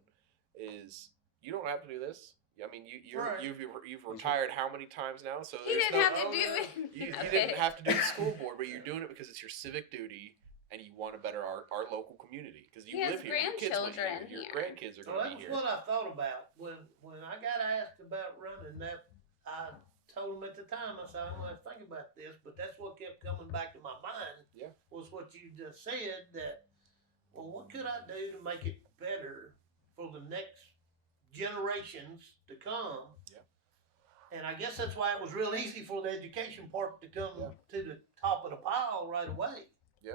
is you don't have to do this. I mean, Right. you've retired how many times now? So he there's didn't no, have to oh, do yeah. it. you Okay. didn't have to do the school board, but you're doing it because it's your civic duty and you want to better our local community because you He has live here. Your kids live grandchildren Your here. grandkids are So going that to be was here. what I thought about when I got asked about running. That I told him at the time. I said I don't have to think about this, but that's what kept coming back to my mind. Yeah. Was what you just said, that well, what could I do to make it better for the next generations to come? Yeah. And I guess that's why it was real easy for the education part to come Yeah. to the top of the pile right away.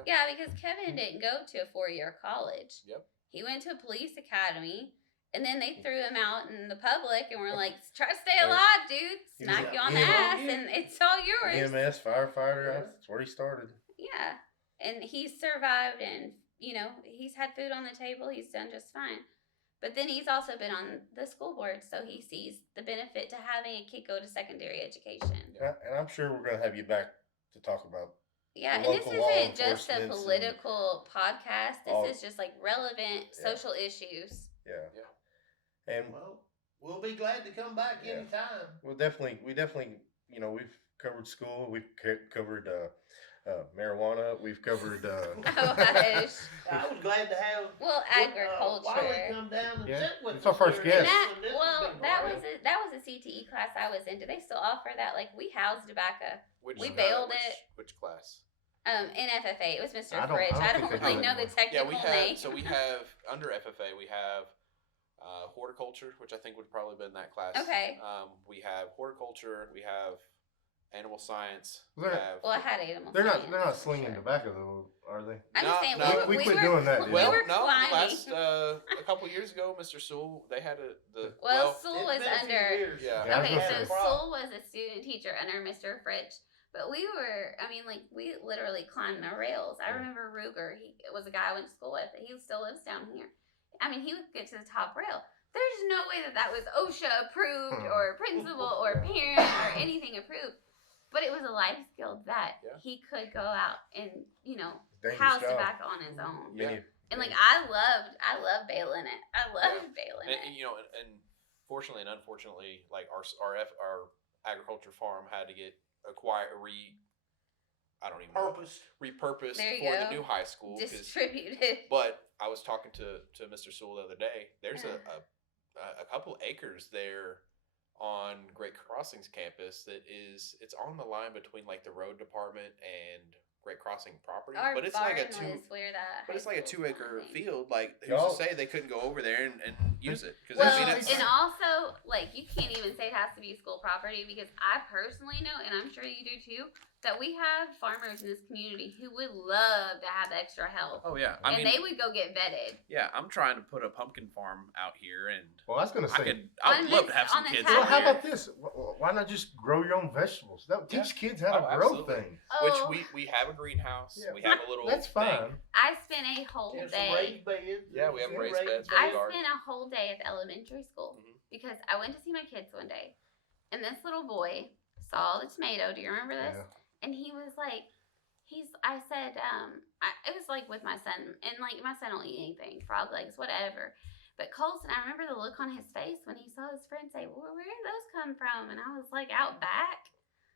Yeah, because Kevin didn't go to a 4-year college. Yep. He went to a police academy, and then they threw him out in the public and were like, "Try to stay alive, dude. He was Smack a- you on the he was a- ass, and it's all yours." EMS, firefighter, Yeah. that's where he started. Yeah, and he's survived, and he's had food on the table. He's done just fine. But then he's also been on the school board, so he sees the benefit to having a kid go to secondary education. And I'm sure we're going to have you back to talk about. Yeah, The and this local law isn't just a enforcements and political podcast. all- This is just like relevant Yeah. social issues. Yeah. Yeah. And Well, we'll be glad to come back Yeah. anytime. we definitely, we've covered school. We've covered marijuana. We've covered. Oh, hush. I was glad to have Well, Wiley agriculture. come down and Yeah, sit with it's us our first here. And guest. that, This has well, been that great. was a CTE class I was in. Do they still offer that? Like, we housed tobacco. Which, We bailed which, it. Which class? In FFA. It was Mr. I don't- Fridge. I I don't don't think they really do know the anymore. technical Yeah, name. we have under FFA we have horticulture, which I think would probably been that class. Okay. We have horticulture. We have animal science. We They're- have Well, I had animals. They're not slinging tobacco though, are they? I'm No, just saying, no. We we quit were, doing that, didn't we we? were no. climbing. Last a couple years ago, Mr. Sewell, they had Well, Sewell It's was been a few under. years. Yeah. Yeah, I was Okay, gonna so say. Sewell was a student teacher under Mr. Fritsch. But we were, I mean, like, we literally climbed the rails. I Yeah. remember Ruger, he was a guy I went to school with. He still lives down here. I mean, he would get to the top rail. There's no way that was OSHA approved or principal or parent or anything approved. But it was a life skill that Yeah. he could go out and, Dangerous house job. tobacco on his own. Yeah. Many- And like I loved bailing it. I loved bailing it. and fortunately and unfortunately, like our agriculture farm had to get repurposed There you for go. the new high school. 'Cause- Distributed. But I was talking to Mr. Sewell the other day. There's Yeah. a couple acres there on Great Crossings campus it's on the line between like the road department and Great Crossing property. Our but it's like a barn was where that. but it's high like a school 2-acre was. field. Like who's Y'all- to say they couldn't go over there and use it? Because Well, I mean, it's, and also, like, you can't even say it has to be school property because I personally know, and I'm sure you do too, that we have farmers in this community who would love to have extra help. oh yeah, I And mean, they would go get vetted. yeah, I'm trying to put a pumpkin farm out here, and Well, I was going to say. I On would love this- to have on some the kids. tap Well, out how here. about this? Why not just grow your own vegetables? That teach kids how to Oh, grow absolutely. things. Oh, Which we have a greenhouse. Yeah, We have a little. That's thing. fine. I spent a whole There's day. some raised beds. Yeah, we have Some raised beds for I the yard. spent a whole day at the elementary school Mhm. because I went to see my kids one day, and this little boy saw the tomato. Do you remember this? Yeah. And he was like, I said, it was like with my son, and like my son don't eat anything, frog legs, whatever. But Colson, I remember the look on his face when he saw his friend say, "Well, where did those come from?" And I was like, "Out back,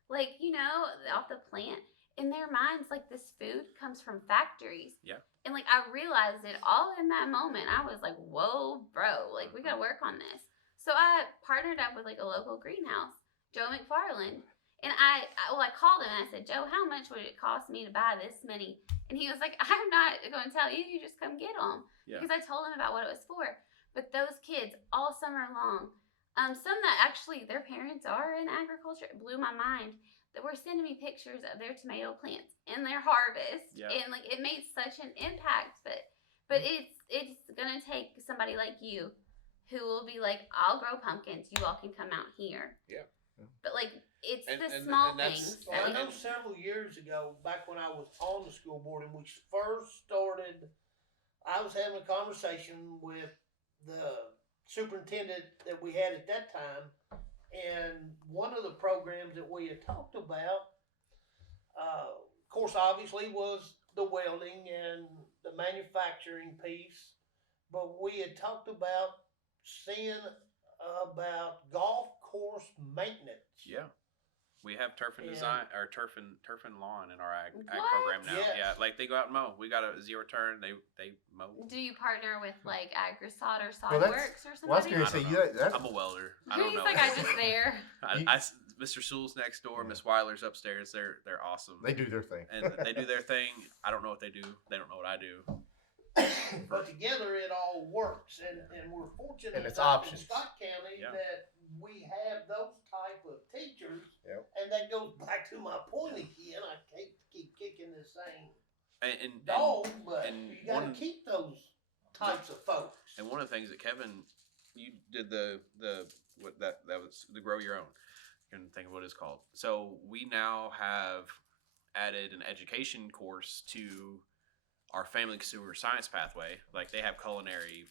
like off the plant." In their minds, like this food comes from factories. Yeah. And like I realized it all in that moment. I was like, whoa, bro, like we gotta work on this. So I partnered up with like a local greenhouse, Joe McFarland. And I called him and I said, Joe, how much would it cost me to buy this many? And he was like, I'm not going to tell you. You just come get them. Yeah. Because I told him about what it was for. But those kids all summer long, some that actually their parents are in agriculture, it blew my mind. That were sending me pictures of their tomato plants and their harvest, Yeah. and like it made such an impact. But it's gonna take somebody like you, who will be like, I'll grow pumpkins. You all can come out here. Yeah. But like it's And- the and- small and that's- things. Well, I that know several years ago, back when I was on the school board and we first started, I was having a conversation with the superintendent that we had at that time, and one of the programs that we had talked about, of course, obviously was the welding and the manufacturing piece, but we had talked about seeing about golf course maintenance. Yeah. We have turf and Yeah. design or turf and lawn in our ag What? program now. Yes. Yeah, like they go out and mow. We got a zero turn. They mow. Do you partner with like AgriSod or Well, that's- SodWorks or something? Well, I was I going to don't say, know. yeah, that, I'm a welder. I don't He's know. like, I just there. Mr. Sewell's next door. Miss Weiler's upstairs. They're awesome. they do their thing. and they do their thing. I don't know what they do. They don't know what I do. But together it all works, and we're fortunate And it's enough options. in Scott County Yeah. that we have those type of teachers. Yep. And that goes back to my point again. I can't keep kicking the same And dog, but and you gotta one- keep those types of folks. And one of the things that Kevin, you did the what that was the grow your own. I couldn't think of what it's called. So we now have added an education course to our family consumer science pathway. Like they have culinary.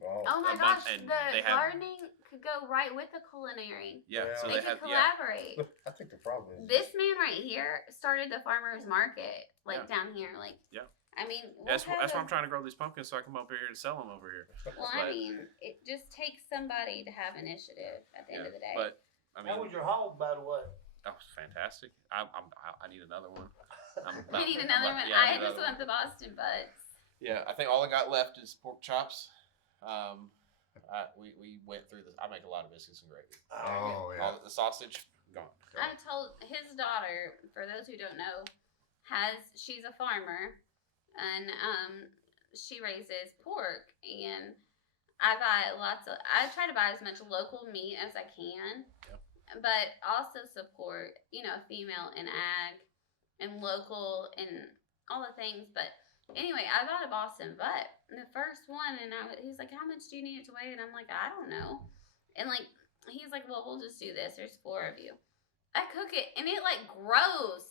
Wow. Oh my a month, gosh, and the they have- gardening could go right with the culinary. Yeah, Yeah. so They they could have yeah. collaborate. I think the problem is This man right here started the farmers market, like Yeah. down here. Like, Yeah. I mean, we'll That's have why I'm a- trying to grow these pumpkins so I can come up here and sell them over here. Well, I but- mean, it just takes somebody to have initiative at the end of the day. But I mean, How was your hog, by the way? that was fantastic. I need another one. we need another one. Yeah, I need just another want the Boston butts. Yeah, I think all I got left is pork chops. We went through this. I make a lot of biscuits and gravy. Oh, yeah. All the sausage gone. I told his daughter, for those who don't know, she's a farmer, and she raises pork, and I try to buy as much local meat as I can, but also support, a female in ag and local and all the things. But anyway, I bought a Boston butt, the first one, and he's like, how much do you need it to weigh? And I'm like, I don't know. And like, he's like, well, we'll just do this. There's 4 of you. I cook it, and it like grows.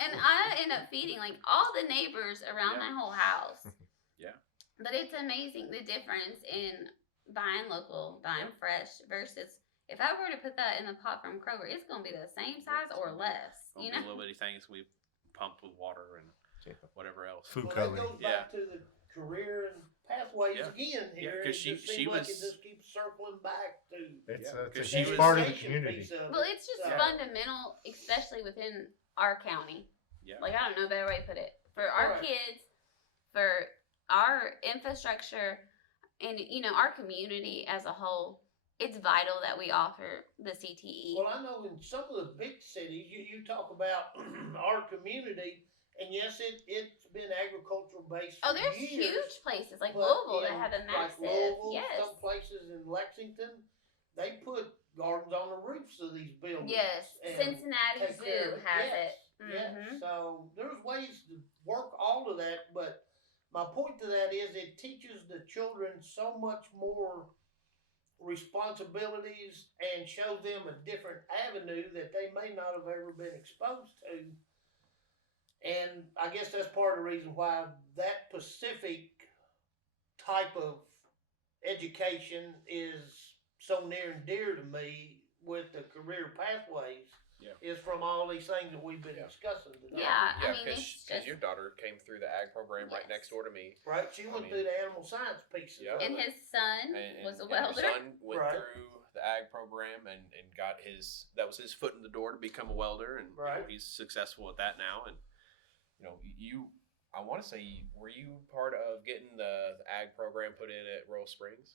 And I end up feeding like all the neighbors around my whole house. Yeah. But it's amazing the difference in buying local, buying fresh versus if I were to put that in a pot from Kroger, it's going to be the same size or less. Only little bitty things we pumped with water and whatever else. Food Well, coloring. that goes back to the career and pathways Yeah. again here. 'cause It she- just seems she like was- it just keeps circling back to It's, Yeah, it's 'cause a she huge was- part of the education community. piece of Well, it. it's just So- fundamental, especially within our county. Yeah. Like, I don't know a better way to put it. For our Right. kids, for our infrastructure, and, our community as a whole, it's vital that we offer the CTE. Well, I know in some of the big cities, you talk about our community, and yes, it's been agricultural based. Oh, there's years, huge places like but Louisville in, that have a like massive. Louisville, Yes. some places in Lexington, they put gardens on the roofs of these buildings. Yes. and Cincinnati take care Zoo of has Yes, it. yes. Mhm. So there's ways to work all of that, but my point to that is it teaches the children so much more responsibilities and shows them a different avenue that they may not have ever been exposed to. And I guess that's part of the reason why that specific type of education is so near and dear to me with the career pathways. Yeah. Is from all these things that we've been discussing today. Yeah, I Yeah, mean, it's because just. your daughter came through the ag program right Yes. next door to me. Right? She went through the animal science pieces. Yeah. of And it. his son was a welder. Your son went Right. through the ag program and got that was his foot in the door to become a welder, and Right. he's successful at that now. And you I want to say, were you part of getting the ag program put in at Royal Springs?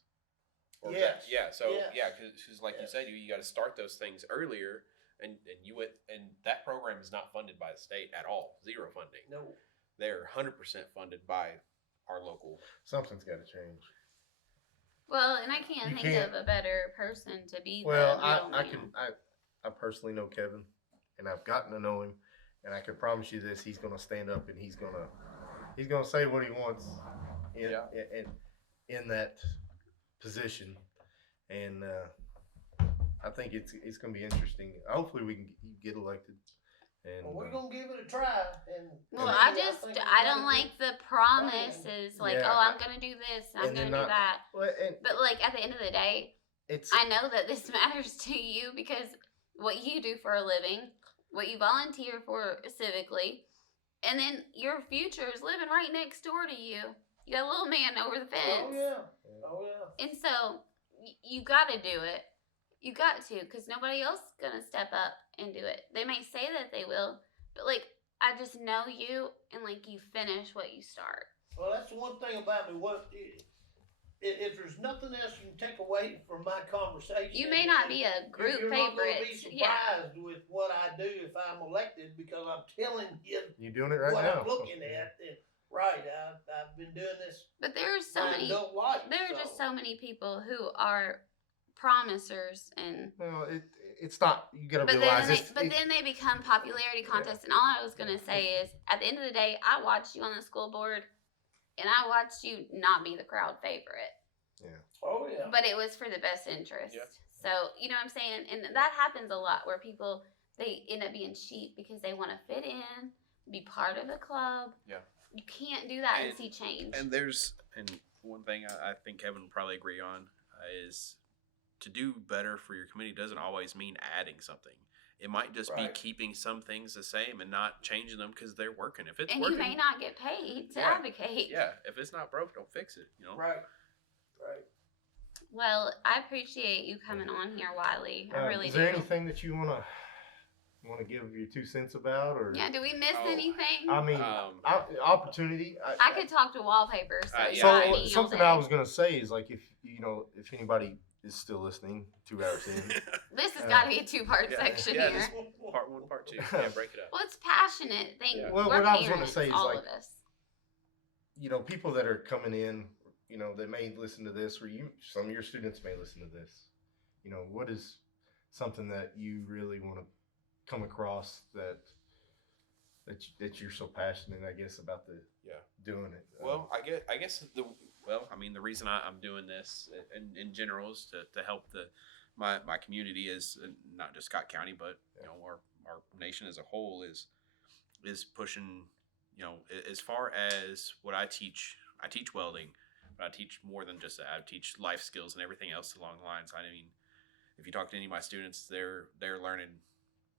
Or was that- Yes. yeah. So Yes. yeah, because like you Yes. said, you got to start those things earlier, and you went, and that program is not funded by the state at all. Zero funding. No. They're 100% funded by our local. Something's got to change. Well, and I can't You think can't- of a better person to be Well, the I middleman. can I personally know Kevin, and I've gotten to know him, and I can promise you this: he's gonna stand up and he's gonna say what he wants in that position, and I think it's gonna be interesting. Hopefully, we can get elected. And Well, we're gonna give it a try. And Well, and I think we I got a don't good- like the promises, like, Yeah. oh, I'm gonna do this, and I'm And then gonna do not- that. well, and But like at the end of the day, it's I know that this matters to you because what you do for a living, what you volunteer for civically, and then your future is living right next door to you. You got a little man over the fence. Oh yeah. Oh yeah. And so you got to do it. You got to, because nobody else is going to step up and do it. They may say that they will, but like, I just know you and like you finish what you start. Well, that's the one thing about me. If there's nothing else you can take away from my conversation, You may not be a group you're not gonna be favorite. Yeah. surprised with what I do if I'm elected, because I'm telling you you're doing it right what now. I'm looking at. And, right, I've been doing this. But there's so my many, adult life, there are just so many people who are promisers and No, it's not. You gotta But realize then, it's. then they become popularity contests. And all I was gonna say is, at the end of the day, I watched you on the school board, and I watched you not be the crowd favorite. Oh yeah. But it was for the best interest. Yeah. So you know what I'm saying, and that happens a lot where people they end up being cheap because they want to fit in, be part of the club. Yeah. You can't do that and, And- see change. And one thing I think Kevin would probably agree on is to do better for your community doesn't always mean adding something. It might just Right. be keeping some things the same and not changing them because they're working. If it's and working, you may not get paid to Yeah. advocate. yeah. If it's not broke, don't fix it. You know. Right. Right. Well, I appreciate you coming on here, Wiley. I really is do. there anything that you wanna give your 2 cents about, or? Yeah, do we miss Oh, anything? I mean, opportunity. I could talk to wallpaper. So, Yeah. you So got me all something day. I was gonna say is like if anybody is still listening 2 hours in, This has got to be a two-part Yeah, section yeah, here. just part 1, part 2. Yeah, break it up. Well, it's passionate. Thing. Yeah. Well, We're what I was gonna parents, say is, all like, of us. people that are coming in, they may listen to this, or some of your students may listen to this. What is something that you really want to come across that you're so passionate, I guess, about doing it. Well, I guess the reason I'm doing this in general is to help my community is not just Scott County, but our nation as a whole is pushing. As far as what I teach welding, but I teach more than just that. I teach life skills and everything else along the lines. I mean, if you talk to any of my students, they're learning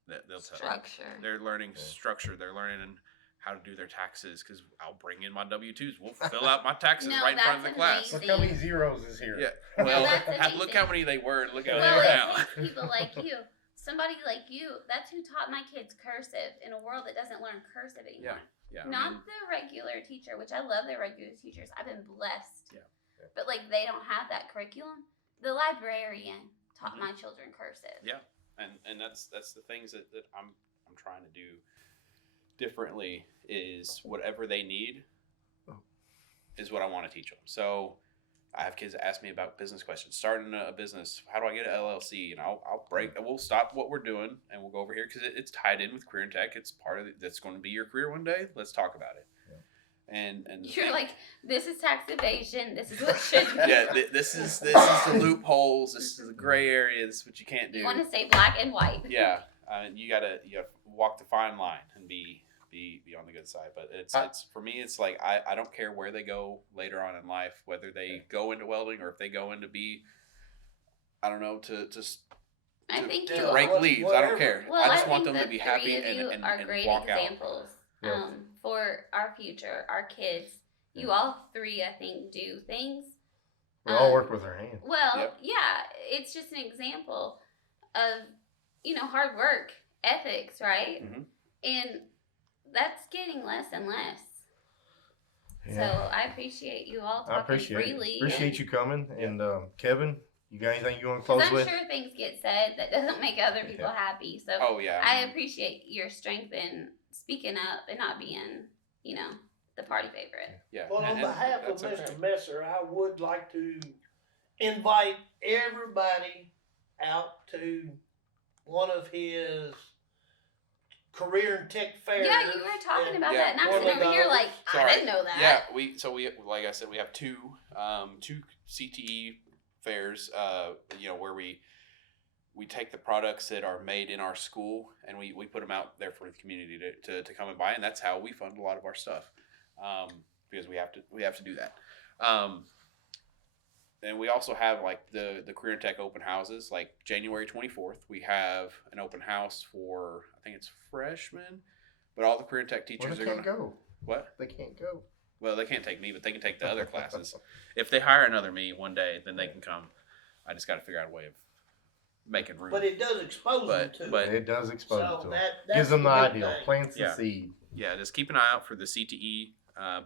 that they'll tell you. Structure. They're learning Yeah. structure. They're learning how to do their taxes because I'll bring in my W-2s. We'll fill out my taxes No, right in front of the that's class. amazing. Look how many zeros is here. Yeah. No, Well, that's look amazing. how many they were and look how Well, many they are now. it takes people like you. Somebody like you. That's who taught my kids cursive in a world that doesn't learn cursive anymore. Yeah. I Not mean, the regular teacher, which I love the regular teachers. I've been blessed. Yeah. But like they don't have that curriculum. The librarian taught Mhm. my children cursive. Yeah. And that's the things that I'm trying to do differently is whatever they need is what I want to teach them. So I have kids that ask me about business questions, starting a business. How do I get an LLC? And we'll stop what we're doing and we'll go over here because it's tied in with career and tech. It's part of that's going to be your career one day. Let's talk about it. And the You're thing- like, this is tax evasion. This is what should be. yeah, this is the loopholes. This is the gray area. This is what you can't do. You want to say black and white. Yeah, you gotta walk the fine line and be on the good side. But it's for me, it's like I don't care where they go later on in life, whether they go into welding or if they go into I don't know to I think to you. rake leaves. I don't care. Well, I just want think them to the be three happy of you and are great walk out. examples Yeah. for our future, our kids. You all three, I think, do things. We all work with our hands. Well, Yep. yeah, it's just an example of hard work, ethics, right? Mhm. And that's getting less and less. So I appreciate you all I talking freely. appreciate you coming. And Kevin, you got anything you want to Because close I'm with? sure things get said that doesn't make other people happy. So Oh yeah. I appreciate your strength in speaking up and not being, the party favorite. Yeah. Well, on and behalf of that's okay. Mr. Messer, I would like to invite everybody out to one of his career and tech fairs. Yeah, you were talking about Yeah. that, and I'm One sitting of over here those. like, I Sorry. didn't know that. Yeah, we like I said, we have two CTE fairs. Where we take the products that are made in our school and we put them out there for the community to come and buy, and that's how we fund a lot of our stuff, because we have to do that. And we also have like the Career and Tech open houses. Like January 24th, we have an open house for, I think it's freshmen, but all the Career and Tech Well, teachers they are can't going to. go. What? They can't go. Well, they can't take me, but they can take the other classes. If they hire another me one day, then they can come. I just got to figure out a way of making room. But it does expose them to but- it. It does expose So it to them. that's Gives them the big idea. thing. Plants the Yeah. seed. Yeah, just keep an eye out for the CTE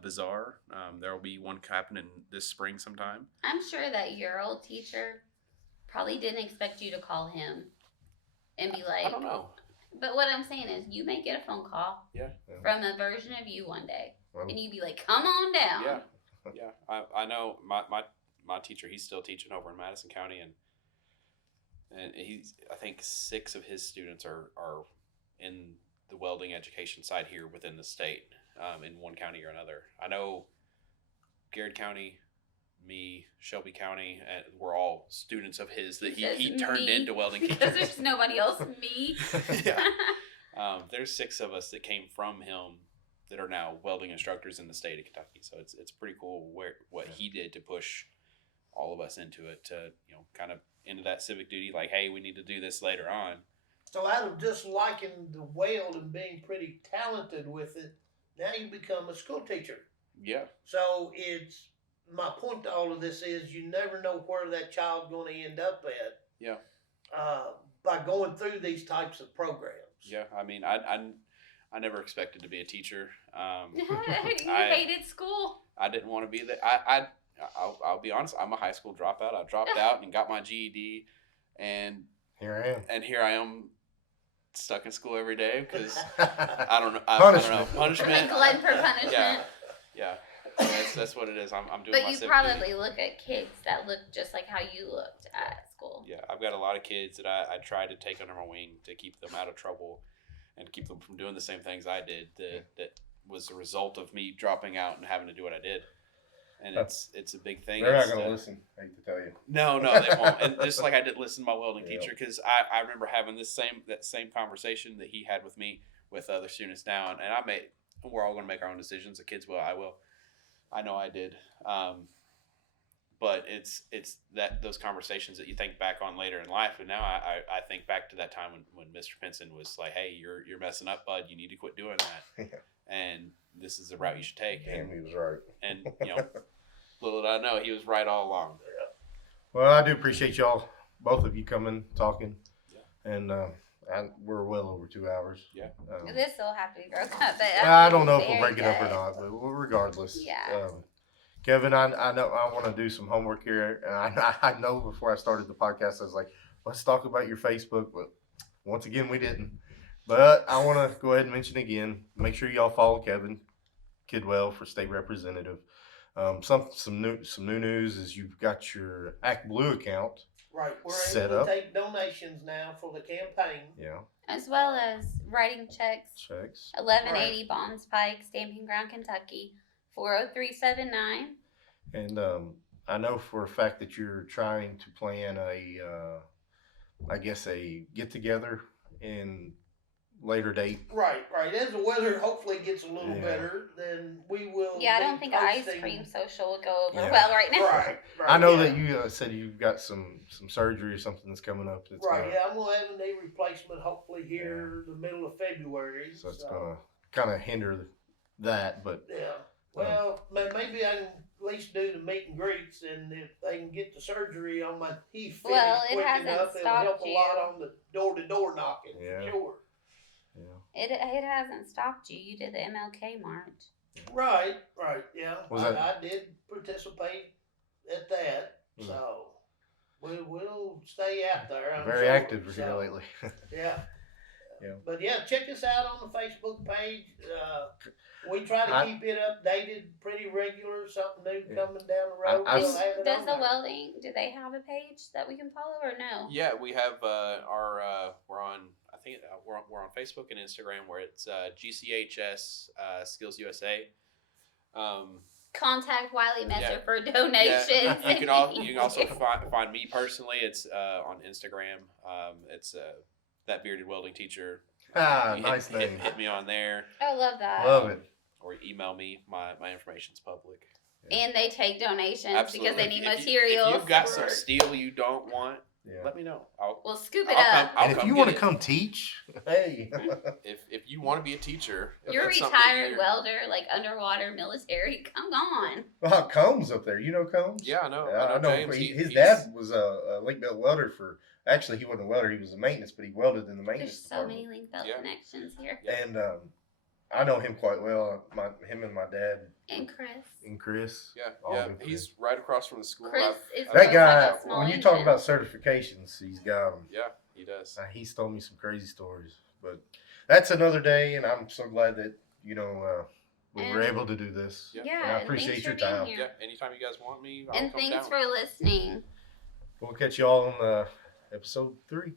Bazaar. There will be one happening this spring sometime. I'm sure that your old teacher probably didn't expect you to call him and be like, I don't know. But what I'm saying is, you may get a phone call Yeah. from a version of you one day, Well, and you'd be like, "Come on down." Yeah, yeah. I know my teacher. He's still teaching over in Madison County, and he's, I think 6 of his students are in the welding education side here within the state, in one county or another. I know Garrett County, me, Shelby County, and we're all students of his that he Says turned me, into welding because teachers. there's nobody else. Me. Yeah. There's 6 of us that came from him that are now welding instructors in the state of Kentucky. So it's pretty cool what he did to push all of us into it, to kind of into that civic duty. Like, hey, we need to do this later on. So out of just liking the weld and being pretty talented with it, now you become a school teacher. Yeah, So it's my point to all of this is you never know where that child's going to end up at. Yeah. By going through these types of programs. yeah. I mean, I never expected to be a teacher. You I- hated school. I didn't want to be that. I'll be honest. I'm a high school dropout. I dropped out and got my GED, and Here here I am, stuck in school every day because I I don't know. Punishment. I don't know. Punishment. Glutton for punishment. Yeah. Yeah. That's what it is. I'm doing But my you civic probably duty. look at kids that look just like how you looked at school. Yeah, I've got a lot of kids that I try to take under my wing to keep them out of trouble and keep them from doing the same things I did that was the result of me dropping out and having to do what I did. And it's a big thing. They're not It's, going to listen. I hate to tell you. No, they won't. And just like I did listen to my welding Yeah. teacher, because I remember having that same conversation that he had with me with other students now, and we're all going to make our own decisions. The kids will, I will. I know I did. But it's that those conversations that you think back on later in life, and now I think back to that time when Mr. Pinson was like, "Hey, you're messing up, bud. You need to quit doing that, and this is the route you should take." Damn, he was right. And little did I know, he was right all along. Well, I do appreciate y'all, both of you coming, talking. Yeah. And we're well over 2 hours. Yeah. This will have to be broken up, but I don't know if we'll very break it up or good. not, but regardless. Yeah. Kevin, I know I want to do some homework here, and I know before I started the podcast, I was like, let's talk about your Facebook, but once again, we didn't. But I want to go ahead and mention again, make sure y'all follow Kevin Kidwell for state representative. Some new news is you've got your Act Blue account. Right. We're Set able to up. take donations now for the campaign. Yeah, As well as writing checks, checks. 1180 Bonds Pike, Stamping Ground, Kentucky, 40379. And I know for a fact that you're trying to plan a get together in later date. Right. As the weather hopefully gets a little Yeah. better, then we will. Yeah, I be don't think ice posting- cream social would go over Yeah. well right now. Right. I know yeah. that you said you've got some surgery or something that's coming up. That's Right. gonna, Yeah, I'm gonna have a knee replacement hopefully here the middle of February. So it's gonna kind of hinder that, but Yeah. Well, maybe I can at least do the meet and greets, and if they can get the surgery on my knee finished Well, it quick hasn't enough, it'll help stopped a lot you. on the door-to-door knocking Yeah. for sure. yeah. It hasn't stopped you. You did the MLK March. Right, yeah. Was I, that- I did participate at that, Mm. so we'll stay out there. I'm Very sure. active here So, lately. Yeah. Yeah. But yeah, check us out on the Facebook page. We try to I- keep it updated pretty regular. Something new Yeah. coming down the I- road. I- we'll have it Does on the there. welding? Do they have a page that we can follow or no? Yeah, we have our we're on I think we're on Facebook and Instagram where it's GCHS Skills USA. Contact Wiley Messer Yeah. for donations. You can also find me personally. It's on Instagram. It's that bearded welding teacher. Ah, You nice hit, name. hit me on there. I love that. Love it. Or email me. My information's public. And they take donations Absolutely. because they need If materials. if you've got some for- steel you don't want, Yeah. let me know. I'll Well, scoop it I'll up. I'll And if come you get want to it. come teach, hey. If you want to be a teacher, if You're a that's something that retired you're- welder, like underwater military. Come on. Well, Combs up there. You know Combs? Yeah, I know. Yeah, I know. James. His He's- dad was a link belt welder for. Actually, he wasn't a welder. He was a maintenance, but he welded in the maintenance There's so many department. link belt Yeah. connections here. And I know him quite well. Him and my dad And Chris. and Chris. Yeah, all yeah. of them. He's right across from the school. Chris I've- is I've- That Looks guy. like a small When you talk engine. about certifications, he's got them. Yeah, he does. He's told me some crazy stories, but that's another day, and I'm so glad that we were And- able to do this. Yeah. Yeah, And I and appreciate thanks your for being time. here. Yeah, anytime you guys want me, I'll And come thanks down. for listening. We'll catch you all on episode 3.